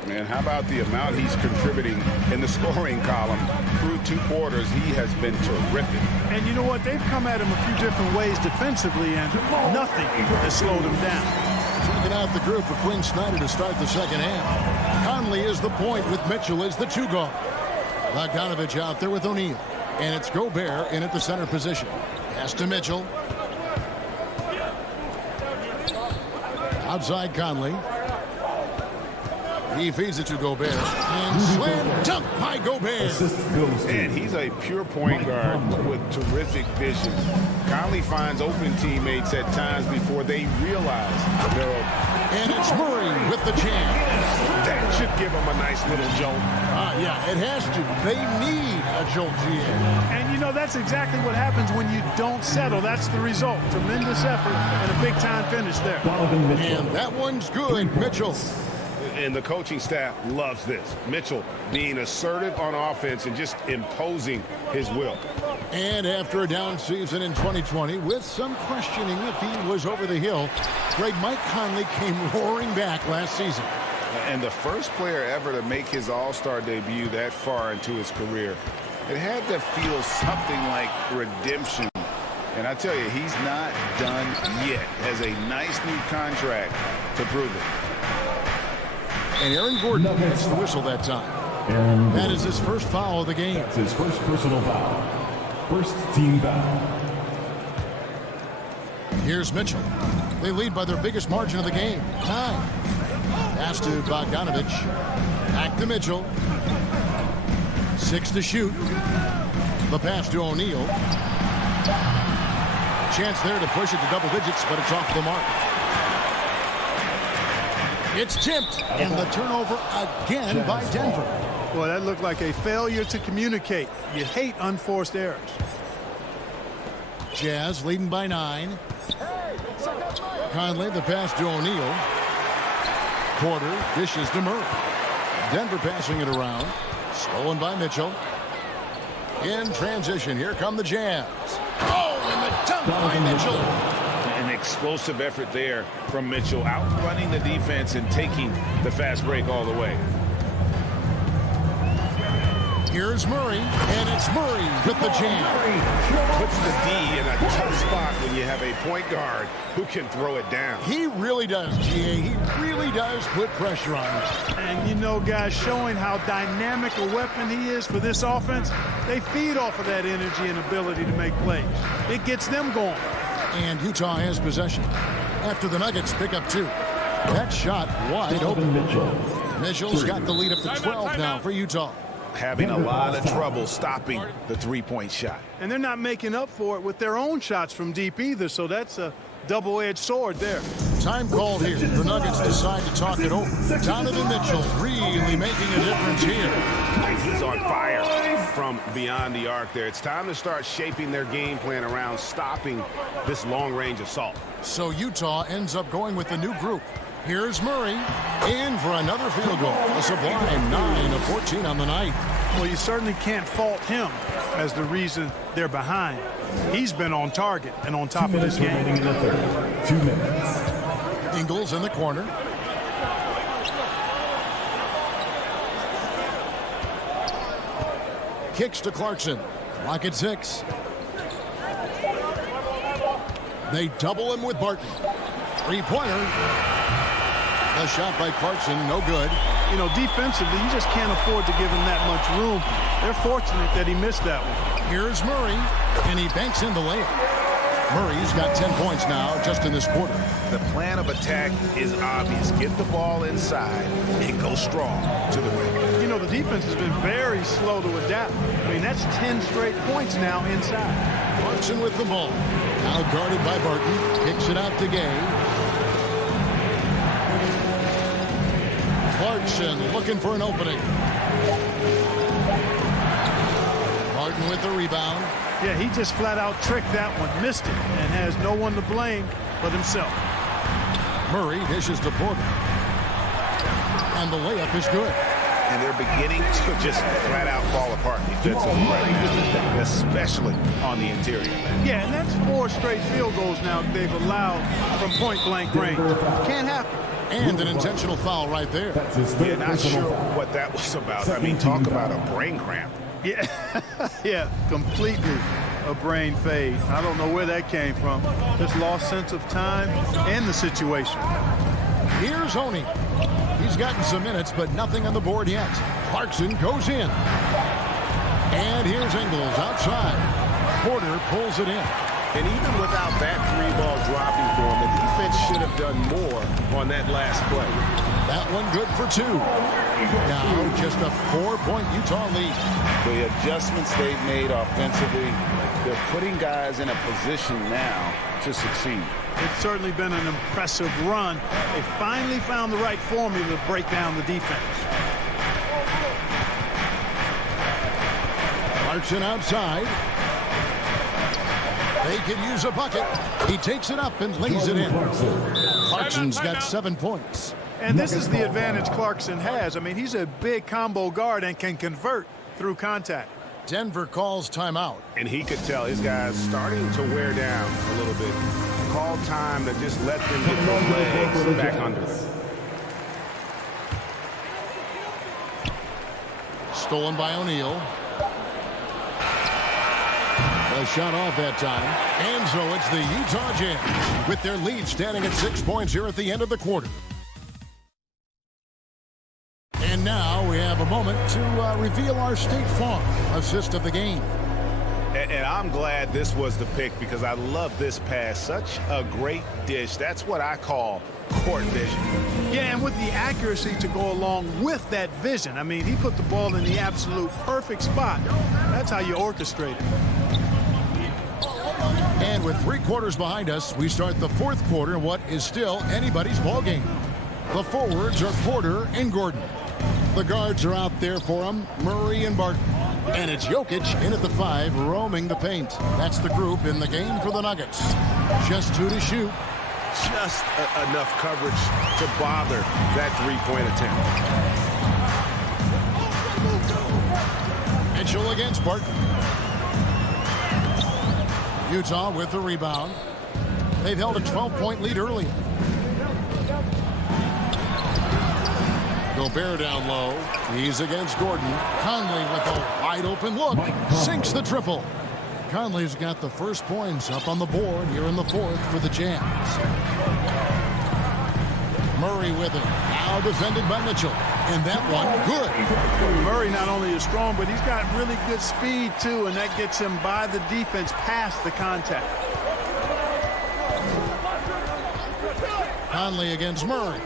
And how about the amount he's contributing in the scoring column? Through 2 quarters, he has been terrific. And you know what? They've come at him a few different ways defensively, and nothing has slowed him down. Checking out the group for Quinn Snyder to start the second half. Conley is the point with Mitchell as the 2 guard. Bogdanovich out there with O'Neal. And it's Gobert in at the center position. Pass to Mitchell. Outside Conley. He feeds it to Gobert. And slam dunk by Gobert. And he's a pure point guard with terrific vision. Conley finds open teammates at times before they realize they're open. And it's Murray with the jam. That should give them a nice little jolt. Yeah, it has to. They need a jolt, GA. And, you know, that's exactly what happens when you don't settle. That's the result. Tremendous effort and a big-time finish there. And that one's good, Mitchell. And the coaching staff loves this. Mitchell being assertive on offense and just imposing his will. And after a down season in 2020, with some questioning if he was over the hill, great Mike Conley came roaring back last season. And the first player ever to make his All-Star debut that far into his career, it had to feel something like redemption. And I tell you, he's not done yet. Has a nice new contract to prove it. And Aaron Gordon gets the whistle that time. That is his first foul of the game. That's his first personal foul. First team foul. Here's Mitchell. They lead by their biggest margin of the game, 9. Pass to Bogdanovich. Back to Mitchell. 6 to shoot. The pass to O'Neal. Chance there to push it to double digits, but it's off the mark. It's tipped, and the turnover again by Denver. Boy, that looked like a failure to communicate. You hate unforced errors. Jazz leading by 9. Conley, the pass to O'Neal. Porter dishes to Murray. Denver passing it around. Stolen by Mitchell. In transition, here come the Jazz. Oh, and the dunk by Mitchell. An explosive effort there from Mitchell, outrunning the defense and taking the fast break all the way. Here's Murray, and it's Murray with the jam. Puts the D in a tough spot when you have a point guard who can throw it down. He really does, GA. He really does put pressure on him. And, you know, guys, showing how dynamic a weapon he is for this offense, they feed off of that energy and ability to make plays. It gets them going. And Utah has possession after the Nuggets pick up 2. That shot wide open. Mitchell's got the lead up to 12 now for Utah. Having a lot of trouble stopping the three-point shot. And they're not making up for it with their own shots from deep either, so that's a double-edged sword there. Time called here. The Nuggets decide to talk it over. Donovan Mitchell really making a difference here. He's on fire from beyond the arc there. It's time to start shaping their game plan around stopping this long-range assault. So Utah ends up going with the new group. Here's Murray in for another field goal. A sublime 9 of 14 on the night. Well, you certainly can't fault him as the reason they're behind. He's been on target and on top of this game. 2 minutes remaining in the third. 2 minutes. Ingles in the corner. Kicks to Clarkson. Clock at 6. They double him with Barton. Three-pointer. A shot by Clarkson, no good. You know, defensively, you just can't afford to give him that much room. They're fortunate that he missed that one. Here's Murray, and he banks in the layup. Murray's got 10 points now just in this quarter. The plan of attack is obvious. Get the ball inside and go strong to the rim. You know, the defense has been very slow to adapt. I mean, that's 10 straight points now inside. Clarkson with the ball. Now guarded by Barton. Kicks it out to Gay. Clarkson looking for an opening. Barton with the rebound. Yeah, he just flat out tricked that one, missed it, and has no one to blame but himself. Murray dishes to Porter. And the layup is good. And they're beginning to just flat out fall apart defensively right now, especially on the interior. Yeah, and that's 4 straight field goals now they've allowed from point-blank range. Can't happen. And an intentional foul right there. Yeah, not sure what that was about. I mean, talk about a brain cramp. Yeah, yeah, completely a brain fade. I don't know where that came from. Just lost sense of time and the situation. Here's Oney. He's gotten some minutes, but nothing on the board yet. Clarkson goes in. And here's Ingles outside. Porter pulls it in. And even without that 3-ball dropping for him, the defense should have done more on that last play. That one good for 2. Now just a 4-point Utah lead. The adjustments they've made offensively, they're putting guys in a position now to succeed. It's certainly been an impressive run. They finally found the right formula to break down the defense. Clarkson outside. They could use a bucket. He takes it up and lays it in. Clarkson's got 7 points. And this is the advantage Clarkson has. I mean, he's a big combo guard and can convert through contact. Denver calls timeout. And he could tell his guys starting to wear down a little bit. Call time to just let them get their legs back under them. Stolen by O'Neal. A shot off that time. And so it's the Utah Jazz with their lead standing at 6 points here at the end of the quarter. And now we have a moment to reveal our State Farm assist of the game. And I'm glad this was the pick because I love this pass. Such a great dish. That's what I call court vision. Yeah, and with the accuracy to go along with that vision. I mean, he put the ball in the absolute perfect spot. That's how you orchestrate it. And with 3 quarters behind us, we start the 4th quarter in what is still anybody's ball game. The forwards are Porter and Gordon. The guards are out there for them, Murray and Barton. And it's Jokic in at the 5, roaming the paint. That's the group in the game for the Nuggets. Just 2 to shoot. Just enough coverage to bother that 3-point attempt. Mitchell against Barton. Utah with the rebound. They've held a 12-point lead earlier. Gobert down low. He's against Gordon. Conley with a wide-open look. Sinks the triple. Conley's got the first points up on the board here in the 4th for the Jazz. Murray with it. Now defended by Mitchell. And that one, good. Murray not only is strong, but he's got really good speed, too, and that gets him by the defense past the contact. Conley against Murray.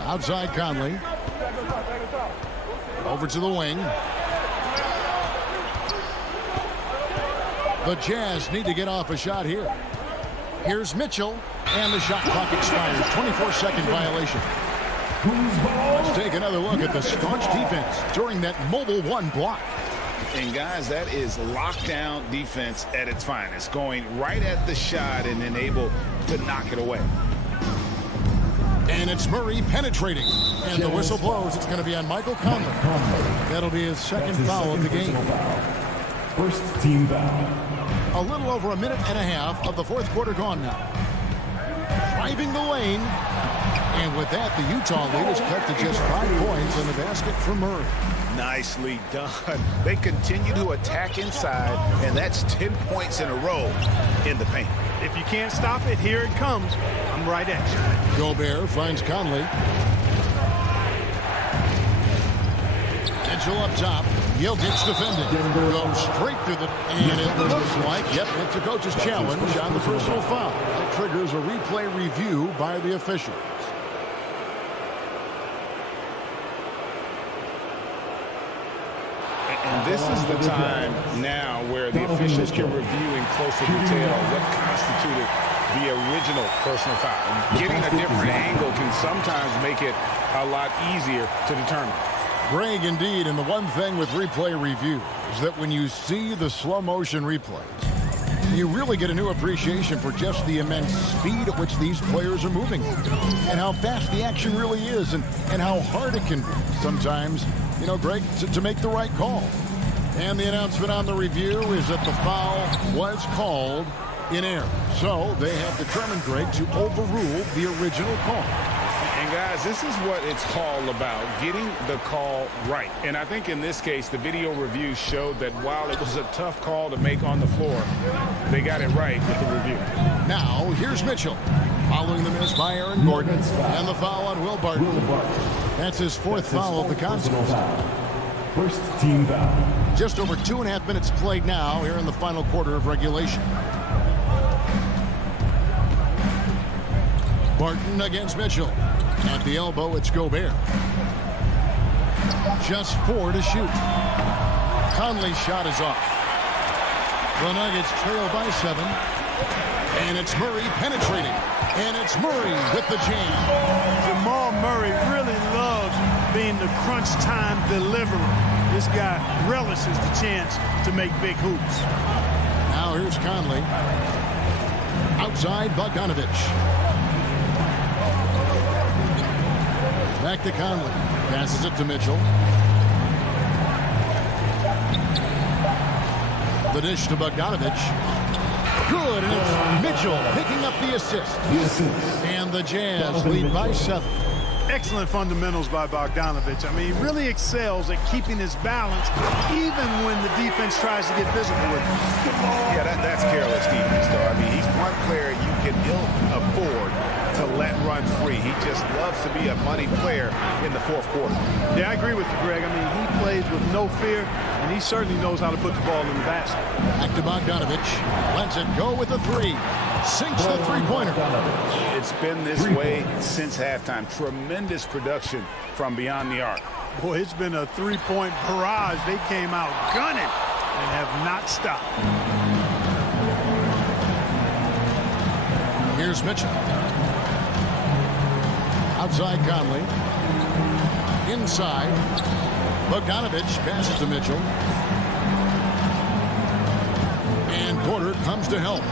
Outside Conley. Over to the wing. The Jazz need to get off a shot here. Here's Mitchell, and the shot clock expires. 24-second violation. Let's take another look at the staunch defense during that mobile 1 block. And guys, that is lockdown defense at its finest. Going right at the shot and then able to knock it away. And it's Murray penetrating. And the whistle blows. It's going to be on Michael Conley. That'll be his second foul of the game. First team foul. A little over a minute and a half of the 4th quarter gone now. Driving the lane. And with that, the Utah lead is cut to just 5 points in the basket for Murray. Nicely done. They continue to attack inside, and that's 10 points in a row in the paint. If you can't stop it, here it comes. I'm right at you. Gobert finds Conley. Mitchell up top. Jokic defending. Goes straight through the... And it looks like, yep, it's a coach's challenge on the personal foul. That triggers a replay review by the officials. And this is the time now where the officials can review in closer detail what constituted the original personal foul. Getting a different angle can sometimes make it a lot easier to determine. Greg, indeed, and the one thing with replay review is that when you see the slow motion replay, you really get a new appreciation for just the immense speed at which these players are moving and how fast the action really is and how hard it can be sometimes, you know, Greg, to make the right call. And the announcement on the review is that the foul was called in error. So they have determined, Greg, to overrule the original call. And guys, this is what it's all about, getting the call right. And I think in this case, the video review showed that while it was a tough call to make on the floor, they got it right with the review. Now, here's Mitchell, following the miss by Aaron Gordon, and the foul on Will Barton. That's his 4th foul of the contest. First team foul. Just over 2.5 minutes played now here in the final quarter of regulation. Barton against Mitchell. At the elbow, it's Gobert. Just 4 to shoot. Conley's shot is off. The Nuggets trail by 7. And it's Murray penetrating. And it's Murray with the jam. Jamal Murray really loves being the crunch time deliverer. This guy relishes the chance to make big hoops. Now here's Conley. Outside Bogdanovich. Back to Conley. Passes it to Mitchell. The dish to Bogdanovich. Good, and it's Mitchell picking up the assist. And the Jazz lead by 7. Excellent fundamentals by Bogdanovich. I mean, he really excels at keeping his balance even when the defense tries to get physical with him. Yeah, that's careless defense, though. I mean, he's one player you can ill afford to let run free. He just loves to be a money player in the fourth quarter. Yeah, I agree with you, Greg. I mean, he plays with no fear, and he certainly knows how to put the ball in the basket. Back to Bogdanovich. Lets it go with the 3. Sinks the three-pointer. It's been this way since halftime. Tremendous production from beyond the arc. Boy, it's been a three-point barrage. They came out gunning and have not stopped. Here's Mitchell. Outside Conley. Inside. Bogdanovich passes to Mitchell. And Porter comes to help.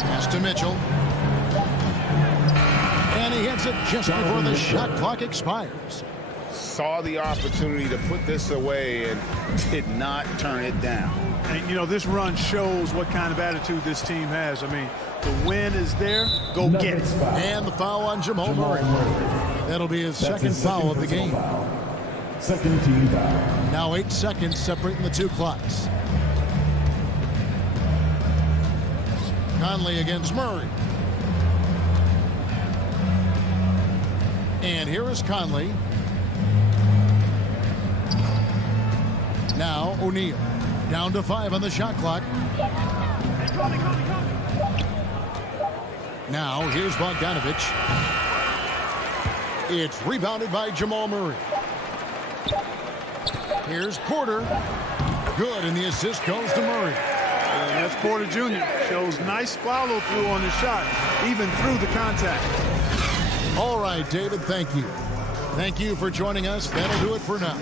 Pass to Mitchell. And he hits it just before the shot clock expires. Saw the opportunity to put this away and did not turn it down. And, you know, this run shows what kind of attitude this team has. I mean, the win is there. Go get it. And the foul on Jamal Murray. That'll be his second foul of the game. Second team foul. Now 8 seconds separating the two clocks. Conley against Murray. And here is Conley. Now O'Neal. Down to 5 on the shot clock. Now here's Bogdanovich. It's rebounded by Jamal Murray. Here's Porter. Good, and the assist goes to Murray. And that's Porter Jr. Shows nice follow-through on the shot, even through the contact. All right, David, thank you. Thank you for joining us. That'll do it for now.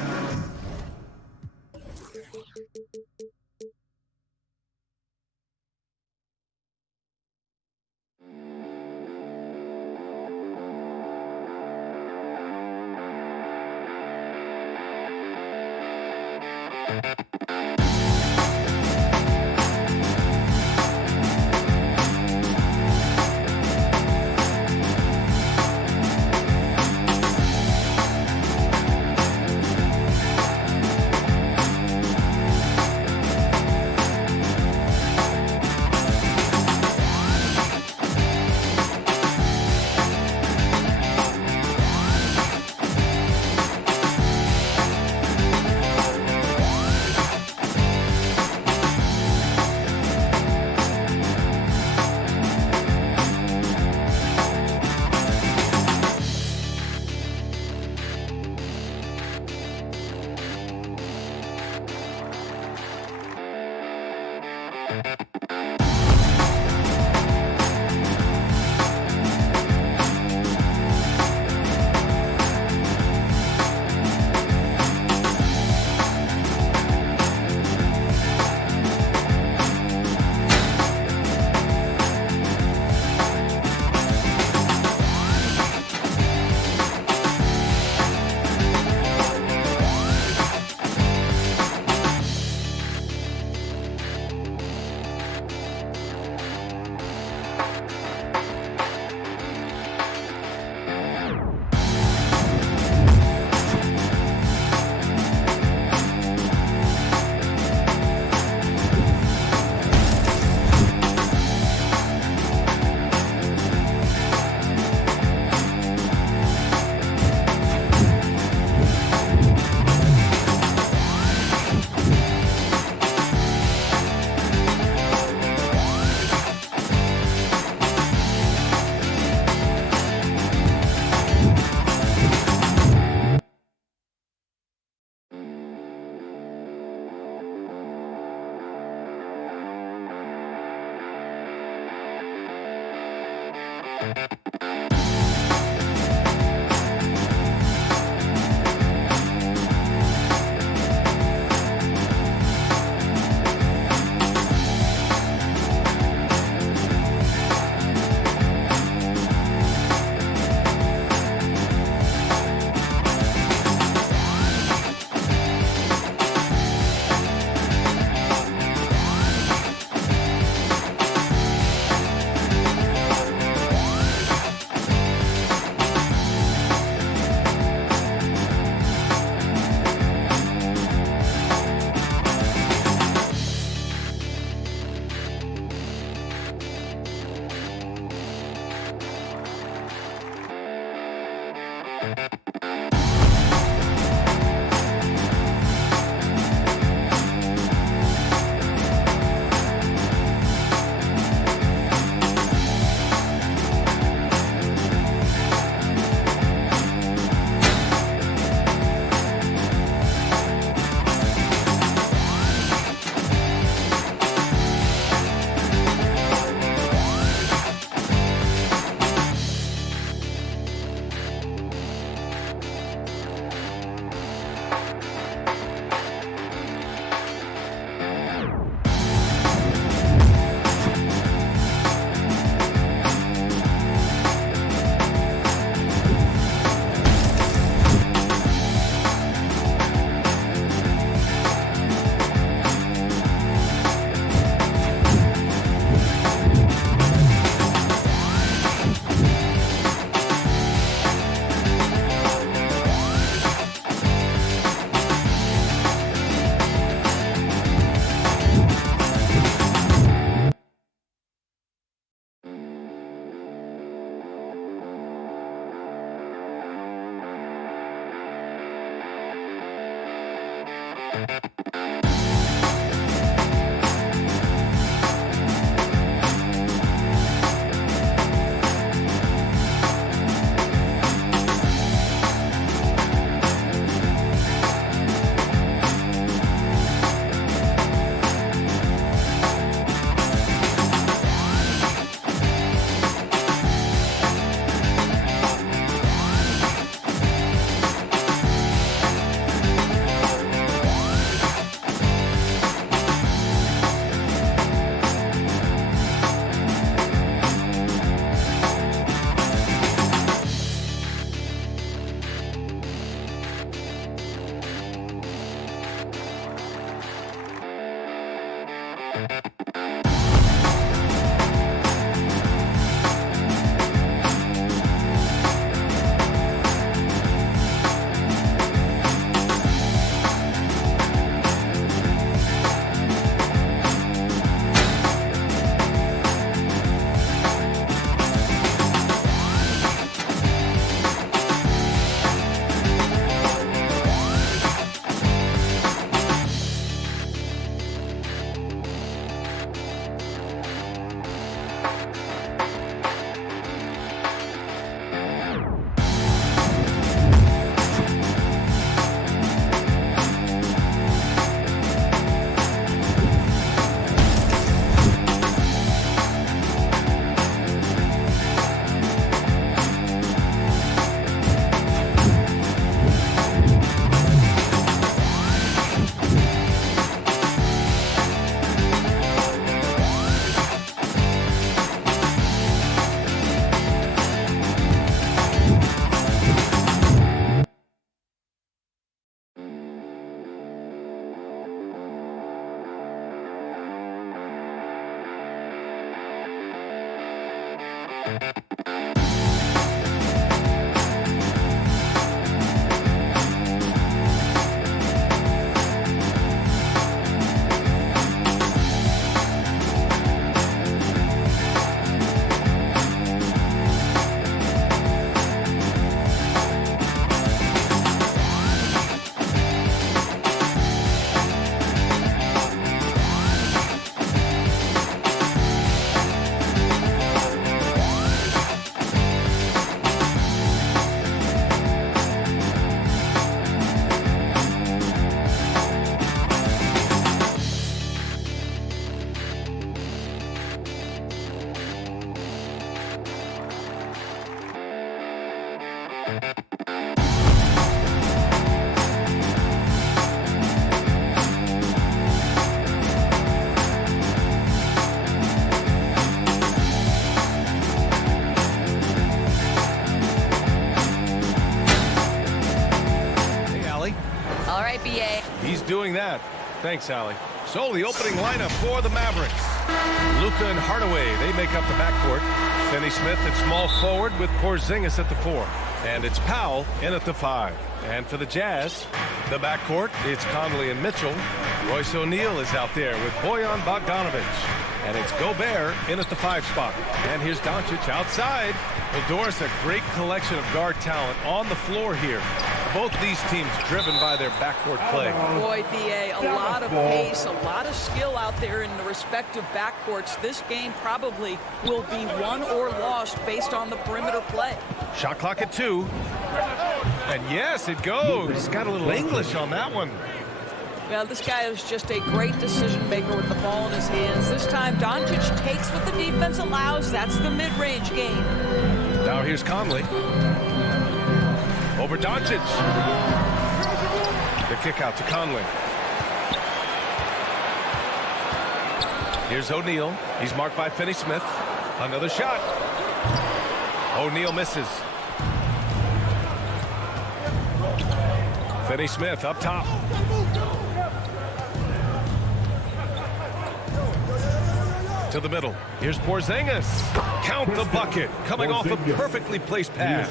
All right, B.A. He's doing that. Thanks, Allie. So the opening lineup for the Mavericks. Luka and Hardaway, they make up the backcourt. Finney Smith at small forward with Porzingis at the 4. And it's Powell in at the 5. And for the Jazz, the backcourt, it's Conley and Mitchell. Royce O'Neal is out there with Bojan Bogdanovic. And it's Gobert in at the 5 spot. And here's Doncic outside. Well, Doris, a great collection of guard talent on the floor here. Both these teams driven by their backcourt play. Boy, B.A., a lot of pace, a lot of skill out there in the respective backcourts. This game probably will be won or lost based on the perimeter play. Shot clock at 2. And yes, it goes. Got a little English on that one. Well, this guy is just a great decision maker with the ball in his hands. This time, Doncic takes what the defense allows. That's the mid-range game. Now here's Conley. Over Doncic. The kick out to Conley. Here's O'Neal. He's marked by Finney Smith. Another shot. O'Neal misses. Finney Smith up top. To the middle. Here's Porzingis. Count the bucket. Coming off a perfectly placed pass.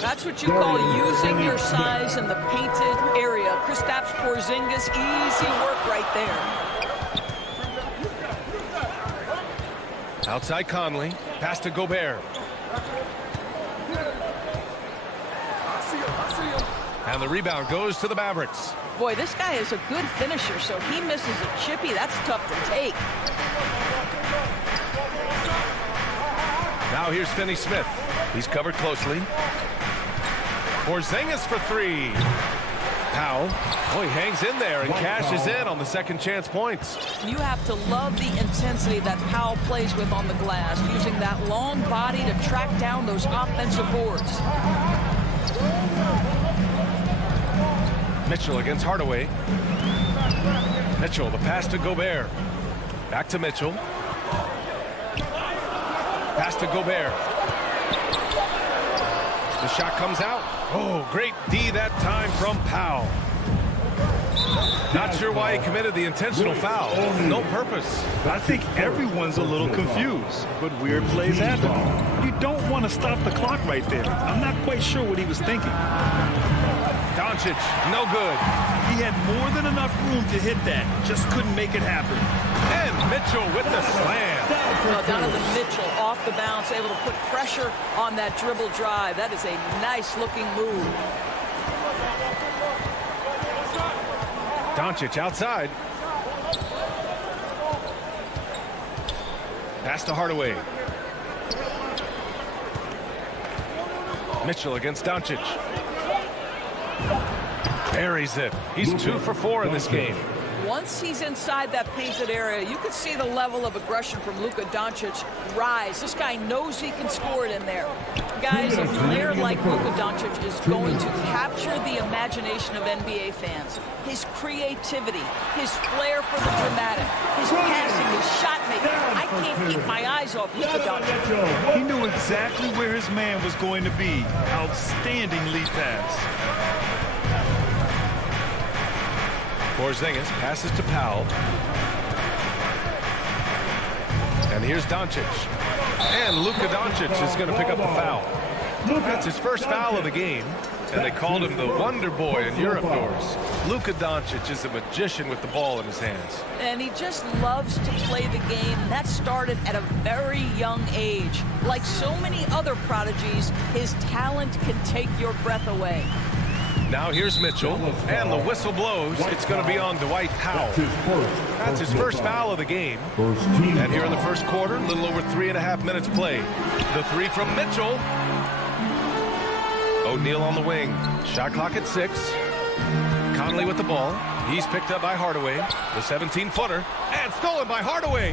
That's what you call using your size in the painted area. Kristaps Porzingis, easy work right there. Outside Conley. Pass to Gobert. And the rebound goes to the Mavericks. Boy, this guy is a good finisher, so he misses a chippy. That's tough to take. Now here's Finney Smith. He's covered closely. Porzingis for 3. Powell. Oh, he hangs in there and cashes in on the second chance points. You have to love the intensity that Powell plays with on the glass, using that long body to track down those offensive boards. Mitchell against Hardaway. Mitchell, the pass to Gobert. Back to Mitchell. Pass to Gobert. The shot comes out. Oh, great D that time from Powell. Not sure why he committed the intentional foul. No purpose. I think everyone's a little confused, but weird plays happen. You don't want to stop the clock right there. I'm not quite sure what he was thinking. Doncic, no good. He had more than enough room to hit that. Just couldn't make it happen. And Mitchell with the slam. Well, Donovan Mitchell off the bounce, able to put pressure on that dribble drive. That is a nice-looking move. Doncic outside. Pass to Hardaway. Mitchell against Doncic. Buries it. He's 2 for 4 in this game. Once he's inside that painted area, you can see the level of aggression from Luka Doncic rise. This guy knows he can score it in there. Guys, a player like Luka Doncic is going to capture the imagination of NBA fans. His creativity, his flair for the dramatic, his passing, his shot making. I can't keep my eyes off Luka Doncic. He knew exactly where his man was going to be. Outstanding lead pass. Porzingis passes to Powell. And here's Doncic. And Luka Doncic is going to pick up a foul. That's his first foul of the game. And they called him the Wonder Boy in Europe, Doris. Luka Doncic is a magician with the ball in his hands. And he just loves to play the game. That started at a very young age. Like so many other prodigies, his talent can take your breath away. Now here's Mitchell, and the whistle blows. It's going to be on Dwight Powell. That's his first foul of the game. And here in the first quarter, a little over 3.5 minutes played. The 3 from Mitchell. O'Neal on the wing. Shot clock at 6. Conley with the ball. He's picked up by Hardaway. The 17-footer. And stolen by Hardaway.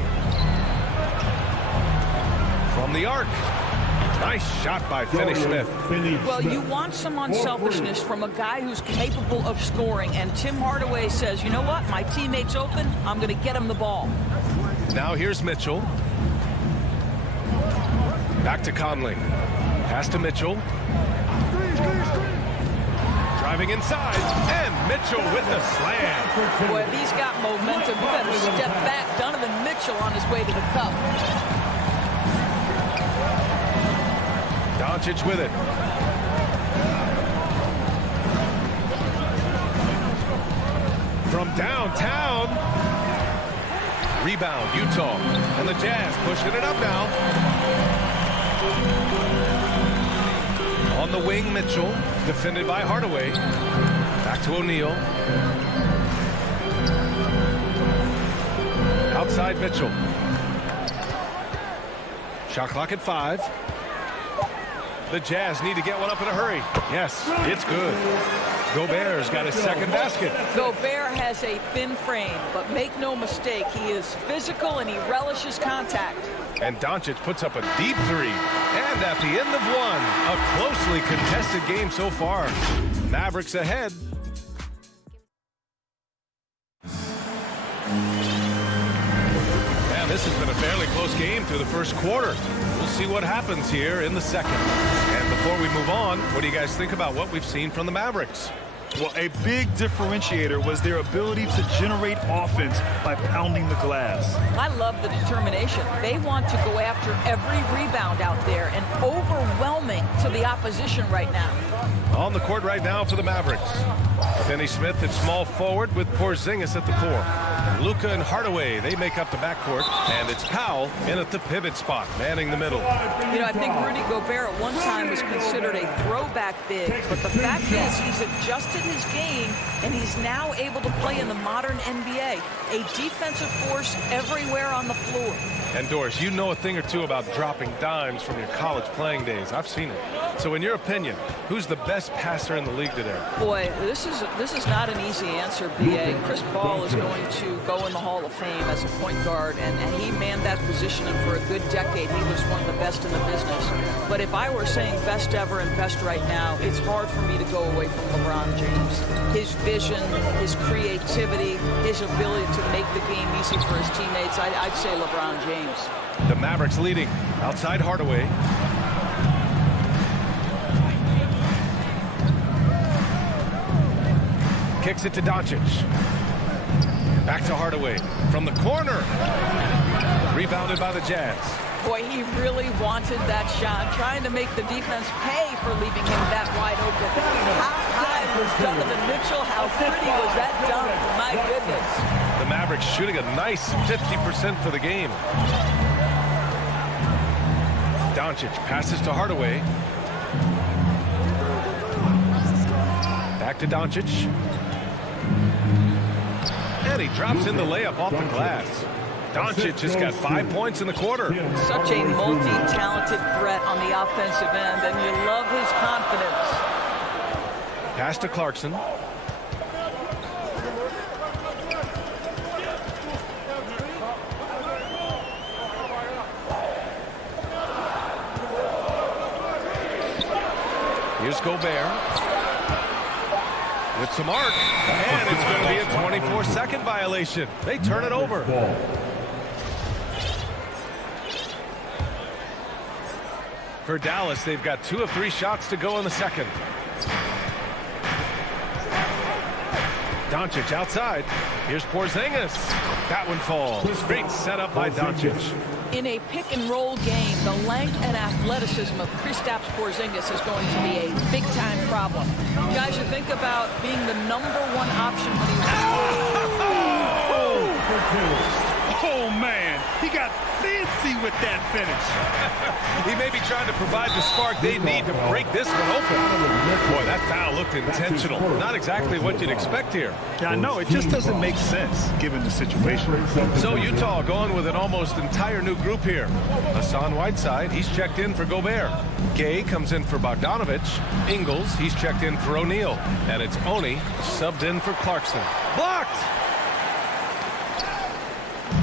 From the arc. Nice shot by Finney Smith. Well, you want some unselfishness from a guy who's capable of scoring, and Tim Hardaway says, you know what, my teammate's open, I'm going to get him the ball. Now here's Mitchell. Back to Conley. Pass to Mitchell. Driving inside, and Mitchell with the slam. Boy, if he's got momentum, you better step back. Donovan Mitchell on his way to the cup. Doncic with it. From downtown. Rebound, Utah. And the Jazz pushing it up now. On the wing, Mitchell. Defended by Hardaway. Back to O'Neal. Outside Mitchell. Shot clock at 5. The Jazz need to get one up in a hurry. Yes, it's good. Gobert's got his second basket. Gobert has a thin frame, but make no mistake, he is physical and he relishes contact. And Doncic puts up a deep 3. And at the end of one, a closely contested game so far. Mavericks ahead. And this has been a fairly close game through the first quarter. We'll see what happens here in the second. And before we move on, what do you guys think about what we've seen from the Mavericks? Well, a big differentiator was their ability to generate offense by pounding the glass. I love the determination. They want to go after every rebound out there and overwhelming to the opposition right now. On the court right now for the Mavericks. Finney Smith at small forward with Porzingis at the 4. Luka and Hardaway, they make up the backcourt. And it's Powell in at the pivot spot, manning the middle. You know, I think Rudy Gobert at one time was considered a throwback big. But the fact is he's adjusted his game, and he's now able to play in the modern NBA. A defensive force everywhere on the floor. And Doris, you know a thing or two about dropping dimes from your college playing days. I've seen it. So in your opinion, who's the best passer in the league today? Boy, this is not an easy answer, B.A. Chris Paul is going to go in the Hall of Fame as a point guard, and he manned that position, and for a good decade, he was one of the best in the business. But if I were saying best ever and best right now, it's hard for me to go away from LeBron James. His vision, his creativity, his ability to make the game easy for his teammates, I'd say LeBron James. The Mavericks leading outside Hardaway. Kicks it to Doncic. Back to Hardaway from the corner. Rebounded by the Jazz. Boy, he really wanted that shot, trying to make the defense pay for leaving him that wide open. How high was Donovan Mitchell? How pretty was that dunk? My goodness. The Mavericks shooting a nice 50% for the game. Doncic passes to Hardaway. Back to Doncic. And he drops in the layup off the glass. Doncic has got 5 points in the quarter. Such a multi-talented threat on the offensive end, and you love his confidence. Pass to Clarkson. Here's Gobert. With some arc, and it's going to be a 24-second violation. They turn it over. For Dallas, they've got 2 of 3 shots to go in the second. Doncic outside. Here's Porzingis. That one falls. Great setup by Doncic. In a pick-and-roll game, the length and athleticism of Kristaps Porzingis is going to be a big-time problem. Guys, you think about being the #1 option when he Oh, man. He got fancy with that finish. He may be trying to provide the spark they need to break this one open. Boy, that foul looked intentional. Not exactly what you'd expect here. Yeah, I know. It just doesn't make sense given the situation. So Utah going with an almost entire new group here. Hassan Whiteside, he's checked in for Gobert. Gay comes in for Bogdanovich. Ingles, he's checked in for O'Neal. And it's Oni subbed in for Clarkson. Blocked!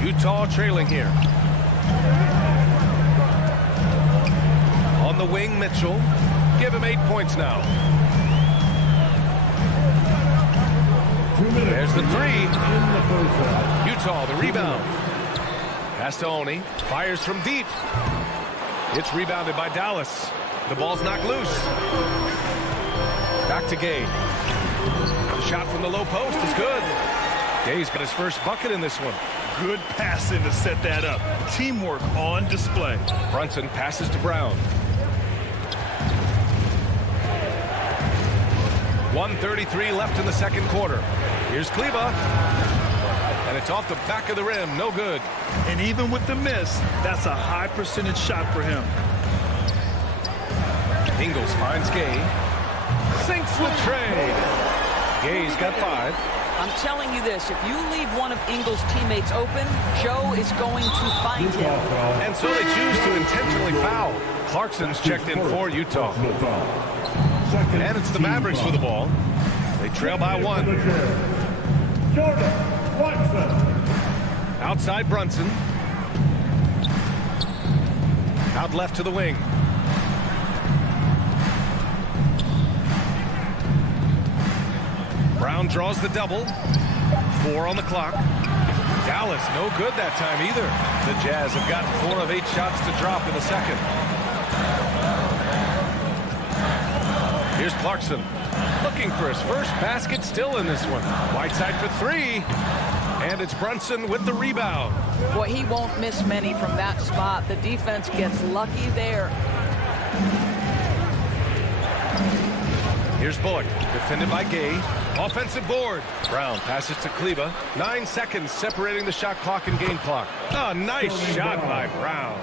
Utah trailing here. On the the wing, Mitchell. Give him 8 points now. There's the three. Utah, the rebound. Pass to Oni. Fires from deep. It's rebounded by Dallas. The ball's knocked loose. Back to Gay. The shot from the low post is good. Gay's got his first bucket in this one. Good passing to set that up. Teamwork on display. Brunson passes to Brown. 1:33 left in the second quarter. Here's Kleba. And it's off the back of the rim. No good. And even with the miss, that's a high percentage shot for him. Ingles finds Gay. Sinks with trade. Gay's got 5. I'm telling you this, if you leave one of Ingles' teammates open, Joe is going to find him. And so they choose to intentionally foul. Clarkson's checked in for Utah. And it's the Mavericks with the ball. They trail by 1. Outside Brunson. Out left to the wing. Brown draws the double. 4 on the clock. Dallas no good that time either. The Jazz have gotten 4 of 8 shots to drop in the second. Here's Clarkson looking for his first basket, still in this one. Whiteside for 3. And it's Brunson with the rebound. Boy, he won't miss many from that spot. The defense gets lucky there. Here's Bullock, defended by Gay. Offensive board. Brown passes to Kleba. 9 seconds separating the shot clock and game clock. Oh, nice shot by Brown.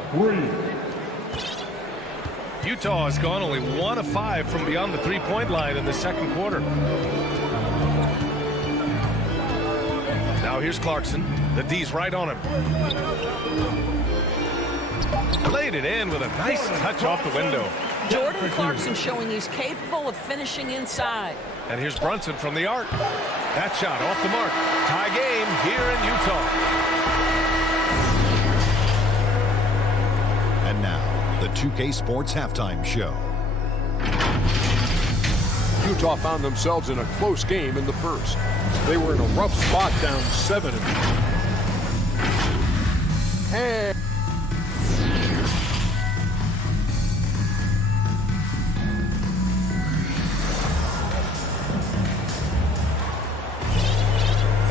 Utah has gone only 1 of 5 from beyond the 3-point line in the second quarter. Now here's Clarkson. The D's right on him. Laid it in with a nice touch off the window. Jordan Clarkson showing he's capable of finishing inside. And here's Brunson from the arc. That shot off the mark. Tie game here in Utah. And now, the 2K Sports Halftime Show. Utah found themselves in a close game in the first. They were in a rough spot, down 7.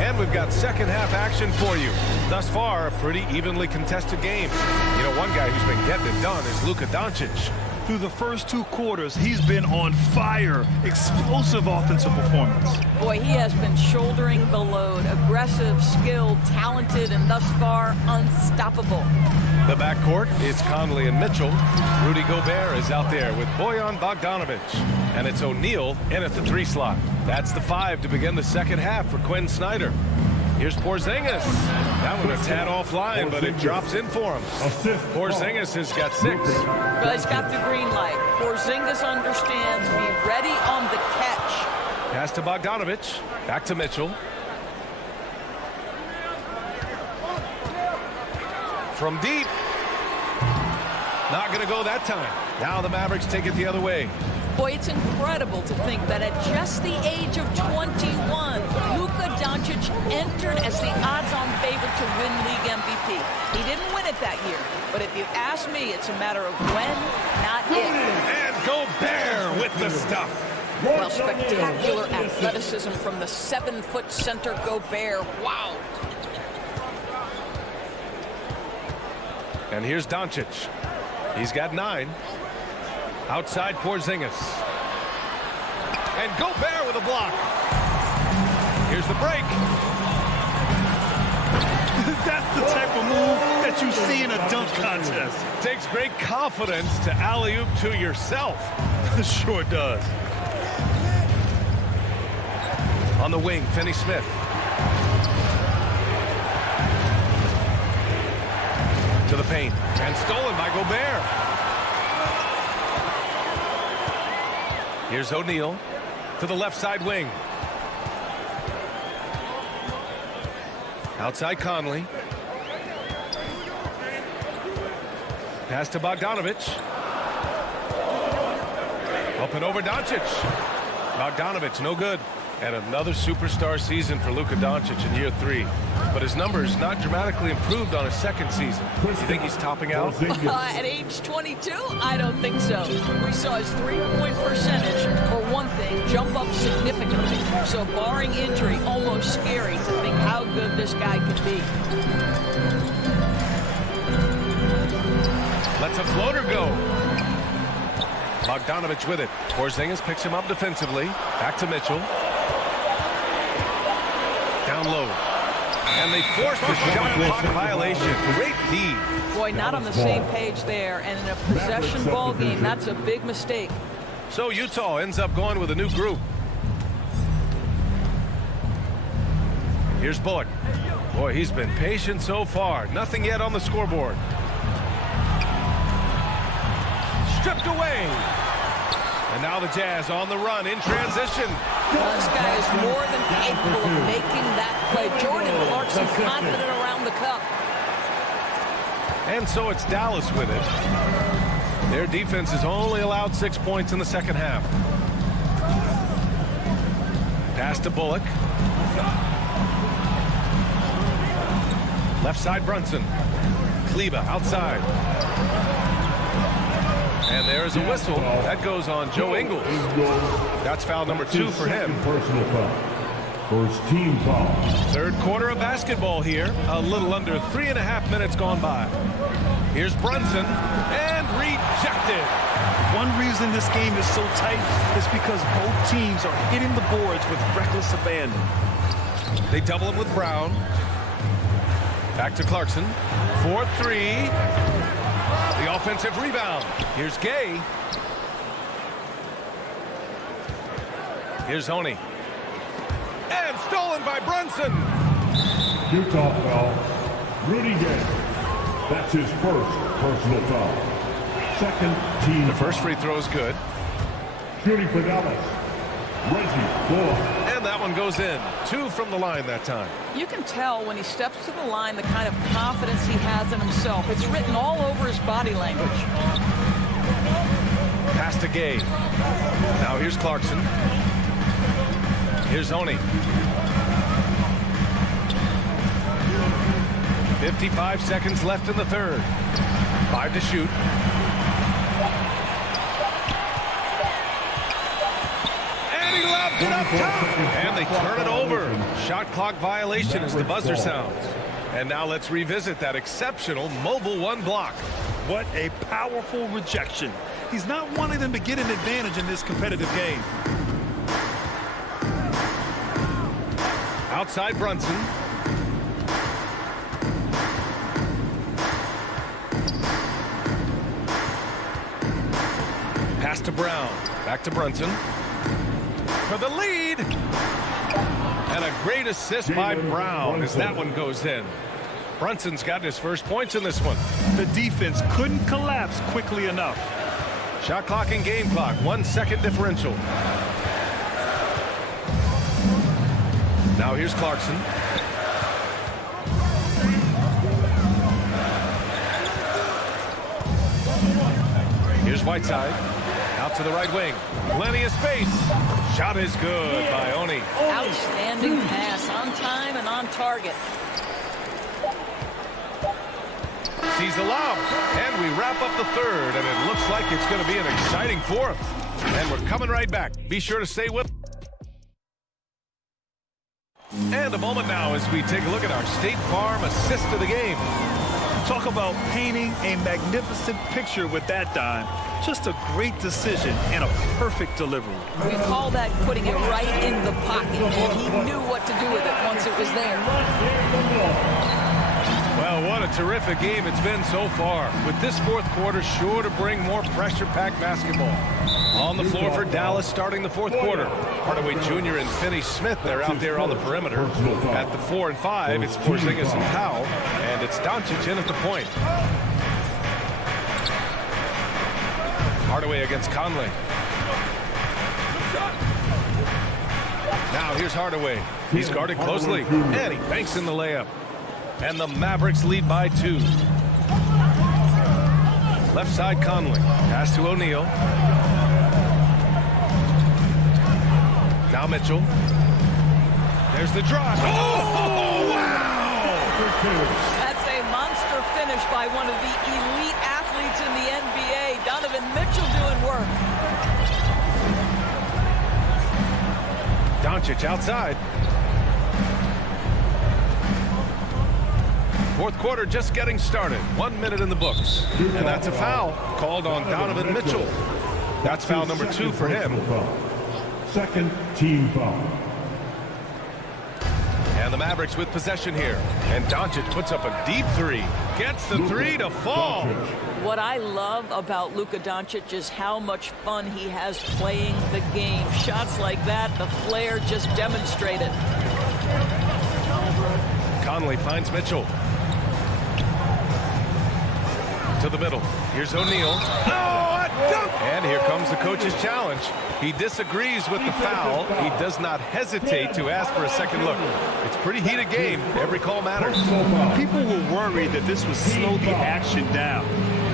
And we've got second half action for you. Thus far, a pretty evenly contested game. You know, one guy who's been getting it done is Luka Doncic. Through the first 2 quarters, he's been on fire. Explosive offensive performance. Boy, he has been shouldering the load. Aggressive, skilled, talented, and thus far, unstoppable. The backcourt is Conley and Mitchell. Rudy Gobert is out there with Bojan Bogdanovic. And it's O'Neal in at the 3 slot. That's the 5 to begin the second half for Quinn Snyder. Here's Porzingis. That one a tad offline, but it drops in for him. Porzingis has got 6. Well, he's got the green light. Porzingis understands. Be ready on the catch. Pass to Bogdanovic. Back to Mitchell. From deep. Not going to go that time. Now the Mavericks take it the other way. Boy, it's incredible to think that at just the age of 21, Luka Doncic entered as the odds-on favorite to win league MVP. He didn't win it that year, but if you ask me, it's a matter of when, not if. And Gobert with the stuff. Well, spectacular athleticism from the 7-foot center Gobert. Wow. And here's Doncic. He's got 9. Outside Porzingis. And Gobert with a block. Here's the break. That's the type of move that you see in a dunk contest. Takes great confidence to alley-oop to yourself. Sure does. On the wing, Finney-Smith. To the paint. And stolen by Gobert. Here's O'Neal to the left side wing. Outside Conley. Pass to Bogdanovic. Up and over Doncic. Bogdanovic, no good. And another superstar season for Luka Doncic in year 3. But his numbers not dramatically improved on his second season. You think he's topping out? At age 22? I don't think so. We saw his three-point percentage, for one thing, jump up significantly. So barring injury, almost scary to think how good this guy could be. Lets a floater go. Bogdanovic with it. Porzingis picks him up defensively. Back to Mitchell. Down low. And they force the shot clock violation. Great D. Boy, not on the same page there. And in a possession ball game, that's a big mistake. So Utah ends up going with a new group. Here's Bullock. Boy, he's been patient so far. Nothing yet on the scoreboard. Stripped away. And now the Jazz on the run in transition. Well, this guy is more than capable of making that play. Jordan Clarkson confident around the cup. And so it's Dallas with it. Their defense has only allowed 6 points in the second half. Pass to Bullock. Left side Brunson. Kleba outside. And there's a whistle. That goes on Joe Ingles. That's foul number 2 for him. Personal foul. First team foul. Third quarter of basketball here. A little under 3.5 minutes gone by. Here's Brunson. And rejected. One reason this game is so tight is because both teams are hitting the boards with reckless abandon. They double him with Brown. Back to Clarkson. 4-3. The offensive rebound. Here's Gay. Here's Honey. And stolen by Brunson. Utah foul. Rudy Gay. That's his first personal foul. Second team. The first free throw is good. Shooting for Dallas. Reggie Bullock. And that one goes in. 2 from the line that time. You can tell when he steps to the line the kind of confidence he has in himself. It's written all over his body language. Pass to Gay. Now here's Clarkson. Here's Honey. 55 seconds left in the third. 5 to shoot. And he lobs it up top. And they turn it over. Shot clock violation as the buzzer sounds. And now let's revisit that exceptional mobile 1 block. What a powerful rejection. He's not wanting them to get an advantage in this competitive game. Outside Brunson. Pass to Brown. Back to Brunson. For the lead. And a great assist by Brown as that one goes in. Brunson's got his first points in this one. The defense couldn't collapse quickly enough. Shot clock and game clock. 1 second differential. Now here's Clarkson. Here's Whiteside. Out to the right wing. Plenty of space. Shot is good by Oni. Outstanding pass. On time and on target. He's allowed. And we wrap up the third. And it looks like it's going to be an exciting fourth. And we're coming right back. Be sure to stay with us. And a moment now as we take a look at our State Farm assist of the game. Talk about painting a magnificent picture with that dime. Just a great decision and a perfect delivery. We call that putting it right in the pocket. And he knew what to do with it once it was there. Well, what a terrific game it's been so far. With this fourth quarter sure to bring more pressure-packed basketball. On the floor for Dallas starting the fourth quarter. Hardaway Jr. and Finney Smith, they're out there on the perimeter. At the 4 and 5, it's Porzingis and Powell. And it's Doncic in at the point. Hardaway against Conley. Now here's Hardaway. He's guarded closely. And he banks in the layup. And the Mavericks lead by 2. Left side Conley. Pass to O'Neal. Now Mitchell. There's the drive. Oh, wow! That's a monster finish by one of the elite athletes in the NBA. Donovan Mitchell doing work. Doncic outside. Fourth quarter just getting started. 1 minute in the books. And that's a foul called on Donovan Mitchell. That's foul number 2 for him. Second team foul. And the Mavericks with possession here. And Doncic puts up a deep three. Gets the three to fall. What I love about Luka Doncic is how much fun he has playing the game. Shots like that, the flair just demonstrated. Conley finds Mitchell. To the middle. Here's O'Neal. Oh, a dunk! And here comes the coach's challenge. He disagrees with the foul. He does not hesitate to ask for a second look. It's a pretty heated game. Every call matters. People were worried that this would slow the action down.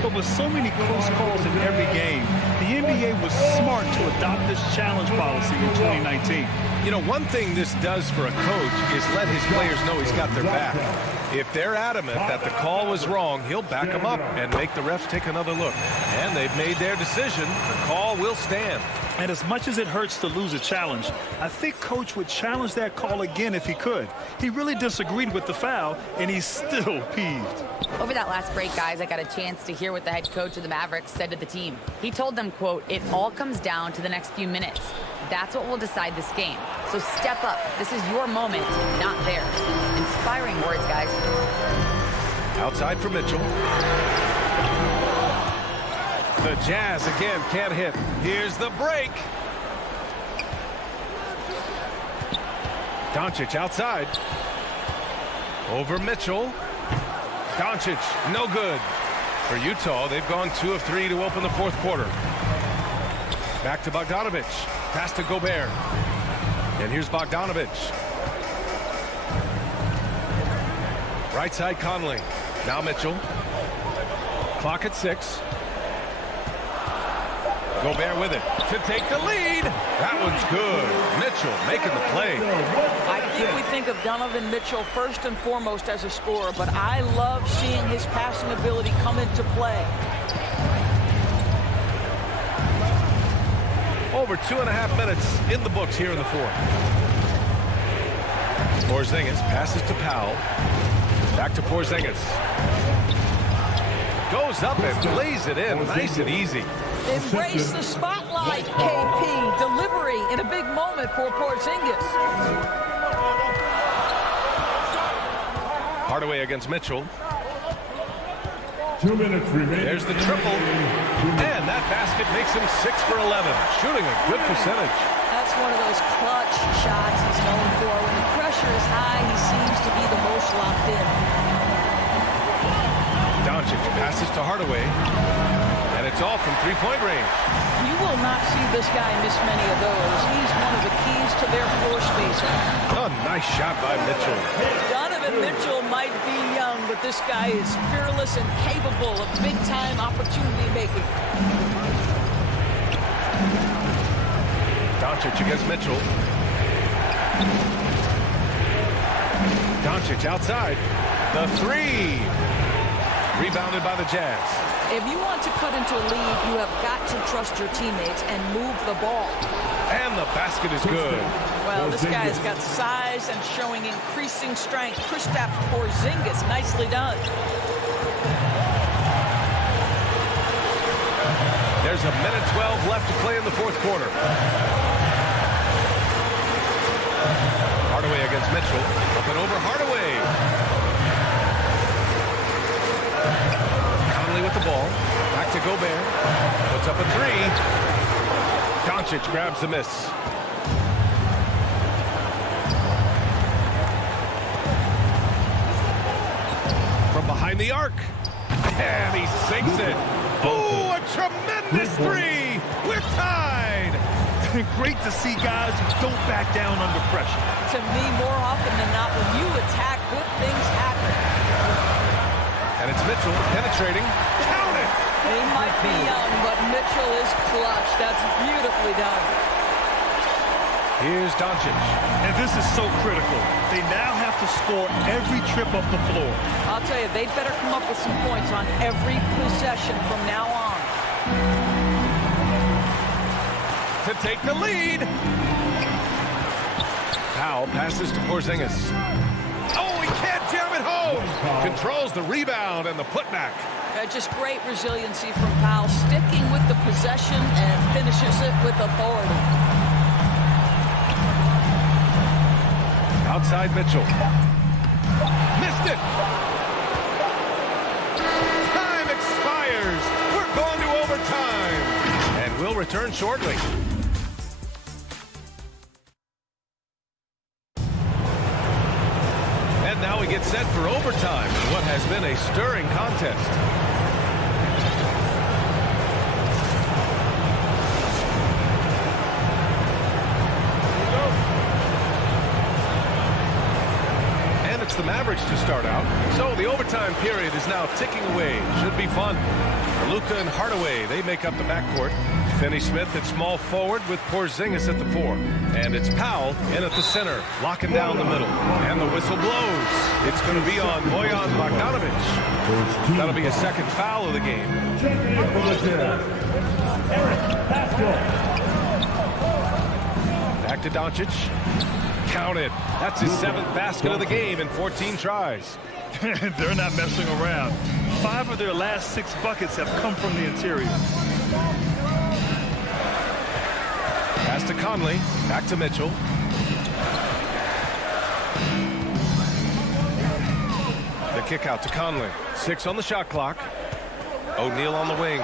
But with so many close calls in every game, the NBA was smart to adopt this challenge policy in 2019. You know, one thing this does for a coach is let his players know he's got their back. If they're adamant that the call was wrong, he'll back them up and make the refs take another look. And they've made their decision. The call will stand. And as much as it hurts to lose a challenge, I think Coach would challenge that call again if he could. He really disagreed with the foul, and he's still peeved. Over that last break, guys, I got a chance to hear what the head coach of the Mavericks said to the team. He told them, quote, "It all comes down to the next few minutes. That's what will decide this game. So step up. This is your moment, not theirs." Inspiring words, guys. Outside for Mitchell. The Jazz again can't hit. Here's the break. Doncic outside. Over Mitchell. Doncic, no good. For Utah, they've gone 2 of 3 to open the fourth quarter. Back to Bogdanovich. Pass to Gobert. And here's Bogdanovich. Right side Conley. Now Mitchell. Clock at 6. Gobert with it to take the lead. That one's good. Mitchell making the play. I think we think of Donovan Mitchell first and foremost as a scorer, but I love seeing his passing ability come into play. Over 2.5 minutes in the books here in the fourth. Porzingis passes to Powell. Back to Porzingis. Goes up and lays it in. Nice and easy. Embrace the spotlight, KP. Delivery in a big moment for Porzingis. Hardaway against Mitchell. 2 minutes remaining. There's the triple. And that basket makes him 6 for 11. Shooting a good percentage. That's one of those clutch shots he's known for. When the pressure is high, he seems to be the most locked in. Doncic passes to Hardaway. And it's all from three-point range. You will not see this guy miss many of those. He's one of the keys to their floor spacing. Oh, nice shot by Mitchell. Donovan Mitchell might be young, but this guy is fearless and capable of big-time opportunity making. Doncic against Mitchell. Doncic outside. The three. Rebounded by the Jazz. If you want to cut into a lead, you have got to trust your teammates and move the ball. And the basket is good. Well, this guy's got size and showing increasing strength. Kristaps Porzingis, nicely done. There's a minute 12 left to play in the fourth quarter. Hardaway against Mitchell. Up and over Hardaway. With the ball. Back to Gobert. Puts up a three. Doncic grabs the miss. From behind the arc. And he sinks it. Oh, a tremendous three. We're tied. Great to see guys who don't back down under pressure. To me, more often than not, when you attack, good things happen. And it's Mitchell penetrating. Count it! He might be young, but Mitchell is clutch. That's beautifully done. Here's Doncic. And this is so critical. They now have to score every trip up the floor. I'll tell you, they'd better come up with some points on every possession from now on. To take the lead. Powell passes to Porzingis. Oh, he can't jam it home. Controls the rebound and the putback. Just great resiliency from Powell, sticking with the possession and finishes it with authority. Outside Mitchell. Missed it. Time expires. We're going to overtime. And we'll return shortly. And now we get set for overtime in what has been a stirring contest. The Mavericks to start out. So the overtime period is now ticking away. Should be fun. Luka and Hardaway, they make up the backcourt. Finney-Smith at small forward with Porzingis at the 4. And it's Powell in at the center, locking down the middle. And the whistle blows. It's going to be on Bojan Bogdanovic. That'll be his second foul of the game. Back to Doncic. Counted. That's his 7th basket of the game in 14 tries. They're not messing around. 5 of their last 6 buckets have come from the interior. Pass to Conley. Back to Mitchell. The kick out to Conley. 6 on the shot clock. O'Neal on the wing.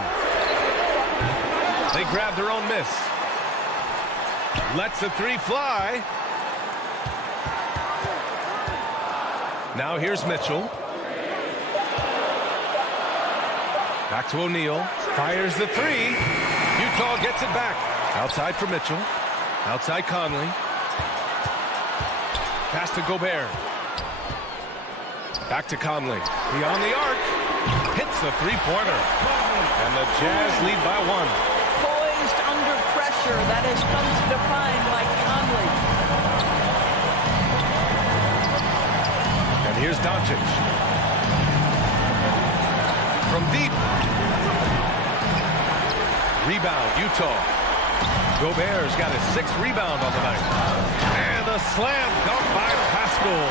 They grab their own miss. Lets the 3 fly. Now here's Mitchell. Back to O'Neal. Fires the 3. Utah gets it back. Outside for Mitchell. Outside Conley. Pass to Gobert. Back to Conley. Beyond the arc. Hits the 3-pointer. And the Jazz lead by 1. Poised under pressure. That has come to define Mike Conley. Here's Doncic. From deep. Rebound, Utah. Gobert's got his 6th rebound on the night. And a slam dunk by Pascal.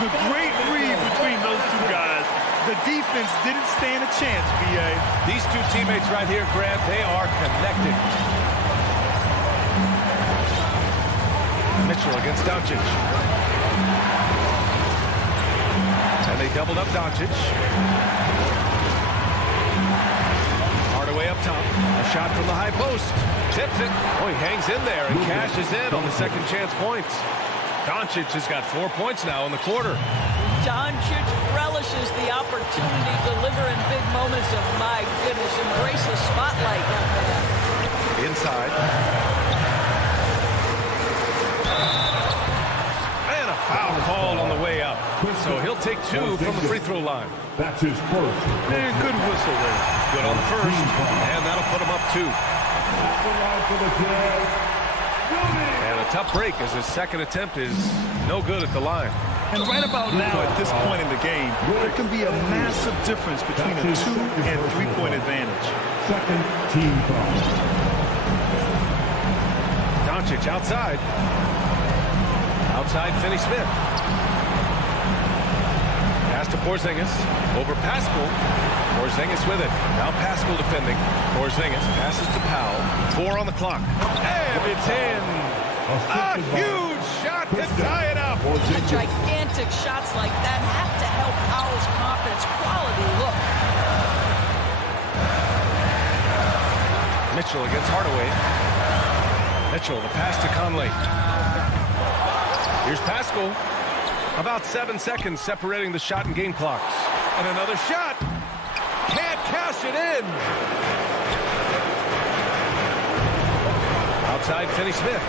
A great read between those 2 guys. The defense didn't stand a chance, B.A. These 2 teammates right here, Grant, they are connected. Mitchell against Doncic. And they doubled up Doncic. Hardaway up top. A shot from the high post. Tips it. Oh, he hangs in there and cashes in on the second chance points. Doncic has got 4 points now in the quarter. Doncic relishes the opportunity to deliver in big moments, and my goodness, embrace the spotlight, young man. Inside. And a foul called on the way up. So he'll take 2 from the free throw line. That's his first. Man, good whistle there. Good on the first. And that'll put him up 2. And a tough break as his second attempt is no good at the line. And right about now, at this point in the game, there can be a massive difference between a 2- and 3-point advantage. Second team foul. Doncic outside. Outside Finney-Smith. Pass to Porzingis. Over Pascal. Porzingis with it. Now Pascal defending. Porzingis passes to Powell. 4 on the clock. And it's in. A huge shot to tie it up. Gigantic shots like that have to help Powell's confidence. Quality look. Mitchell against Hardaway. Mitchell, the pass to Conley. Here's Pascal. About 7 seconds separating the shot and game clocks. And another shot. Can't cash it in. Outside Finney-Smith.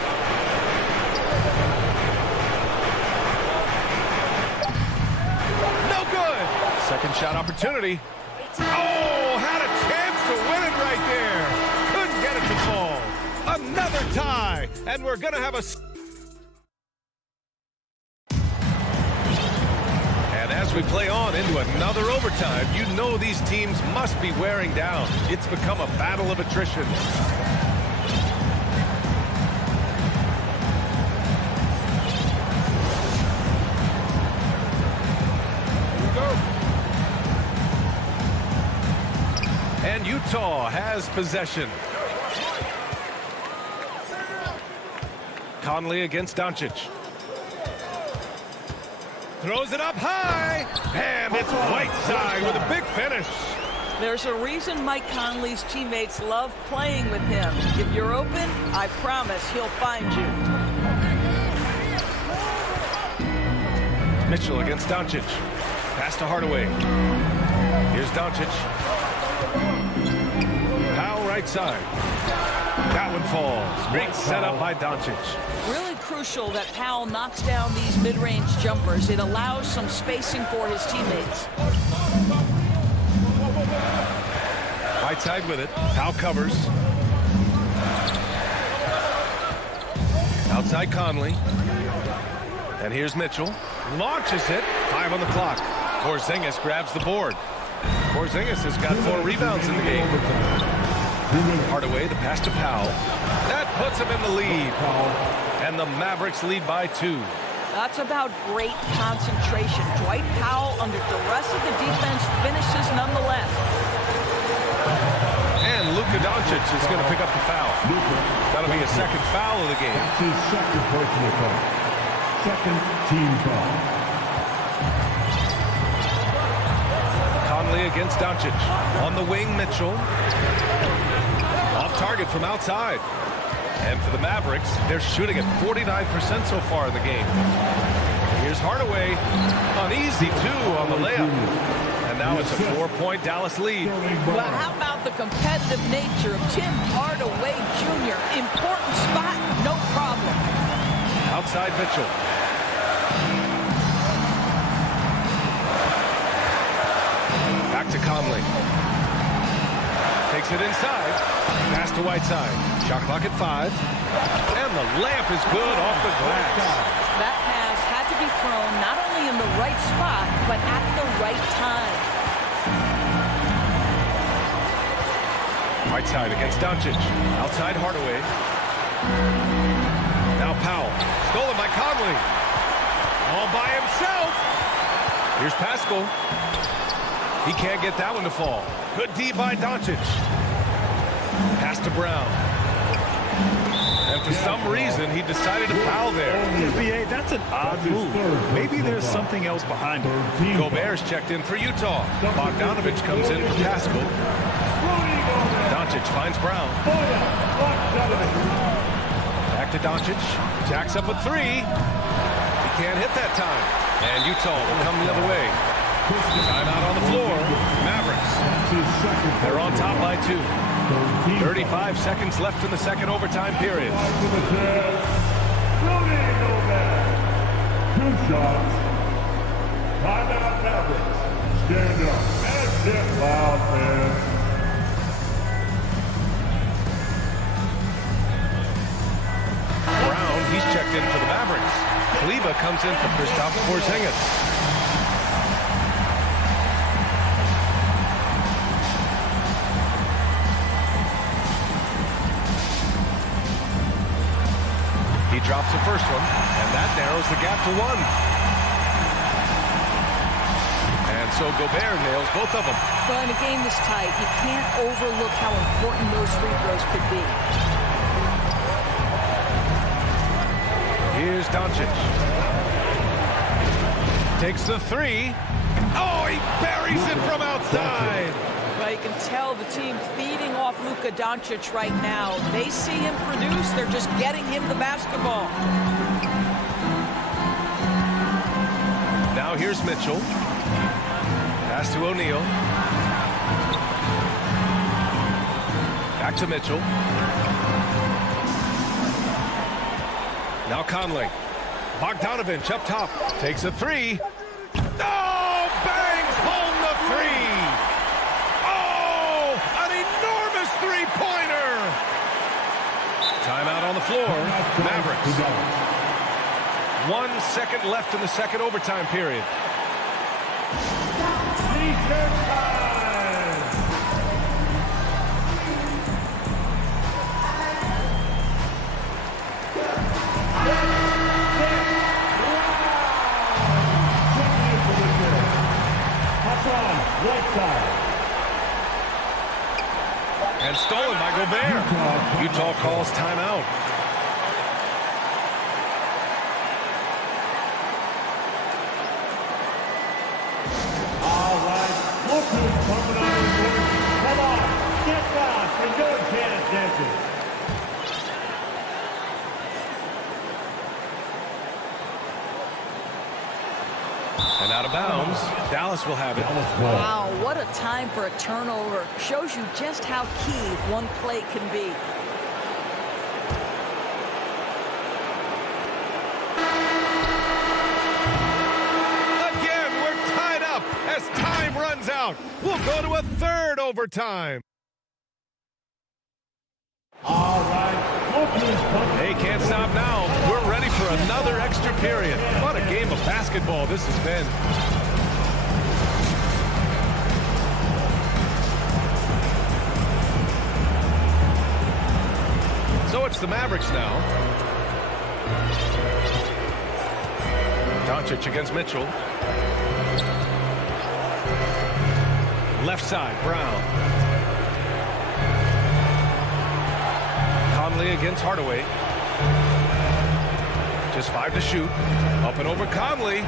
No good. Second shot opportunity. Oh, had a chance to win it right there. Couldn't get it to fall. Another tie, and we're going to have a... And as we play on into another overtime, you know these teams must be wearing down. It's become a battle of attrition. And Utah has possession. Conley against Doncic. Throws it up high, and it's Whiteside with a big finish. There's a reason Mike Conley's teammates love playing with him. If you're open, I promise he'll find you. Mitchell against Doncic. Pass to Hardaway. Here's Doncic. Powell right side. That one falls. Great setup by Doncic. Really crucial that Powell knocks down these mid-range jumpers. It allows some spacing for his teammates. Whiteside with it. Powell covers. Outside Conley. And here's Mitchell. Launches it. 5 on the clock. Porzingis grabs the board. Porzingis has got 4 rebounds in the game. Hardaway, the pass to Powell. That puts him in the lead. And the Mavericks lead by 2. That's about great concentration. Dwight Powell, under duress of the defense, finishes nonetheless. And Luka Doncic is going to pick up the foul. That'll be a second foul of the game. That's his second personal foul. Second team foul. Conley against Doncic. On the wing, Mitchell. Off target from outside. And for the Mavericks, they're shooting at 49% so far in the game. Here's Hardaway. An easy 2 on the layup. And now it's a 4-point Dallas lead. Well, how about the competitive nature of Tim Hardaway Jr.? Important spot, no problem. Outside Mitchell. Back to Conley. Takes it inside. Pass to Whiteside. Shot clock at 5. And the layup is good off the glass. That pass had to be thrown not only in the right spot, but at the right time. Whiteside against Doncic. Outside Hardaway. Now Powell. Stolen by Conley. All by himself. Here's Pascal. He can't get that one to fall. Good D by Doncic. Pass to Brown. And for some reason, he decided to foul there. BA, that's an odd move. Maybe there's something else behind it. Gobert's checked in for Utah. Bogdanovich comes in for Pascal. Doncic finds Brown. Back to Doncic. Jacks up a 3. He can't hit that time. And Utah will come the other way. Timeout on the floor. Mavericks. They're on top by 2. 35 seconds left in the second overtime period. 2 shots. Timeout Mavericks. Stand up and get loud, man. Brown, he's checked in for the Mavericks. Kleba comes in for Kristaps Porzingis. He drops the first one, and that narrows the gap to 1. And so Gobert nails both of them. Well, in a game this tight, you can't overlook how important those free throws could be. Here's Doncic. Takes the 3. Oh, he buries it from outside. Well, you can tell the team feeding off Luka Doncic right now. They see him produce. They're just getting him the basketball. Now here's Mitchell. Pass to O'Neal. Back to Mitchell. Now Conley. Bogdanovich up top. Takes a 3. Oh, bangs home the 3. Oh, an enormous three-pointer. Mavericks. 1 second left in the second overtime period. And stolen by Gobert. Utah calls timeout. All right, look who's coming on the board. Come on, get down and go dance dancing. And out of bounds, Dallas will have it. Wow, what a time for a turnover. Shows you just how key one play can be. Again, we're tied up as time runs out. We'll go to a third overtime. All right, look who's coming. They can't stop now. We're ready for another extra period. What a game of basketball this has been. So it's the Mavericks now. Doncic against Mitchell. Left side, Brown. Conley against Hardaway. Just 5 to shoot. Up and over Conley.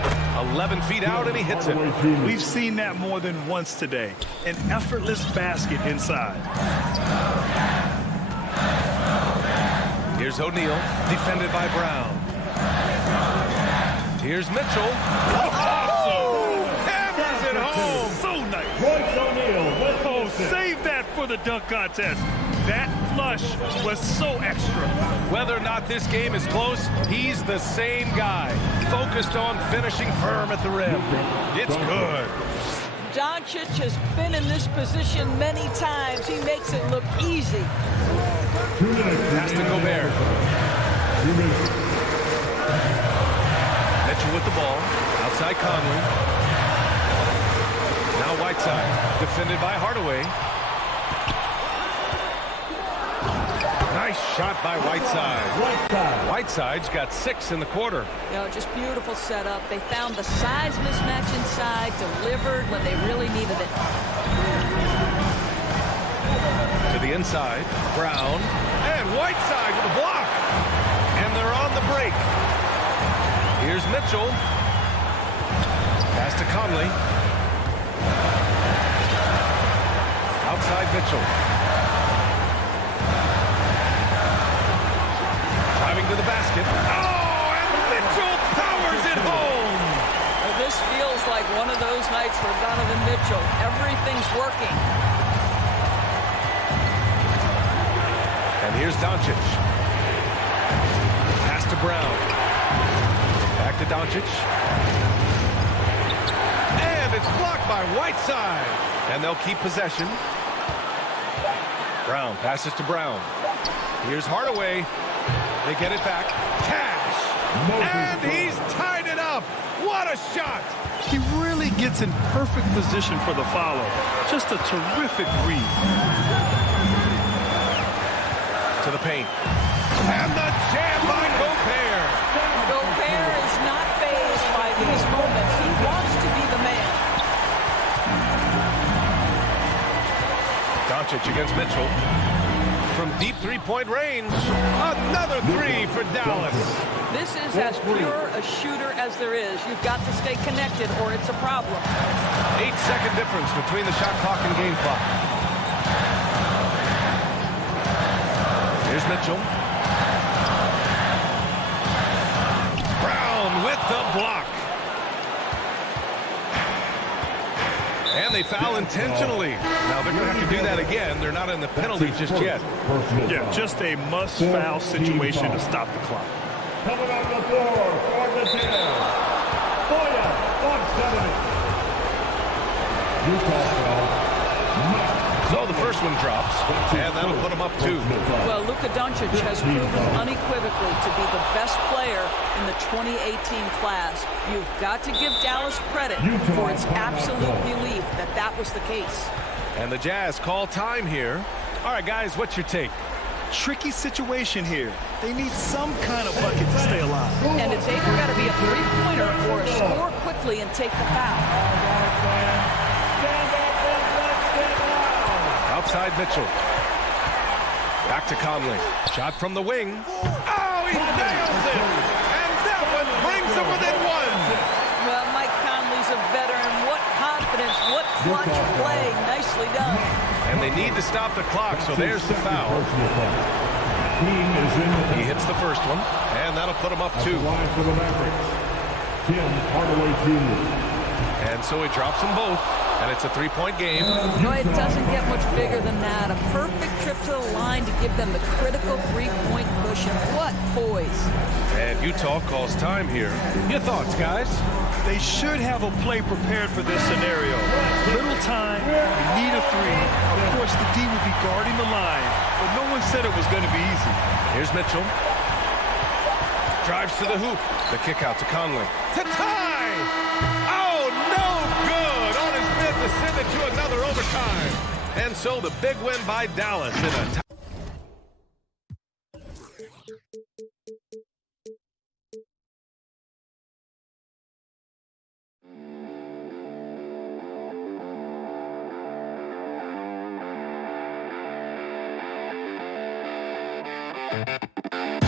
11 feet out, and he hits it. We've seen that more than once today. An effortless basket inside. Here's O'Neal, defended by Brown. Here's Mitchell. Oh! Hammers it home! So nice. Royce O'Neal. Oh, save that for the dunk contest. That flush was so extra. Whether or not this game is close, he's the same guy. Focused on finishing firm at the rim. It's good. Doncic has been in this position many times. He makes it look easy. Pass to Gobert. Mitchell with the ball. Outside Conley. Now Whiteside. Defended by Hardaway. Nice shot by Whiteside. Whiteside's got 6 in the quarter. You know, just beautiful setup. They found the size mismatch inside, delivered when they really needed it. To the inside, Brown, and Whiteside with a block. And they're on the break. Here's Mitchell. Pass to Conley. Outside Mitchell. Driving to the basket. Oh, and Mitchell powers it home. Well, this feels like one of those nights for Donovan Mitchell. Everything's working. And here's Doncic. Pass to Brown. Back to Doncic. And it's blocked by Whiteside. And they'll keep possession. Brown passes to Brown. Here's Hardaway. They get it back. Cash. And he's tied it up. What a shot. He really gets in perfect position for the follow. Just a terrific read. To the paint. And the jam by Gobert. Gobert is not fazed by these moments. He wants to be the man. Doncic against Mitchell. From deep three-point range. Another 3 for Dallas. This is as pure a shooter as there is. You've got to stay connected or it's a problem. 8-second difference between the shot clock and game clock. Here's Mitchell. Brown with the block. And they foul intentionally. Now they're going to have to do that again. They're not in the penalty just yet. Yeah, just a must-foul situation to stop the clock. Coming on the floor for the team. Boya, Utah foul. So the first one drops, and that'll put him up 2. Well, Luka Doncic has proven unequivocally to be the best player in the 2018 class. You've got to give Dallas credit for its absolute belief that that was the case. And the Jazz call time here. All right, guys, what's your take? Tricky situation here. They need some kind of bucket to stay alive. And it's either got to be a three-pointer or score quickly and take the foul. Outside Mitchell. Back to Conley. Shot from the wing. Oh, he nails it! And that one brings him within 1. Well, Mike Conley's a veteran. What confidence, what clutch play. Nicely done. And they need to stop the clock, so there's the foul. He hits the first one, and that'll put him up 2. And so he drops them both, and it's a 3-point game. No, it doesn't get much bigger than that. A perfect trip to the line to give them the critical 3-point cushion. What poise. And Utah calls time here. Your thoughts, guys? They should have a play prepared for this scenario. Little time, you need a 3. Of course, the D will be guarding the line, but no one said it was going to be easy. Here's Mitchell. Drives to the hoop. The kick out to Conley. To tie! Oh, no good! On his mid to send it to another overtime. And so the big win by Dallas in a Thank you.